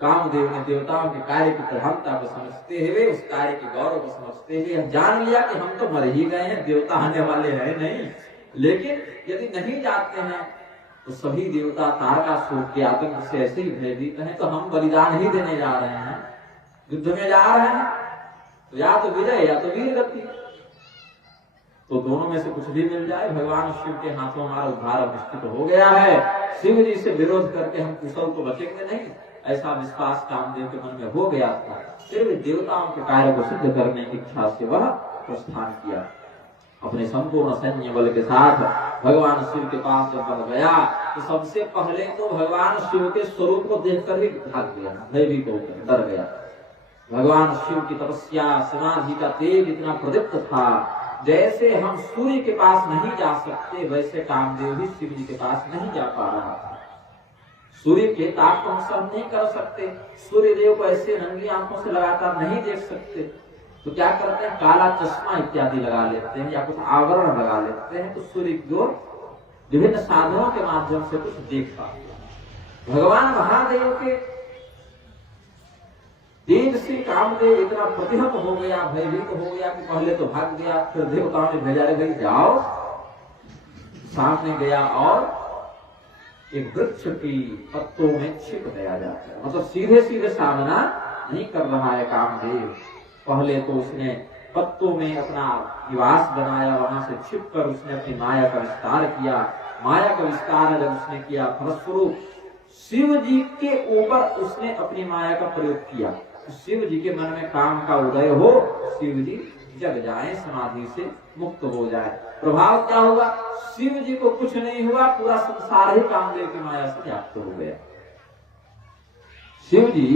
कामदेव ने देवताओं के कार्य की प्रधानता को समझते हुए, उस कार्य के गौरव को समझते हुए जान लिया कि हम तो मर ही गए हैं, देवता आने वाले हैं नहीं। लेकिन यदि नहीं जाते हैं तो सभी देवता तारकासुर के आतंक से ऐसे ही भयभीत हैं, तो हम बलिदान ही देने जा रहे हैं, युद्ध में जा रहे हैं, तो या तो विजय या तो वीर गति। तो दोनों में से कुछ भी मिल जाए, भगवान शिव के हाथों हमारा उद्धार निश्चित हो गया है। शिव जी से विरोध करके हम कुशल तो बचेंगे नहीं, ऐसा विश्वास कामदेव के मन में हो गया था। फिर भी देवताओं के कार्य को सिद्ध करने की इच्छा से वह प्रस्थान किया। अपने संपूर्ण सैन्य बल के साथ भगवान शिव के पास जब बढ़ गया तो सबसे पहले तो भगवान शिव के स्वरूप को देखकर ही भाग गया, भयभीत होकर डर गया। भगवान शिव की तपस्या, समाधि का तेज इतना प्रदीप्त था, जैसे हम सूर्य के पास नहीं जा सकते वैसे कामदेव भी शिव जी के पास नहीं जा पा रहा था। सूर्य के ताप को हम सहन नहीं कर सकते, सूर्य देव को ऐसे रंगी आंखों से लगातार नहीं देख सकते, तो क्या करते हैं, काला चश्मा इत्यादि लगा लेते हैं या कुछ आवरण लगा लेते हैं, तो सूर्य की ओर विभिन्न साधनों के माध्यम से कुछ देख पाते हैं। भगवान महादेव के तेज से कामदेव इतना प्रतिहत हो गया, भयभीत हो गया कि पहले तो भाग गया, फिर देवताओं ने भेजा, गई जाओ। सामने गया और एक वृक्ष की पत्तों में छिप गया जाता है, मतलब सीधे सीधे सामना नहीं कर रहा है कामदेव। पहले तो उसने पत्तों में अपना निवास बनाया, वहां से छिपकर उसने अपनी माया का विस्तार किया। माया का विस्तार जब उसने किया, फलस्वरूप शिव जी के ऊपर उसने अपनी माया का प्रयोग किया। शिव जी के मन में काम का उदय हो, शिव जी जग जाए, समाधि से मुक्त हो जाए। प्रभाव क्या होगा, शिव जी को कुछ नहीं हुआ, पूरा संसार ही कामदेव की माया से व्याप्त हो गया। शिव जी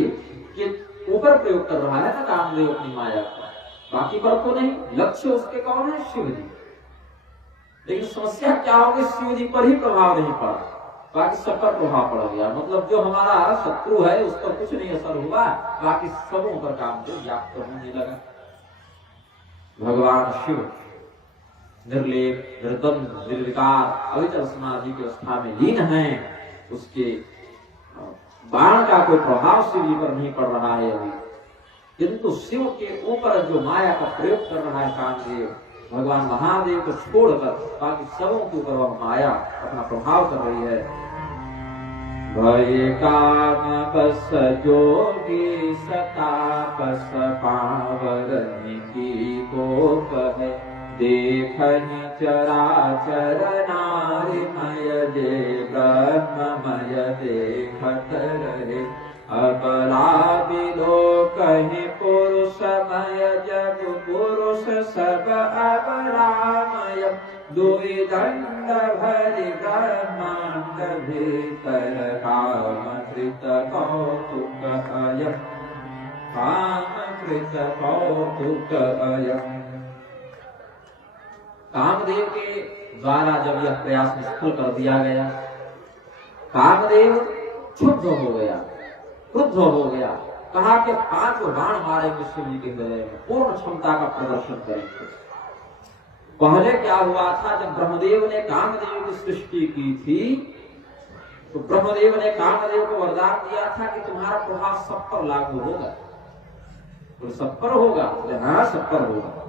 के ऊपर प्रयोग कर रहा है ना कामदेव अपनी माया का, बाकी पर तो नहीं। लक्ष्य उसके कौन है, शिव जी। लेकिन समस्या क्या होगी, शिव जी पर ही प्रभाव नहीं पड़ा, बाकी सब पर प्रभाव पड़ गया। मतलब जो हमारा शत्रु है उस पर कुछ नहीं असर हुआ, बाकी सबों पर कामदेव व्याप्त होने लगा। भगवान शिव निर्लेप, निर्द्वंद, निर्विकार, अविचल समाधि की अवस्था में लीन हैं। उसके बाण का कोई प्रभाव शिव जी पर नहीं पड़ रहा है अभी, किंतु शिव के ऊपर जो माया का प्रयोग कर रहा है कामदेव, भगवान महादेव को छोड़कर बाकी सबों के ऊपर वह माया अपना प्रभाव कर रही है। भय काम बस जोगी सतापस पावरन की गोप है, देखन चराचर नारिमय जे ब्रह्ममय देखत रहे, अबला विलोकहि पुरुषमय जग पुरुष सब अबलामय, दुई दंड भरि ब्रह्मांड भीतर काम कृत कौतुक अयम्, काम कृत कौतुक अयम्। कामदेव के द्वारा जब यह प्रयास निष्फल कर दिया गया, कामदेव क्षुब्ध हो गया, क्रुद्ध हो गया, कहा कि 5 बाण मारेंगे शिव जी के हृदय में, पूर्ण क्षमता का प्रदर्शन करेंगे। पहले क्या हुआ था, जब ब्रह्मदेव ने कामदेव की सृष्टि की थी तो ब्रह्मदेव ने कामदेव को वरदान दिया था कि तुम्हारा प्रभाव सब पर लागू होगा। तो सब पर होगा, हाँ सब पर होगा।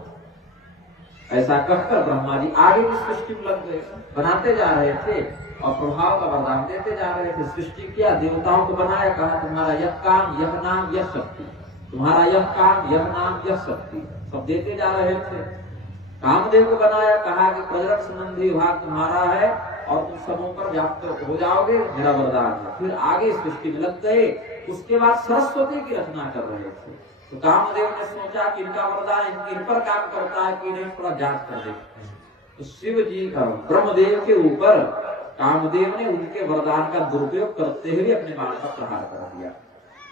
ऐसा कहकर ब्रह्मा जी आगे की सृष्टि में लग गए, बनाते जा रहे थे और प्रभाव का वरदान देते जा रहे थे। सृष्टि किया, देवताओं को बनाया, कहा तुम्हारा यह काम, यह नाम, यह शक्ति, तुम्हारा यह काम, यह नाम, यह शक्ति, सब देते जा रहे थे। कामदेव को बनाया, कहा कि प्रजनन संबंधी विभाग तुम्हारा है और तुम सबों पर व्याप्त हो जाओगे, मेरा वरदान है। फिर आगे सृष्टि में लग गए। उसके बाद सरस्वती की रचना कर रहे थे, तो कामदेव ने सोचा कि इनका वरदान इन पर काम करता है कि नहीं, थोड़ा जांच कर देखते हैं। तो शिव जी का ब्रह्मदेव के ऊपर कामदेव ने उनके वरदान का दुरुपयोग करते हुए अपने बाण का प्रहार कर दिया।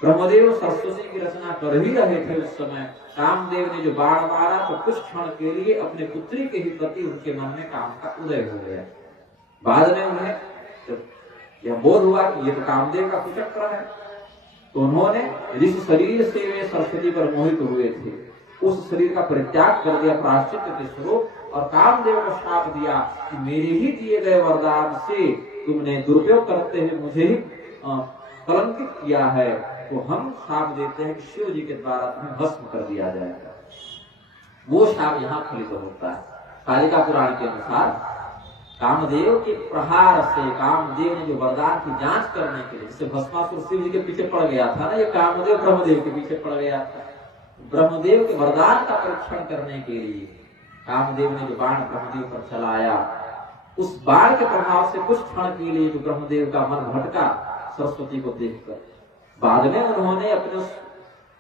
ब्रह्मदेव सरस्वती की रचना कर ही रहे थे उस समय, कामदेव ने जो बाण मारा तो कुछ क्षण के लिए अपने पुत्री के ही प्रति उनके मन में काम का उदय हो गया। बाद में उन्हें जब यह बोध हुआ कि ये तो कामदेव का कुचक्र है, तो उन्होंने जिस शरीर से वे सरस्वती पर मोहित हुए थे उस शरीर का परित्याग कर दिया प्रायश्चित के स्वरूप, और कामदेव को शाप दिया कि मेरे ही दिए गए वरदान से तुमने दुरुपयोग करते हुए मुझे ही कलंकित किया है, तो हम शाप देते हैं कि शिव जी के द्वारा तुम्हें भस्म कर दिया जाएगा। वो शाप यहाँ फलित होता है। कालिका पुराण के अनुसार कामदेव के प्रहार से, कामदेव ने जो वरदान की जांच करने के लिए, जैसे भस्मासुर शिव जी के पीछे पड़ गया था ना, ये कामदेव ब्रह्मदेव के पीछे पड़ गया था। ब्रह्मदेव के वरदान का परीक्षण करने के लिए कामदेव ने जो बाण ब्रह्मदेव पर चलाया, उस बाण के प्रभाव से कुछ क्षण के लिए जो ब्रह्मदेव का मन भटका सरस्वती को देखकर, बाद में उन्होंने अपने उस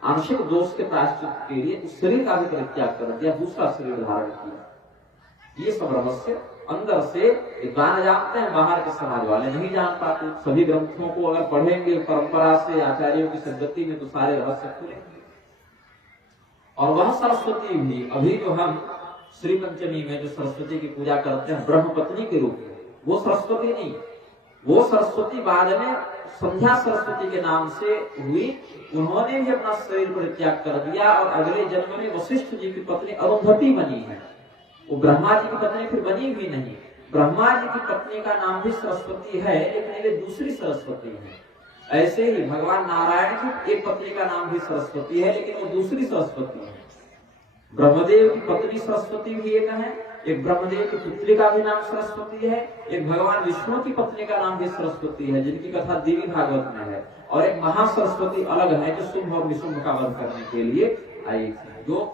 आंशिक दोष के प्रायश्चित के लिए उस शरीर का भी परित्याग कर दिया, दूसरा शरीर धारण किया। ये सब रहस्य अंदर से जान जानते हैं, बाहर के समाज वाले नहीं जान पाते। सभी ग्रंथों को अगर पढ़ेंगे परंपरा से, आचार्यों की संगति में, तो सारे रहस्य खुलेंगे। और वह सरस्वती भी अभी जो हम श्री पंचमी में जो सरस्वती की पूजा करते हैं ब्रह्म पत्नी के रूप में, वो सरस्वती नहीं, वो सरस्वती बाद में संध्या सरस्वती के नाम से हुई। उन्होंने भी अपना शरीर परित्याग कर दिया और अगले जन्म में वशिष्ठ जी की पत्नी अरुंधति बनी है। वो ब्रह्मा जी की पत्नी फिर बनी भी नहीं। ब्रह्मा जी की पत्नी का नाम भी सरस्वती है, लेकिन वे दूसरी सरस्वती है। ऐसे ही भगवान नारायण की एक पत्नी का नाम भी सरस्वती है, लेकिन वो दूसरी सरस्वती है। ब्रह्मदेव की पत्नी सरस्वती भी एक है, एक ब्रह्मदेव की पुत्री का भी नाम सरस्वती है, एक भगवान विष्णु की पत्नी का नाम भी सरस्वती है, जिनकी कथा देवी भागवत में है, और एक महासरस्वती अलग है जो शुंभ और निशुंभ का वध करने के लिए आई थी। जो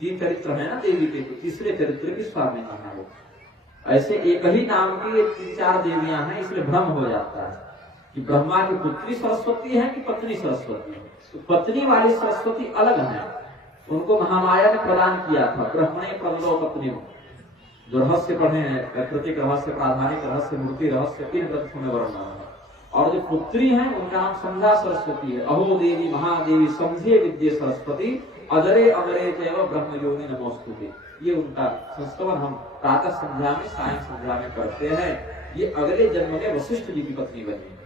3 चरित्र है ना देवी के, तो तीसरे चरित्र की स्वामी है वो। ऐसे एक ही नाम की 3-4 देवियां हैं, इसलिए भ्रम हो जाता है कि ब्रह्मा की पुत्री सरस्वती है कि पत्नी सरस्वती है। तो पत्नी वाली सरस्वती अलग है, उनको महामाया ने प्रदान किया था। ब्रह्मणे प्रदो पत्नी, जो रहस्य पढ़े हैं, प्राकृतिक रहस्य, प्राधानिक रहस्य, मूर्ति रहस्य, 3 ग्रंथों में वर्णन है। और जो पुत्री हैं उनका नाम संध्या सरस्वती है। अहो देवी महादेवी संध्य विद्ये सरस्वती अजरे अमरे चैव ब्रह्म योनि नमोस्तुते। ये उनका संस्मरण हम प्रातः संध्या में सायं संध्या में करते हैं। ये अगले जन्म में वशिष्ठ जी की पत्नी बनी।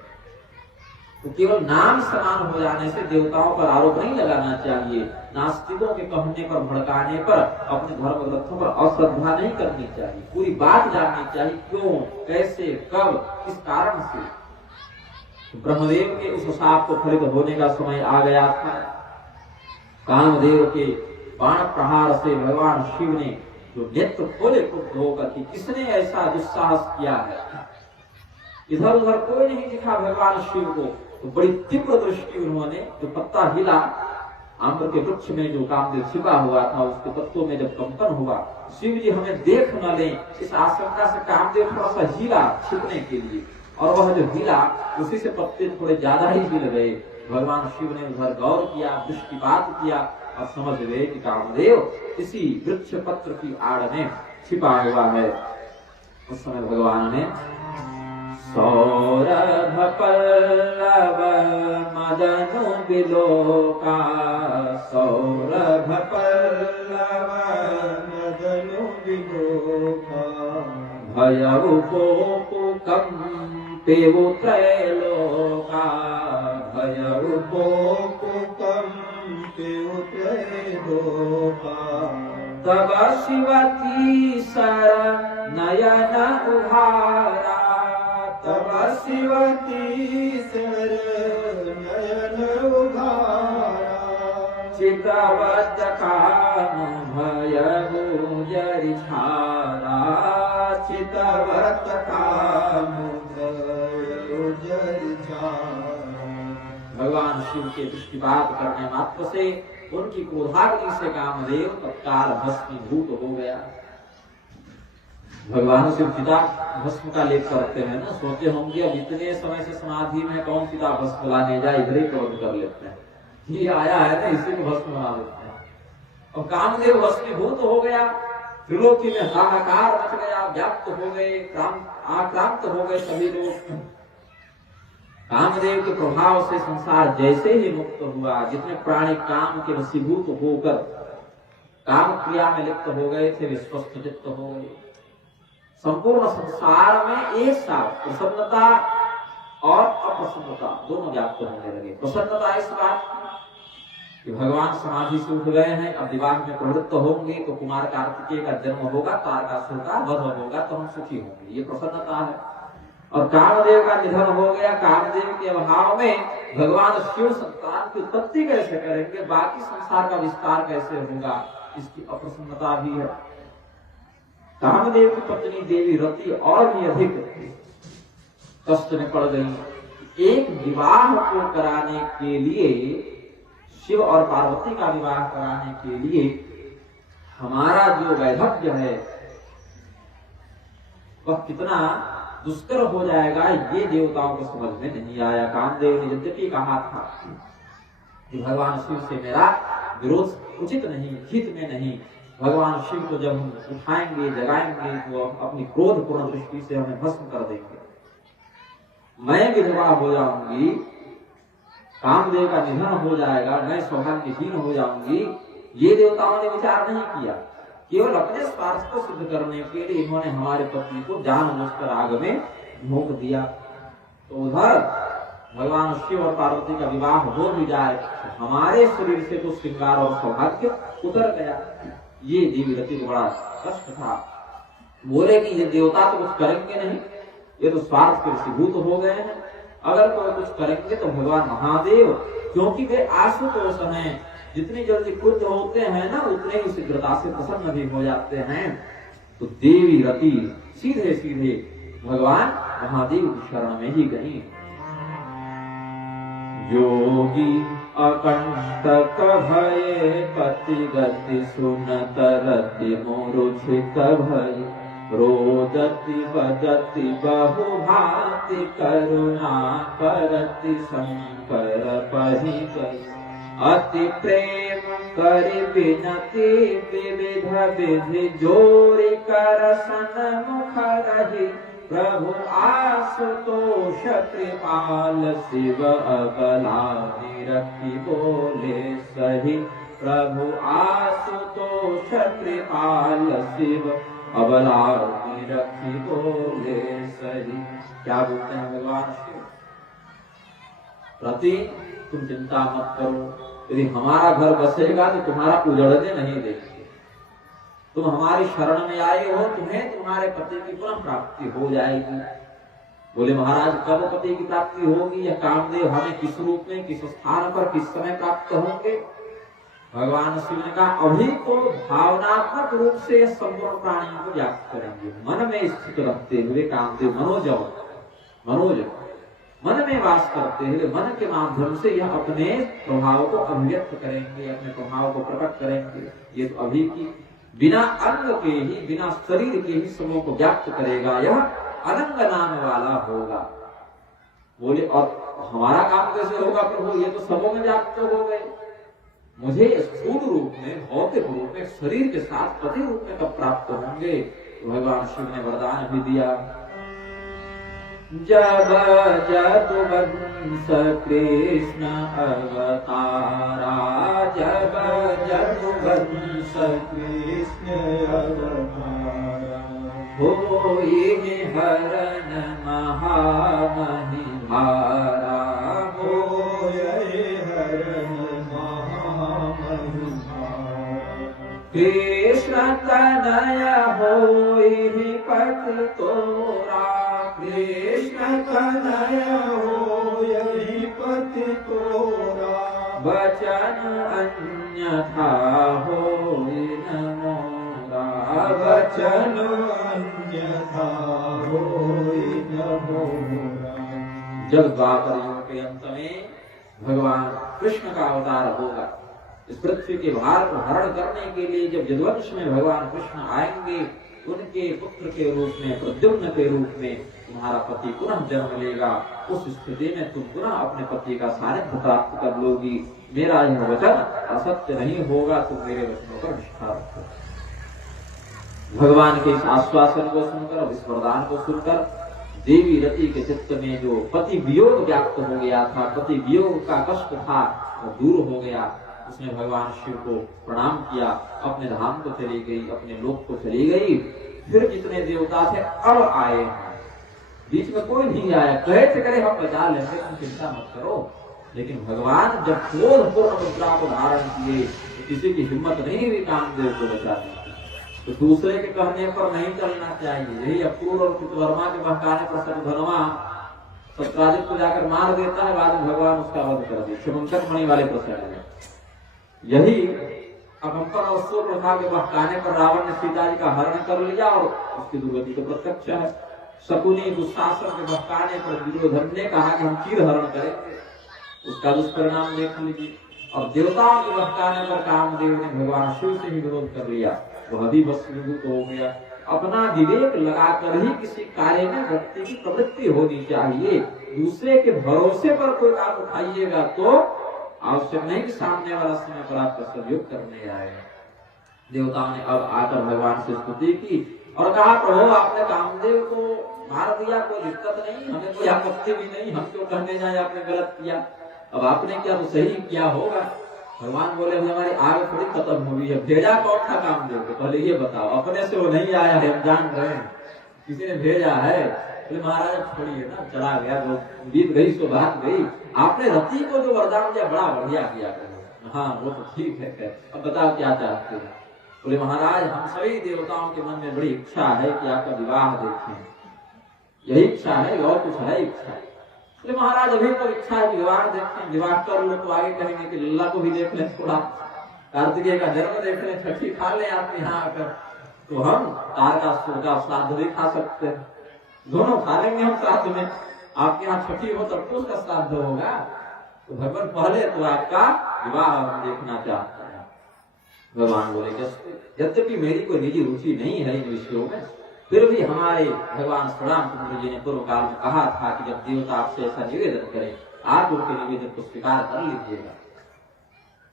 तो केवल नाम समान हो जाने से देवताओं पर आरोप नहीं लगाना चाहिए। नास्तिकों के कहने पर भड़काने पर अपने धर्म ग्रंथों पर अश्रद्धा नहीं करनी चाहिए। पूरी बात जाननी चाहिए, क्यों, कैसे, कब, किस कारण से। ब्रह्मदेव के उस शाप को फलित होने का समय आ गया था। कामदेव के बाण प्रहार से भगवान शिव ने जो नेत्र खोले क्रुद्ध होकर कि किसने ऐसा दुस्साहस किया है। इधर उधर कोई नहीं दिखा भगवान शिव को, तो बड़ी तीव्र दृष्टि उन्होंने, जो पत्ता हिला आम्र के वृक्ष में जो कामदेव छिपा हुआ था, उसके पत्तों में जब कंपन हुआ, शिव जी हमें देख न लें, इस आशंका से कामदेव थोड़ा सा हिला छिपने के लिए, और वह जो हिला उसी से पत्ते थोड़े ज्यादा ही हिल गए। भगवान शिव ने उधर गौर किया, दृष्टिपात किया और समझ गए कि कामदेव इसी वृक्ष पत्र की आड़ में छिपा हुआ है। उस समय भगवान ने सौरभ पल्लव मदनु बिलोका, सौरभ पल्लव मदनु बिलोका, भयउ कंपेवु त्रैलोका, भयउ कंपेवु त्रैलोका। तब शिवती सर नयन उभारा, तब शिवती सर नयन उभारा, चितवत काम भयउ जरि छारा, चितवत काम भयउ जरि छारा। भगवान शिव के दृष्टिपात करने मात्र से उनकी क्रोधाग्नि से कामदेव तत्काल भस्मीभूत हो गया। भगवान शिव चिता भस्म का लेप करते हैं ना, सोचे होंगे अब इतने समय से समाधि में कौन चिता भस्म लाने जाए, इधर ही प्रबंध कर लेते हैं, ये आया है ना इसी को भस्म बना लेते हैं। और कामदेव भस्मीभूत हो गया, त्रिलोकी में हाहाकार मच गया, व्याप्त हो गए, आक्रांत हो गए सभी लोग। कामदेव के प्रभाव से संसार जैसे ही मुक्त हुआ, जितने प्राणी काम के वशीभूत होकर काम क्रिया में लिप्त हो गए थे, वे स्वस्थ चित्त हो गए। संपूर्ण संसार में एक साथ प्रसन्नता और अप्रसन्नता दोनों व्याप्त होने लगे। प्रसन्नता इस बात कि भगवान समाधि से उठ गए हैं, अब विवाह में प्रवृत्त होंगे तो कुमार कार्तिकेय का जन्म होगा, तारकासुर का वध होगा, तो हम सुखी होंगे, ये प्रसन्नता है। और कामदेव का निधन हो गया, कामदेव के अभाव में भगवान शिव संतान की उत्पत्ति कैसे करेंगे, बाकी संसार का विस्तार कैसे होगा, इसकी अप्रसन्नता भी है। कामदेव की पत्नी देवी रति और भी अधिक कष्ट में पड़ गई। एक विवाह को कराने के लिए, शिव और पार्वती का विवाह कराने के लिए हमारा जो वैधव्य है वह कितना दुष्कर हो जाएगा, ये देवताओं को समझ में नहीं आया। कामदेव ने यद्यपि कहा था कि भगवान शिव से मेरा विरोध उचित नहीं, हित में नहीं, भगवान शिव को जब हम उठाएंगे जगाएंगे तो अपनी क्रोध पूर्ण दृष्टि से हमें भस्म कर देंगे, मैं विधवा हो जाऊंगी, कामदेव का निधन हो जाएगा, मैं सौभाग्यहीन हो जाऊंगी, ये देवताओं ने विचार नहीं किया। केवल अपने स्वार्थ को सिद्ध करने के लिए इन्होंने हमारे पति को जानबूझकर आग में झोंक दिया। तो उधर भगवान शिव और पार्वती का विवाह हो भी जाए, हमारे शरीर से तो श्रृंगार और सौभाग्य उतर गया। ये देवी रति को बड़ा कष्ट था। बोले कि ये देवता तो कुछ करेंगे नहीं, ये तो स्वार्थ के वशीभूत हो गए हैं, अगर कोई कुछ करेंगे तो भगवान महादेव, क्योंकि वे आशुतोष हैं, जितनी जल्दी क्रुद्ध होते हैं ना उतने ही शीघ्रता से प्रसन्न भी हो जाते हैं। तो देवी रति सीधे सीधे भगवान महादेव की शरण में ही गई। योगी अकंटक भये पति गति सुनत रति मूर्छित भय, रोदति बदति बहु भांति करुणा करति शंकर पहि गई। अति प्रेम करि बिनति विविध विधि जोरि कर सन्मुख रहि, प्रभु आशुतोष कृपाल शिव अबला निरखि बोले सही, प्रभु आशुतोष कृपाल शिव अबला रखी बोले सही। क्या बोलते हैं भगवान शिव? प्रति तुम चिंता मत करो, यदि हमारा घर बसेगा तो तुम्हारा उजड़ने नहीं देंगे। तुम हमारी शरण में आए हो, तुम्हें तुम्हारे पति की पुनः प्राप्ति हो जाएगी। बोले महाराज कब पति की प्राप्ति होगी? या कामदेव हमें किस रूप में, किस स्थान पर, किस समय प्राप्त होंगे? भगवान शिव ने कहा अभी तो भावनात्मक रूप से संपूर्ण प्राणियों को व्याप्त करेंगे, मन में स्थित रखते हुए कामदेव मनोज मन में वास करते हुए मन के माध्यम से यह अपने प्रभाव को अभिव्यक्त करेंगे, अपने प्रभाव को प्रकट करेंगे। ये तो अभी की बिना अंग के ही, बिना शरीर के ही सबों को व्याप्त करेगा, यह अनंग नाम वाला होगा। बोले और हमारा काम कैसे होगा प्रभु? ये तो सबों में व्याप्त हो गए, मुझे स्थूल रूप में, भौतिक रूप में, शरीर के साथ पति रूप में कब प्राप्त होंगे? तो भगवान शिव ने वरदान भी दिया, जब जदुवंश कृष्ण अवतारा, जब जदुवंश कृष्ण अवतारा, होई हरण महामहि भारा, होई हरण महामहि भारा, कृष्ण तनय होई पति तोरा, कृष्ण तनय होई पति तोरा, वचन अन्यथा होई न मोरा, वचन अन्यथा होई न मोरा। जब द्वापर युग के अंत में भगवान कृष्ण का अवतार होगा, इस पृथ्वी के भार को हरण करने के लिए जब यदुवंश में भगवान कृष्ण आएंगे, उनके पुत्र के रूप में, प्रद्युम्न के रूप में तुम्हारा पति पुनः जन्म लेगा। उस स्थिति में तुम पुनः अपने पति का सानिध्य प्राप्त कर लोगी। मेरा यह वचन असत्य नहीं होगा, तुम मेरे वचनों पर निष्ठा रखो। भगवान के इस आश्वासन को सुनकर, इस वरदान को सुनकर देवी रति के चित्त में जो पति वियोग व्याप्त हो गया था, पति वियोग का कष्ट था, वो दूर हो गया। उसने भगवान शिव को प्रणाम किया, अपने धाम को चली गई, अपने लोक को चली गई। फिर जितने देवता थे अब आए हैं, बीच में कोई नहीं आया। कहे थे करे हम बचा लेंगे, तुम चिंता मत करो। लेकिन भगवान जब क्रोधपूर्ण मुद्रा को धारण किए तो किसी की हिम्मत नहीं हुई कामदेव को बचाने की। तो दूसरे के कहने पर नहीं चलना चाहिए। यही अक्रूर और कृतवर्मा के बहकाने पर शत्रुघ्नवा सत्राजित को जाकर मार देता है, बाद में भगवान उसका वध कर दिया क्षमंकर मणि वाले प्रसंग में। यही अकंपर और सूर्यप्रभा के बहकाने पर रावण ने सीता जी का हरण कर लिया और उसकी दुर्गति तो प्रत्यक्ष है। शकुनी दुशासन के बहकाने पर दुर्योधन ने कहा कि हम चीर हरण करेंगे, उसका दुष्परिणाम देख लीजिए। और देवताओं के बहकाने पर कामदेव ने भगवान शिव से ही विरोध कर लिया, वह भी भस्मीभूत हो गया। अपना विवेक लगाकर ही किसी कार्य में व्यक्ति की प्रवृत्ति होनी चाहिए। दूसरे के भरोसे पर कोई काम उठाइएगा तो आवश्यक नहीं कि सामने वाला समय पर आपका सहयोग करने आए। देवताओं ने अब आकर भगवान से स्तुति की और कहा प्रभु आपने कामदेव को मार दिया, कोई दिक्कत नहीं, हमें कोई आपत्ति भी नहीं, हम क्यों कहने जाए आपने गलत किया। अब आपने किया तो सही किया होगा। भगवान बोले हमारी आग थोड़ी खत्म हुई है, भेजा कौन था कामदेव को, पहले ये बताओ। अपने से वो नहीं आया है, हम जान रहे हैं किसी ने भेजा है। तो महाराज छोड़िए ना, चला गया, जो बीत गई सो बात गई। आपने रति को जो वरदान दिया बड़ा बढ़िया किया। हाँ वो तो ठीक है, अब बताओ क्या चाहते हैं। बोले महाराज हम सभी देवताओं के मन में बड़ी इच्छा है कि आपका विवाह देखें, यही इच्छा है, और कुछ है इच्छा। बोले महाराज अभी तो इच्छा है विवाह देखें, विवाह कर लो तो आगे कहेंगे कि लल्ला को भी देख लें, थोड़ा कार्तिकेय का जन्म देख लें, छठी खा लें आप यहाँ आकर, तो हम तार का श्राद्ध भी खा सकते हैं, दोनों खा लेंगे हम साथ में। आपके यहाँ छठी हो तब तो उसका श्राद्ध होगा। तो भगवान पहले तो आपका विवाह हम देखना चाहते हैं। भगवान बोले यद्यपि मेरी कोई निजी रुचि नहीं है इन विषयों में, फिर भी हमारे भगवान श्रीरामचंद्र जी ने पूर्व काल में कहा था कि जब देवता आपसे ऐसा निवेदन करें आप उनके निवेदन को स्वीकार कर लीजिएगा।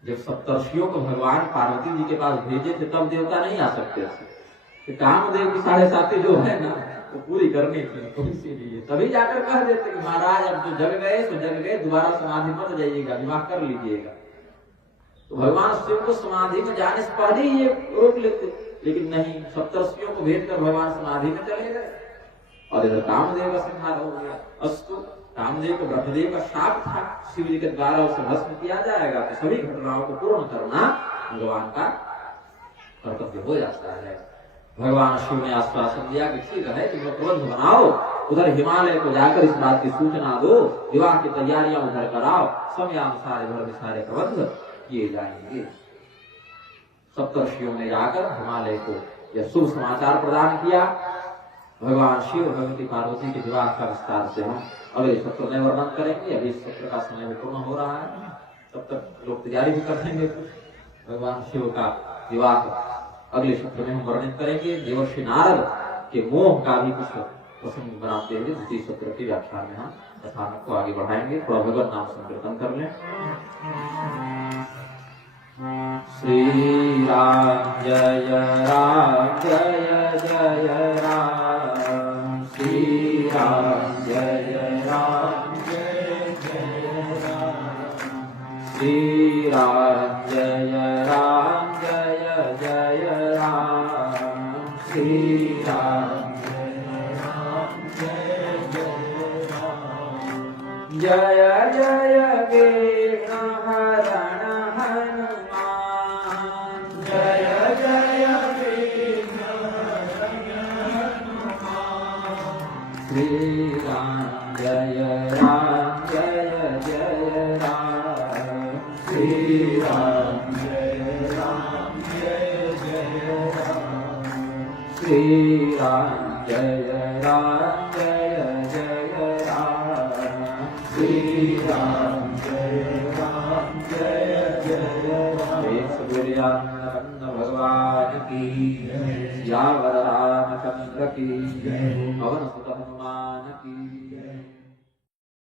जब सप्तर्षियों को भगवान पार्वती जी के पास भेजे थे तब देवता नहीं आ सकते थे, कामदेव की 7.5 जो है ना वो पूरी करनी थी, तो इसीलिए तभी जाकर कह देते कि महाराज अब जो जग गए तो जग गए, दोबारा समाधि मत जाइएगा, विवाह कर लीजिएगा। तो भगवान शिव को समाधि में जाने से पहले ही ये रोक लेते, लेकिन नहीं, सप्तर्षियों को भेज कर भगवान समाधि में चले गए और इधर कामदेव का संहार हो गया। अस्तु, कामदेव को ब्रह्मदेव का शाप था, शिव जी के द्वारा उसे भस्म किया जाएगा, तो सभी घटनाओं को पूर्ण करना भगवान का कर्तव्य हो जाता है। भगवान शिव ने आश्वासन दिया कि ठीक है, तुम लोग प्रबंध बनाओ, उधर हिमालय को जाकर इस बात की सूचना दो, विवाह की तैयारियां उधर कराओ, समयानुसार इधर भी सारे प्रबंध किए जाएंगे। सप्तर्षियों ने जाकर हिमालय को यह शुभ समाचार प्रदान किया। भगवान शिव भगवती पार्वती के विवाह का विस्तार से हम अगले सत्र में वर्णन करेंगे। अभी इस सत्र का समय भी पूर्ण हो रहा है, तब तक लोग तैयारी भी कर लेंगे। भगवान शिव का विवाह अगले सत्र में हम वर्णन करेंगे। देवर्षि नारद के मोह का भी कुछ प्रसंग बनाते हुए द्वितीय सत्र के व्याख्यान में हम कथानक को आगे बढ़ाएंगे। थोड़ा भगवत नाम संकीर्तन कर लें। श्री राम जय राम जय जय राम, श्री राम जय राम जय जय राम, श्री राम जय राम जय जय राम, श्री राम जय राम जय जय राम। जय जय वीणा हरण हनुमान, जय जय वीणा हरण हनुमान, श्री राम जय राम जय जय राम, श्री राम जय राम जय जय राम, श्री राम जय राम जय जय राम, श्री राम जय राम जय जय राम। भगवान की, सियावर रामचंद्र की, पवन